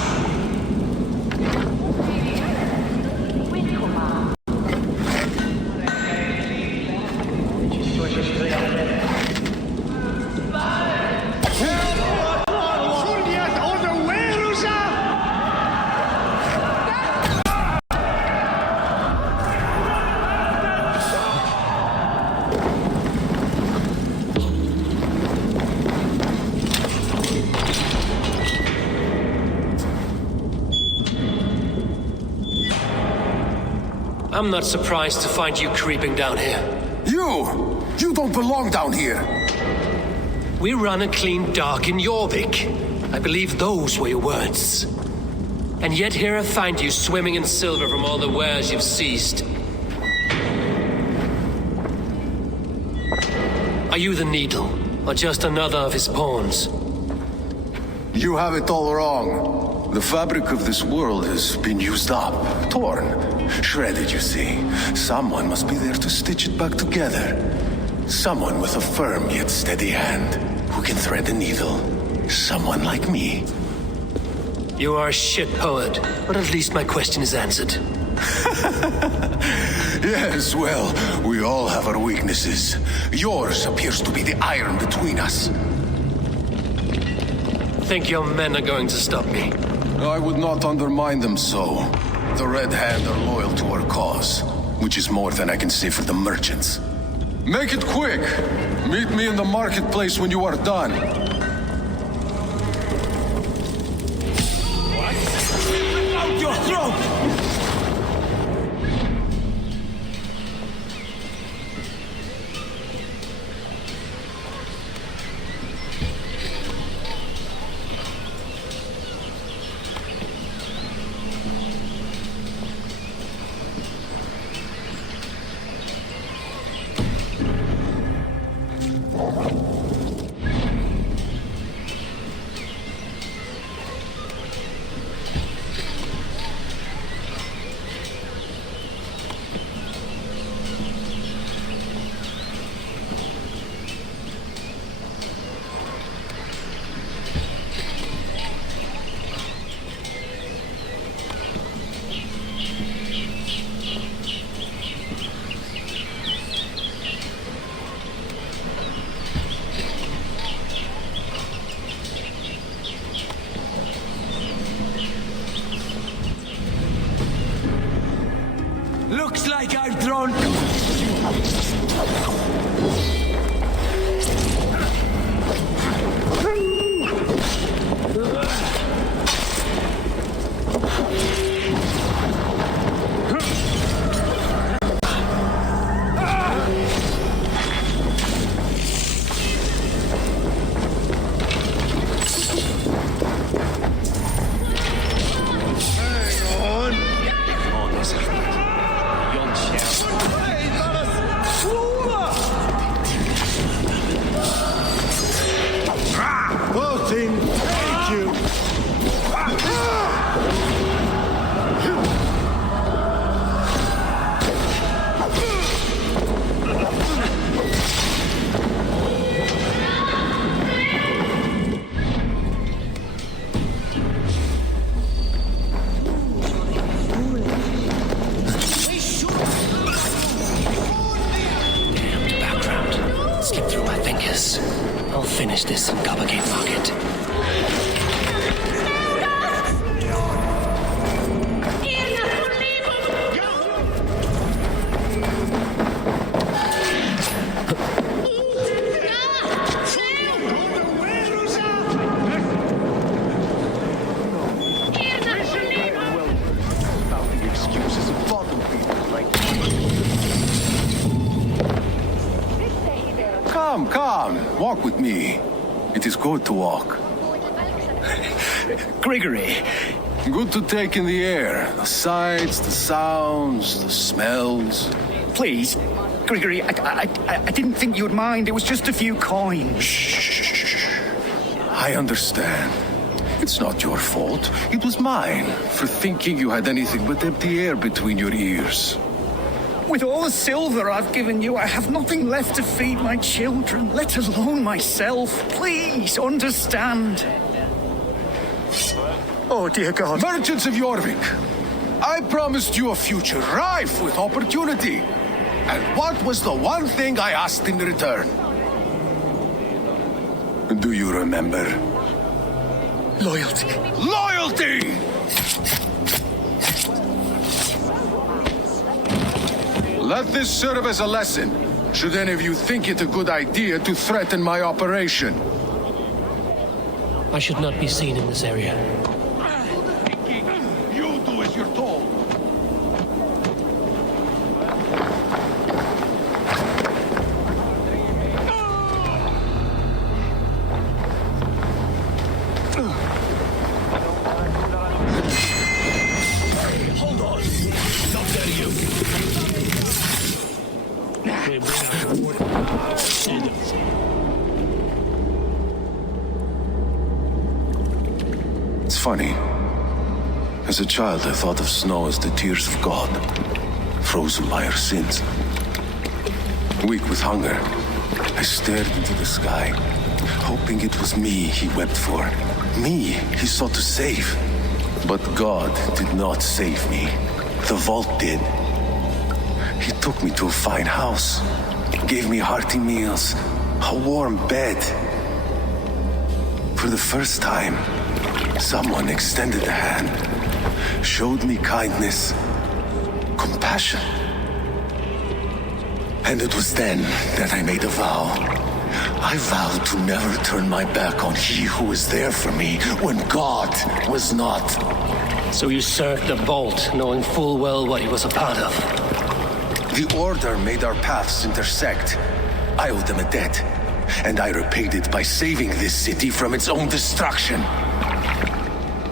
I'm not surprised to find you creeping down here. You don't belong down here. We run a clean dock in Jorvik. I believe those were your words. And yet here I find you swimming in silver from all the wares you've seized. Are you the Needle, or just another of his pawns? You have it all wrong. The fabric of this world has been used up, torn, shredded, you see. Someone must be there to stitch it back together. Someone with a firm yet steady hand, who can thread the needle. Someone like me. You are a shit poet, but at least my question is answered. Yes, well, we all have our weaknesses. Yours appears to be the iron between us. Think your men are going to stop me? I would not undermine them so. The Red Hand are loyal to our cause, which is more than I can say for the merchants. Make it quick! Meet me in the marketplace when you are done. Out your throat! Looks like I've drawn... I'll finish this in Gigabyte Market. Come, walk with me. It is good to walk. Grigory. Good to take in the air. The sights, the sounds, the smells. Please, Grigory, I didn't think you would mind. It was just a few coins. Shh. I understand. It's not your fault. It was mine for thinking you had anything but empty air between your ears. With all the silver I've given you, I have nothing left to feed my children, let alone myself. Please understand. Oh, dear God. Merchants of Jorvik, I promised you a future rife with opportunity. And what was the one thing I asked in return? Do you remember? Loyalty. Loyalty! Let this serve as a lesson, should any of you think it a good idea to threaten my operation. I should not be seen in this area. You do as you're told. Hold on. Not there, you. It's funny. As a child, I thought of snow as the tears of God, frozen by our sins. Weak with hunger, I stared into the sky, hoping it was me he wept for. Me he sought to save. But God did not save me. The vault did. He took me to a fine house, gave me hearty meals, a warm bed. For the first time, someone extended a hand, showed me kindness, compassion. And it was then that I made a vow. I vowed to never turn my back on he who was there for me when God was not. So you served the Bolt, knowing full well what he was a part of. The Order made our paths intersect. I owed them a debt, and I repaid it by saving this city from its own destruction.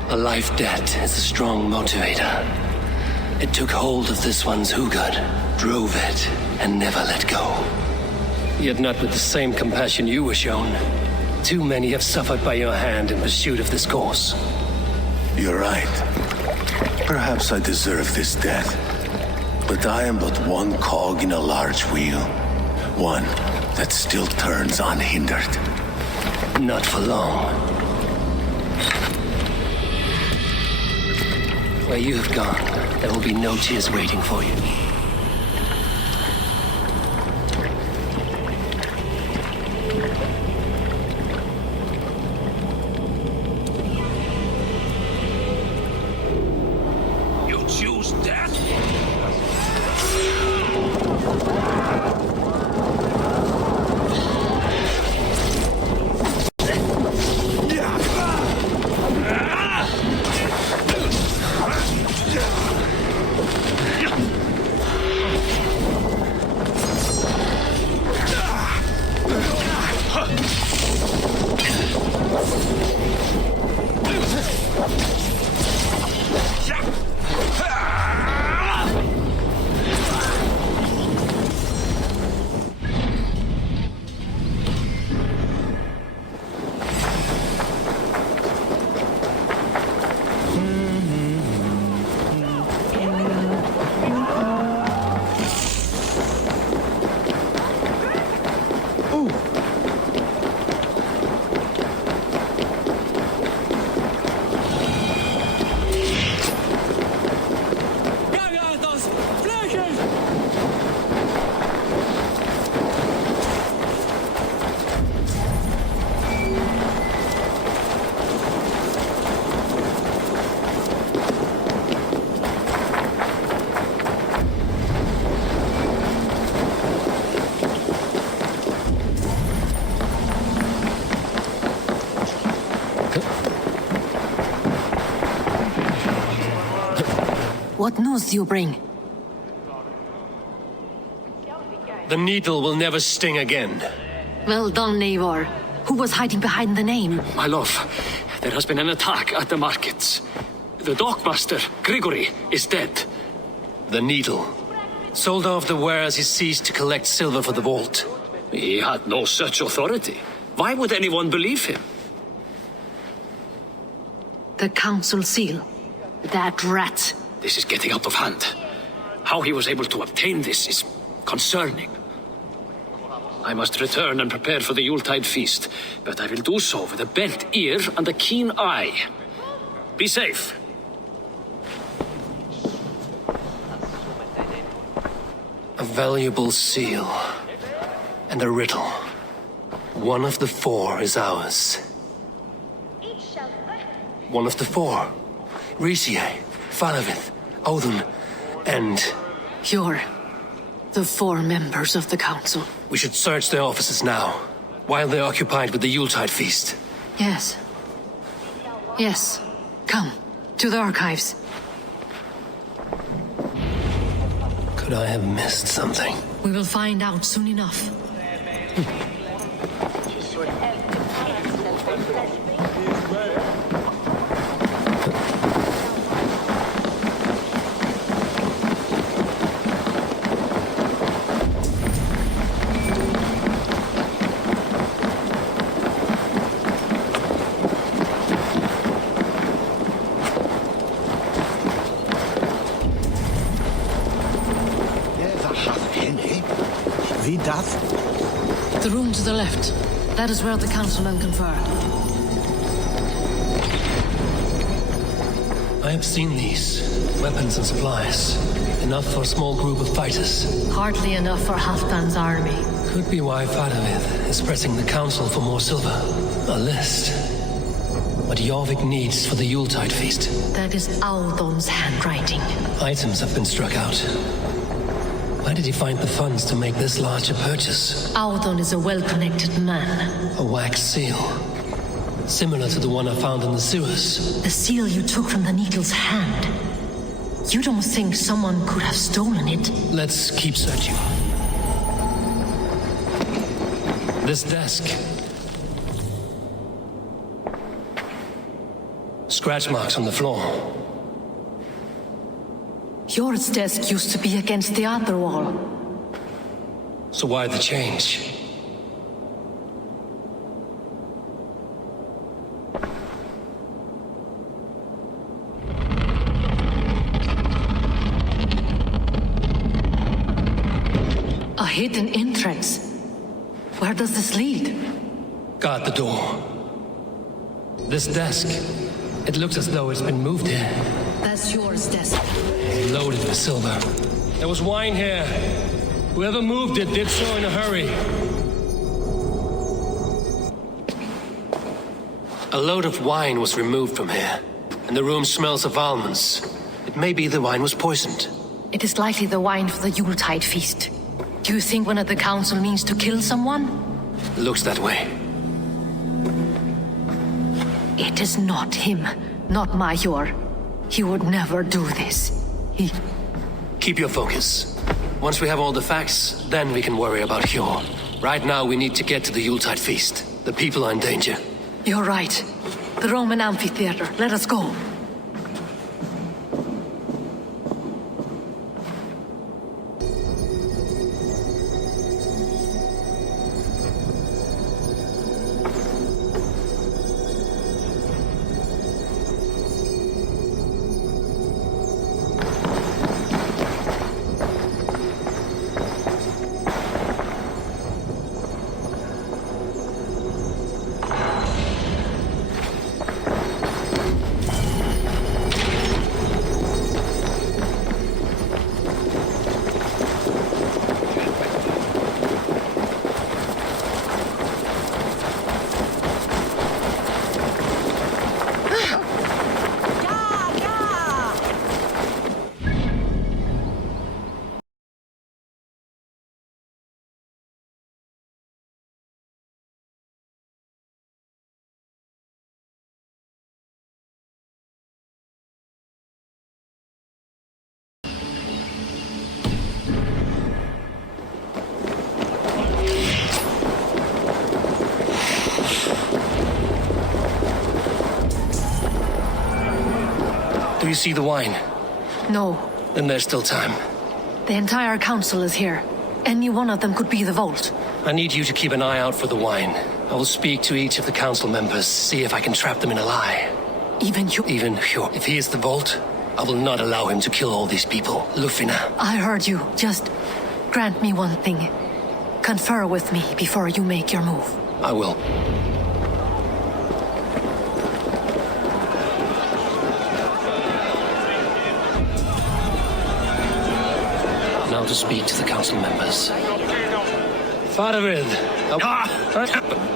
A life debt is a strong motivator. It took hold of this one's Hugad, drove it, and never let go. Yet not with the same compassion you were shown. Too many have suffered by your hand in pursuit of this cause. You're right. Perhaps I deserve this death. But I am but one cog in a large wheel. One that still turns unhindered. Not for long. Where you have gone, there will be no tears waiting for you. What news do you bring? The needle will never sting again. Well done, Eivor. Who was hiding behind the name? My love, there has been an attack at the markets. The dockmaster, Grigory, is dead. The needle. Sold off the wares he seized to collect silver for the vault. He had no such authority. Why would anyone believe him? The council seal. That rat. This is getting out of hand. How he was able to obtain this is concerning. I must return and prepare for the Yuletide feast, but I will do so with a bent ear and a keen eye. Be safe. A valuable seal. And a riddle. One of the four is ours. One of the four. Riesier, Falavith, Odin, and... You're the four members of the council. We should search their offices now, while they're occupied with the Yuletide feast. Yes. Yes. Come, to the archives. Could I have missed something? We will find out soon enough. The room to the left. That is where the councilmen confer. I have seen these. Weapons and supplies. Enough for a small group of fighters. Hardly enough for Halfdan's army. Could be why Faravid is pressing the council for more silver. A list. What Jorvik needs for the Yuletide feast. That is Audon's handwriting. Items have been struck out. Where did he find the funds to make this large a purchase? Audon is a well-connected man. A wax seal. Similar to the one I found in the sewers. The seal you took from the Needle's hand. You don't think someone could have stolen it? Let's keep searching. This desk. Scratch marks on the floor. Yours desk used to be against the other wall. So why the change? A hidden entrance. Where does this lead? Guard the door. This desk. It looks as though it's been moved here. That's yours desk. Loaded with silver. There was wine here. Whoever moved it did so in a hurry. A load of wine was removed from here, and the room smells of almonds. It may be the wine was poisoned. It is likely the wine for the Yuletide feast. Do you think one of the council means to kill someone? Looks that way. It is not him, not Major. He would never do this. Keep your focus. Once we have all the facts, then we can worry about Hjor. Right now, we need to get to the Yuletide feast. The people are in danger. You're right. The Roman amphitheater. Let us go. Do you see the wine? No. Then there's still time. The entire council is here. Any one of them could be the vault. I need you to keep an eye out for the wine. I will speak to each of the council members, see if I can trap them in a lie. Even you? Even Hjor. If he is the vault, I will not allow him to kill all these people. Lufina. I heard you. Just grant me one thing. Confer with me before you make your move. I will. Now to speak to the council members. Faravid!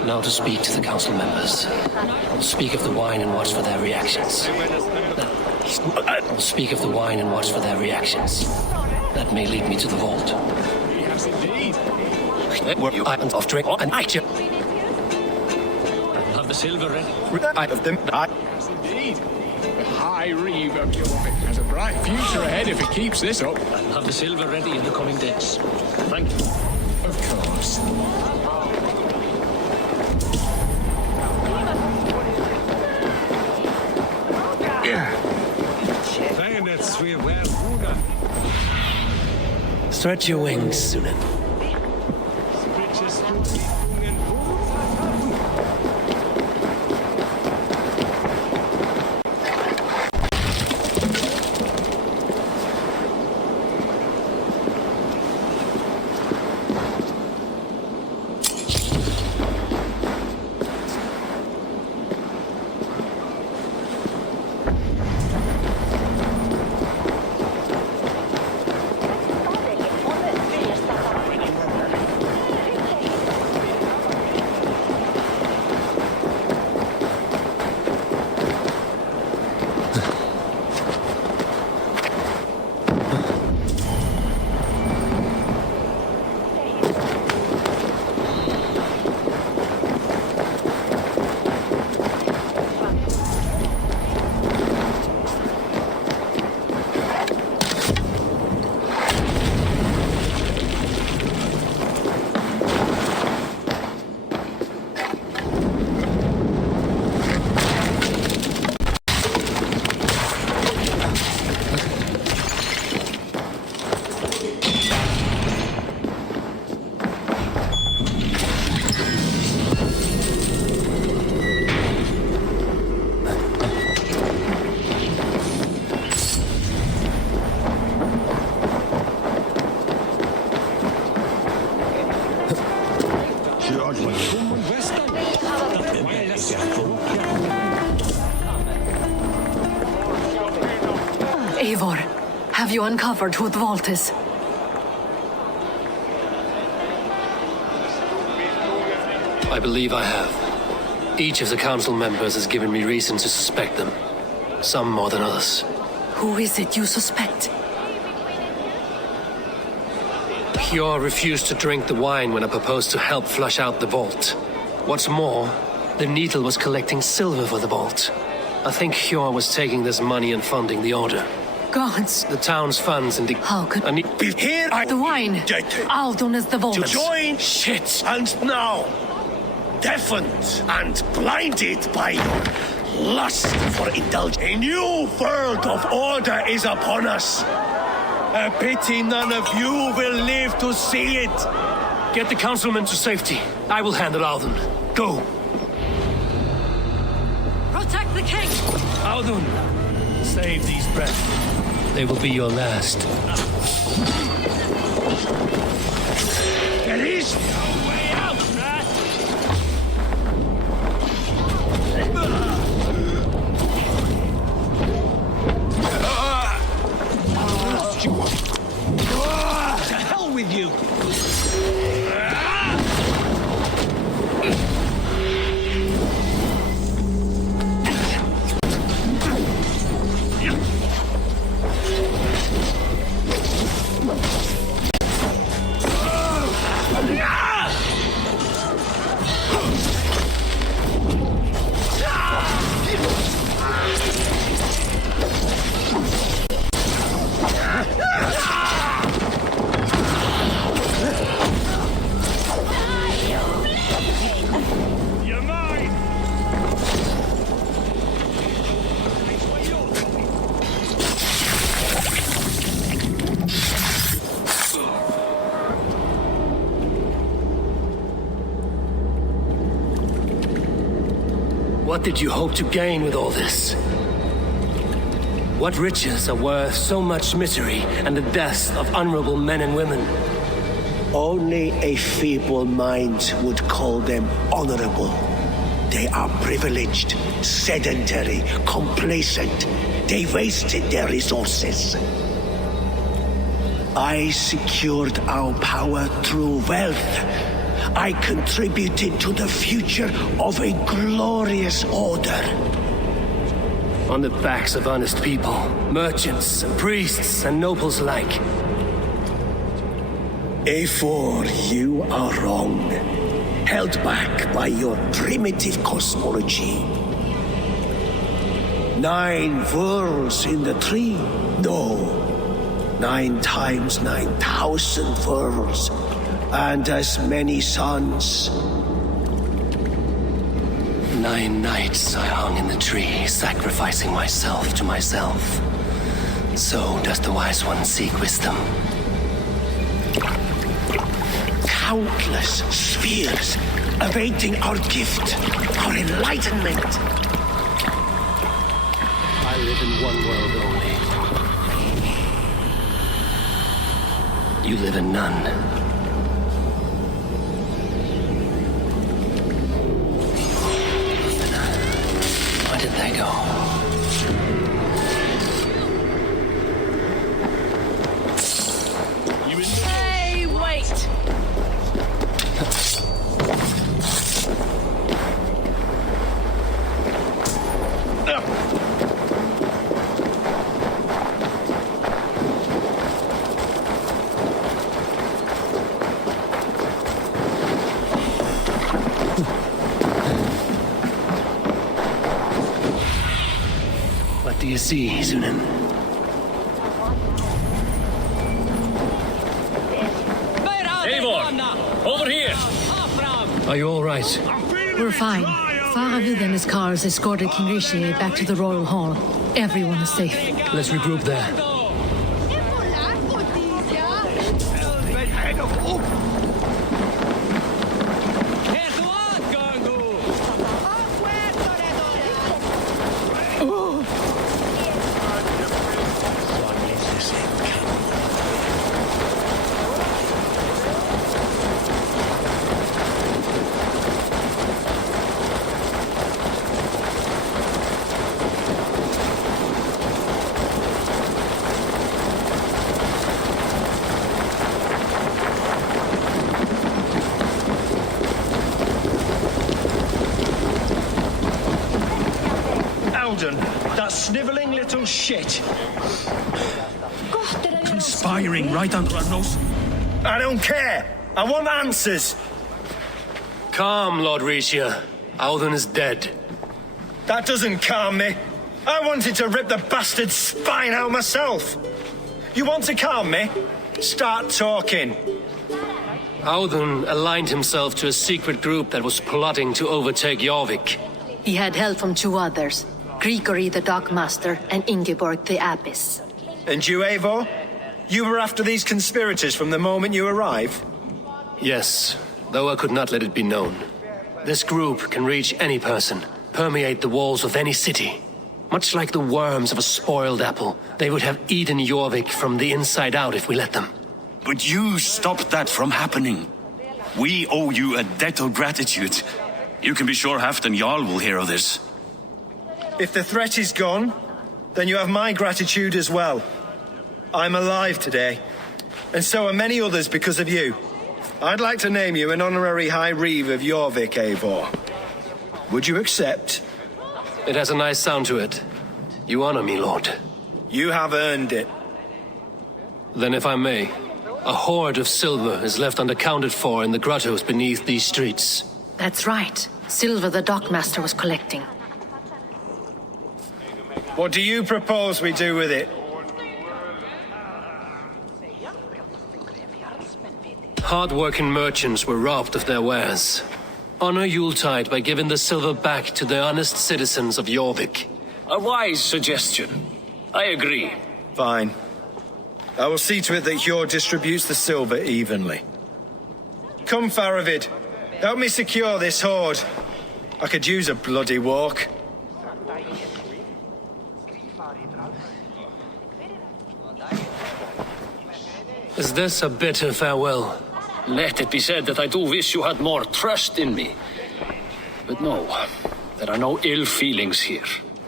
Now to speak to the council members. I'll speak of the wine and watch for their reactions. I'll speak of the wine and watch for their reactions. That may lead me to the vault. Yes, indeed. I'm off drink and action. Have the silver ready. Yes, indeed. The High Reeve of Jorvik has a bright future ahead if it keeps this up. Have the silver ready in the coming days. Thank you. Of course. Stretch your wings, Sunan. Eivor, have you uncovered who the vault is? I believe I have. Each of the council members has given me reason to suspect them. Some more than others. Who is it you suspect? Hjor refused to drink the wine when I proposed to help flush out the vault. What's more, the Needle was collecting silver for the vault. I think Hjor was taking this money and funding the order. Gods! The town's funds and the... How could... Here the wine! Aldon is the vault! To join... Shit! And now... deafened and blinded by lust for indulgence. A new world of order is upon us. A pity none of you will live to see it. Get the councilmen to safety. I will handle Aldon. Go. Protect the king! Aldon, save these breaths. They will be your last. There is no way out, rat! To hell with you! What did you hope to gain with all this? What riches are worth so much misery and the deaths of honorable men and women? Only a feeble mind would call them honorable. They are privileged, sedentary, complacent. They wasted their resources. I secured our power through wealth. I contributed to the future of a glorious order. On the backs of honest people, merchants, and priests, and nobles alike. A4, you are wrong. Held back by your primitive cosmology. 9 worlds in the tree? No. 9 times 9,000 worlds. And as many suns. 9 nights I hung in the tree, sacrificing myself to myself. So does the wise one seek wisdom. Countless spheres awaiting our gift, our enlightenment. I live in one world only. You live in none. Where did they go? Hey, wait! What do you see, Sunan? Eivor, over here! Are you all right? We're fine. Faravid and his cars escorted King Rishi back to the Royal Hall. Everyone is safe. Let's regroup there. snivelling little shit. Conspiring right under our nose. I don't care. I want answers. Calm, Lord Rishia. Alden is dead. That doesn't calm me. I wanted to rip the bastard's spine out myself. You want to calm me? Start talking. Alden aligned himself to a secret group that was plotting to overtake Jorvik. He had help from two others, Grigory the Dockmaster and Ingeborg the Abbess. And you, Eivor? You were after these conspirators from the moment you arrived? Yes, though I could not let it be known. This group can reach any person, permeate the walls of any city. Much like the worms of a spoiled apple, they would have eaten Jorvik from the inside out if we let them. But you stopped that from happening. We owe you a debt of gratitude. You can be sure Halfdan Jarl will hear of this. If the threat is gone, then you have my gratitude as well. I'm alive today, and so are many others because of you. I'd like to name you an honorary High Reeve of Jorvik, Eivor. Would you accept? It has a nice sound to it. You honor me, Lord. You have earned it. Then if I may, a hoard of silver is left unaccounted for in the grottos beneath these streets. That's right. Silver the Dockmaster was collecting. What do you propose we do with it? Hard-working merchants were robbed of their wares. Honor Yuletide by giving the silver back to the honest citizens of Jorvik. A wise suggestion. I agree. Fine. I will see to it that Hjor distributes the silver evenly. Come, Faravid. Help me secure this hoard. I could use a bloody walk. Is this a bitter farewell? Let it be said that I do wish you had more trust in me. But no, there are no ill feelings here.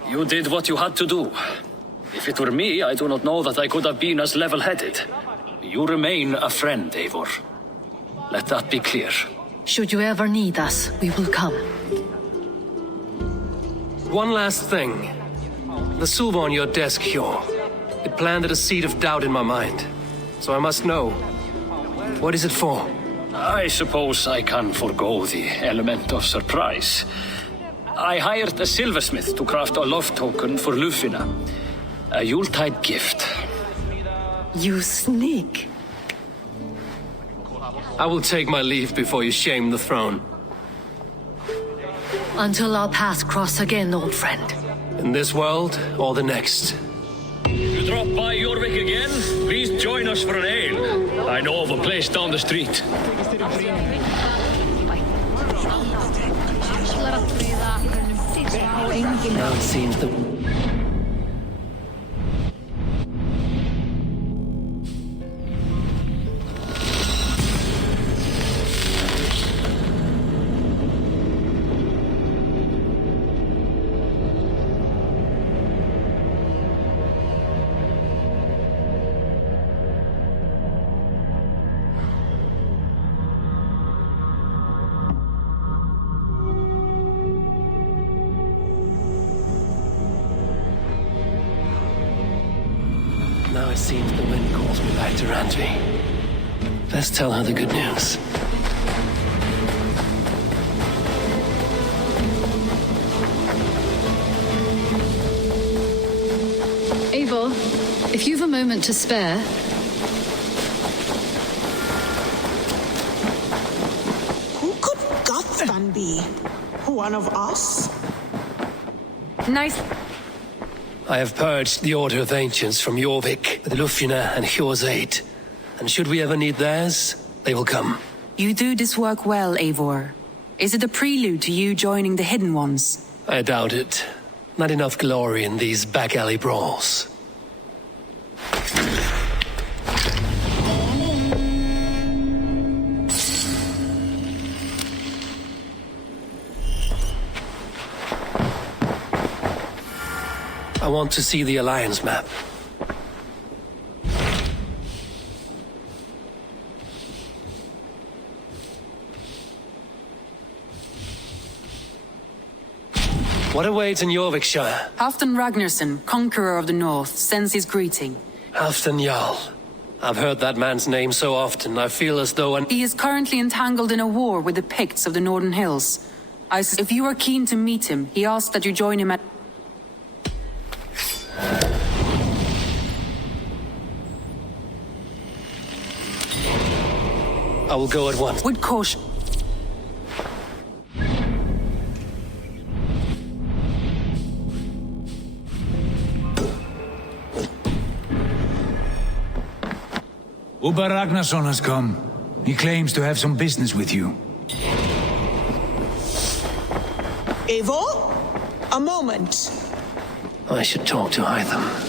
You did what you had to do. If it were me, I do not know that I could have been as level-headed. You remain a friend, Eivor. Let that be clear. Should you ever need us, we will come. One last thing. The silver on your desk, Hjor. It planted a seed of doubt in my mind. So I must know. What is it for? I suppose I can forego the element of surprise. I hired a silversmith to craft a love token for Lufina. A Yuletide gift. You sneak. I will take my leave before you shame the throne. Until our paths cross again, old friend. In this world or the next. You drop by Jorvik again? Please join us for an ale. I know of a place down the street. Now it seems that... Now it seems the wind calls me back to Randvi. Best tell her the good news. Eivor, if you've a moment to spare... Who could Gothstan be? One of us? Nice. I have purged the Order of Ancients from Jorvik with Lufina and Hjor's aid. And should we ever need theirs, they will come. You do this work well, Eivor. Is it a prelude to you joining the Hidden Ones? I doubt it. Not enough glory in these back-alley brawls. I want to see the Alliance map. What awaits in Jorvikshire? Halfdan Ragnarsson, conqueror of the north, sends his greeting. Halfdan Jarl. I've heard that man's name so often, I feel as though He is currently entangled in a war with the Picts of the Northern Hills. If you are keen to meet him, he asks that you join him at... I will go at once. With caution. Ubba Ragnarsson has come. He claims to have some business with you. Eivor? A moment. I should talk to Hytham.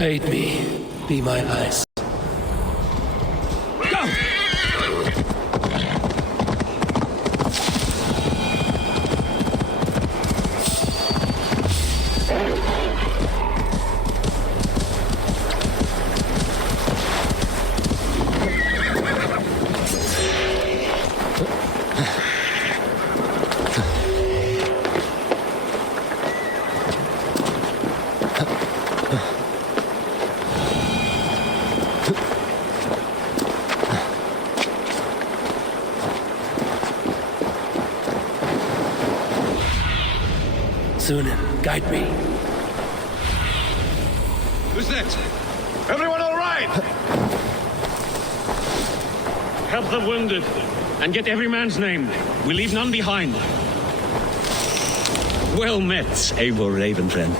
Aid me. Be my eyes. Go! Sunan, guide me. Who's next? Everyone all right? Help the wounded, and get every man's name. We leave none behind. Well met, Eivor Raven friend.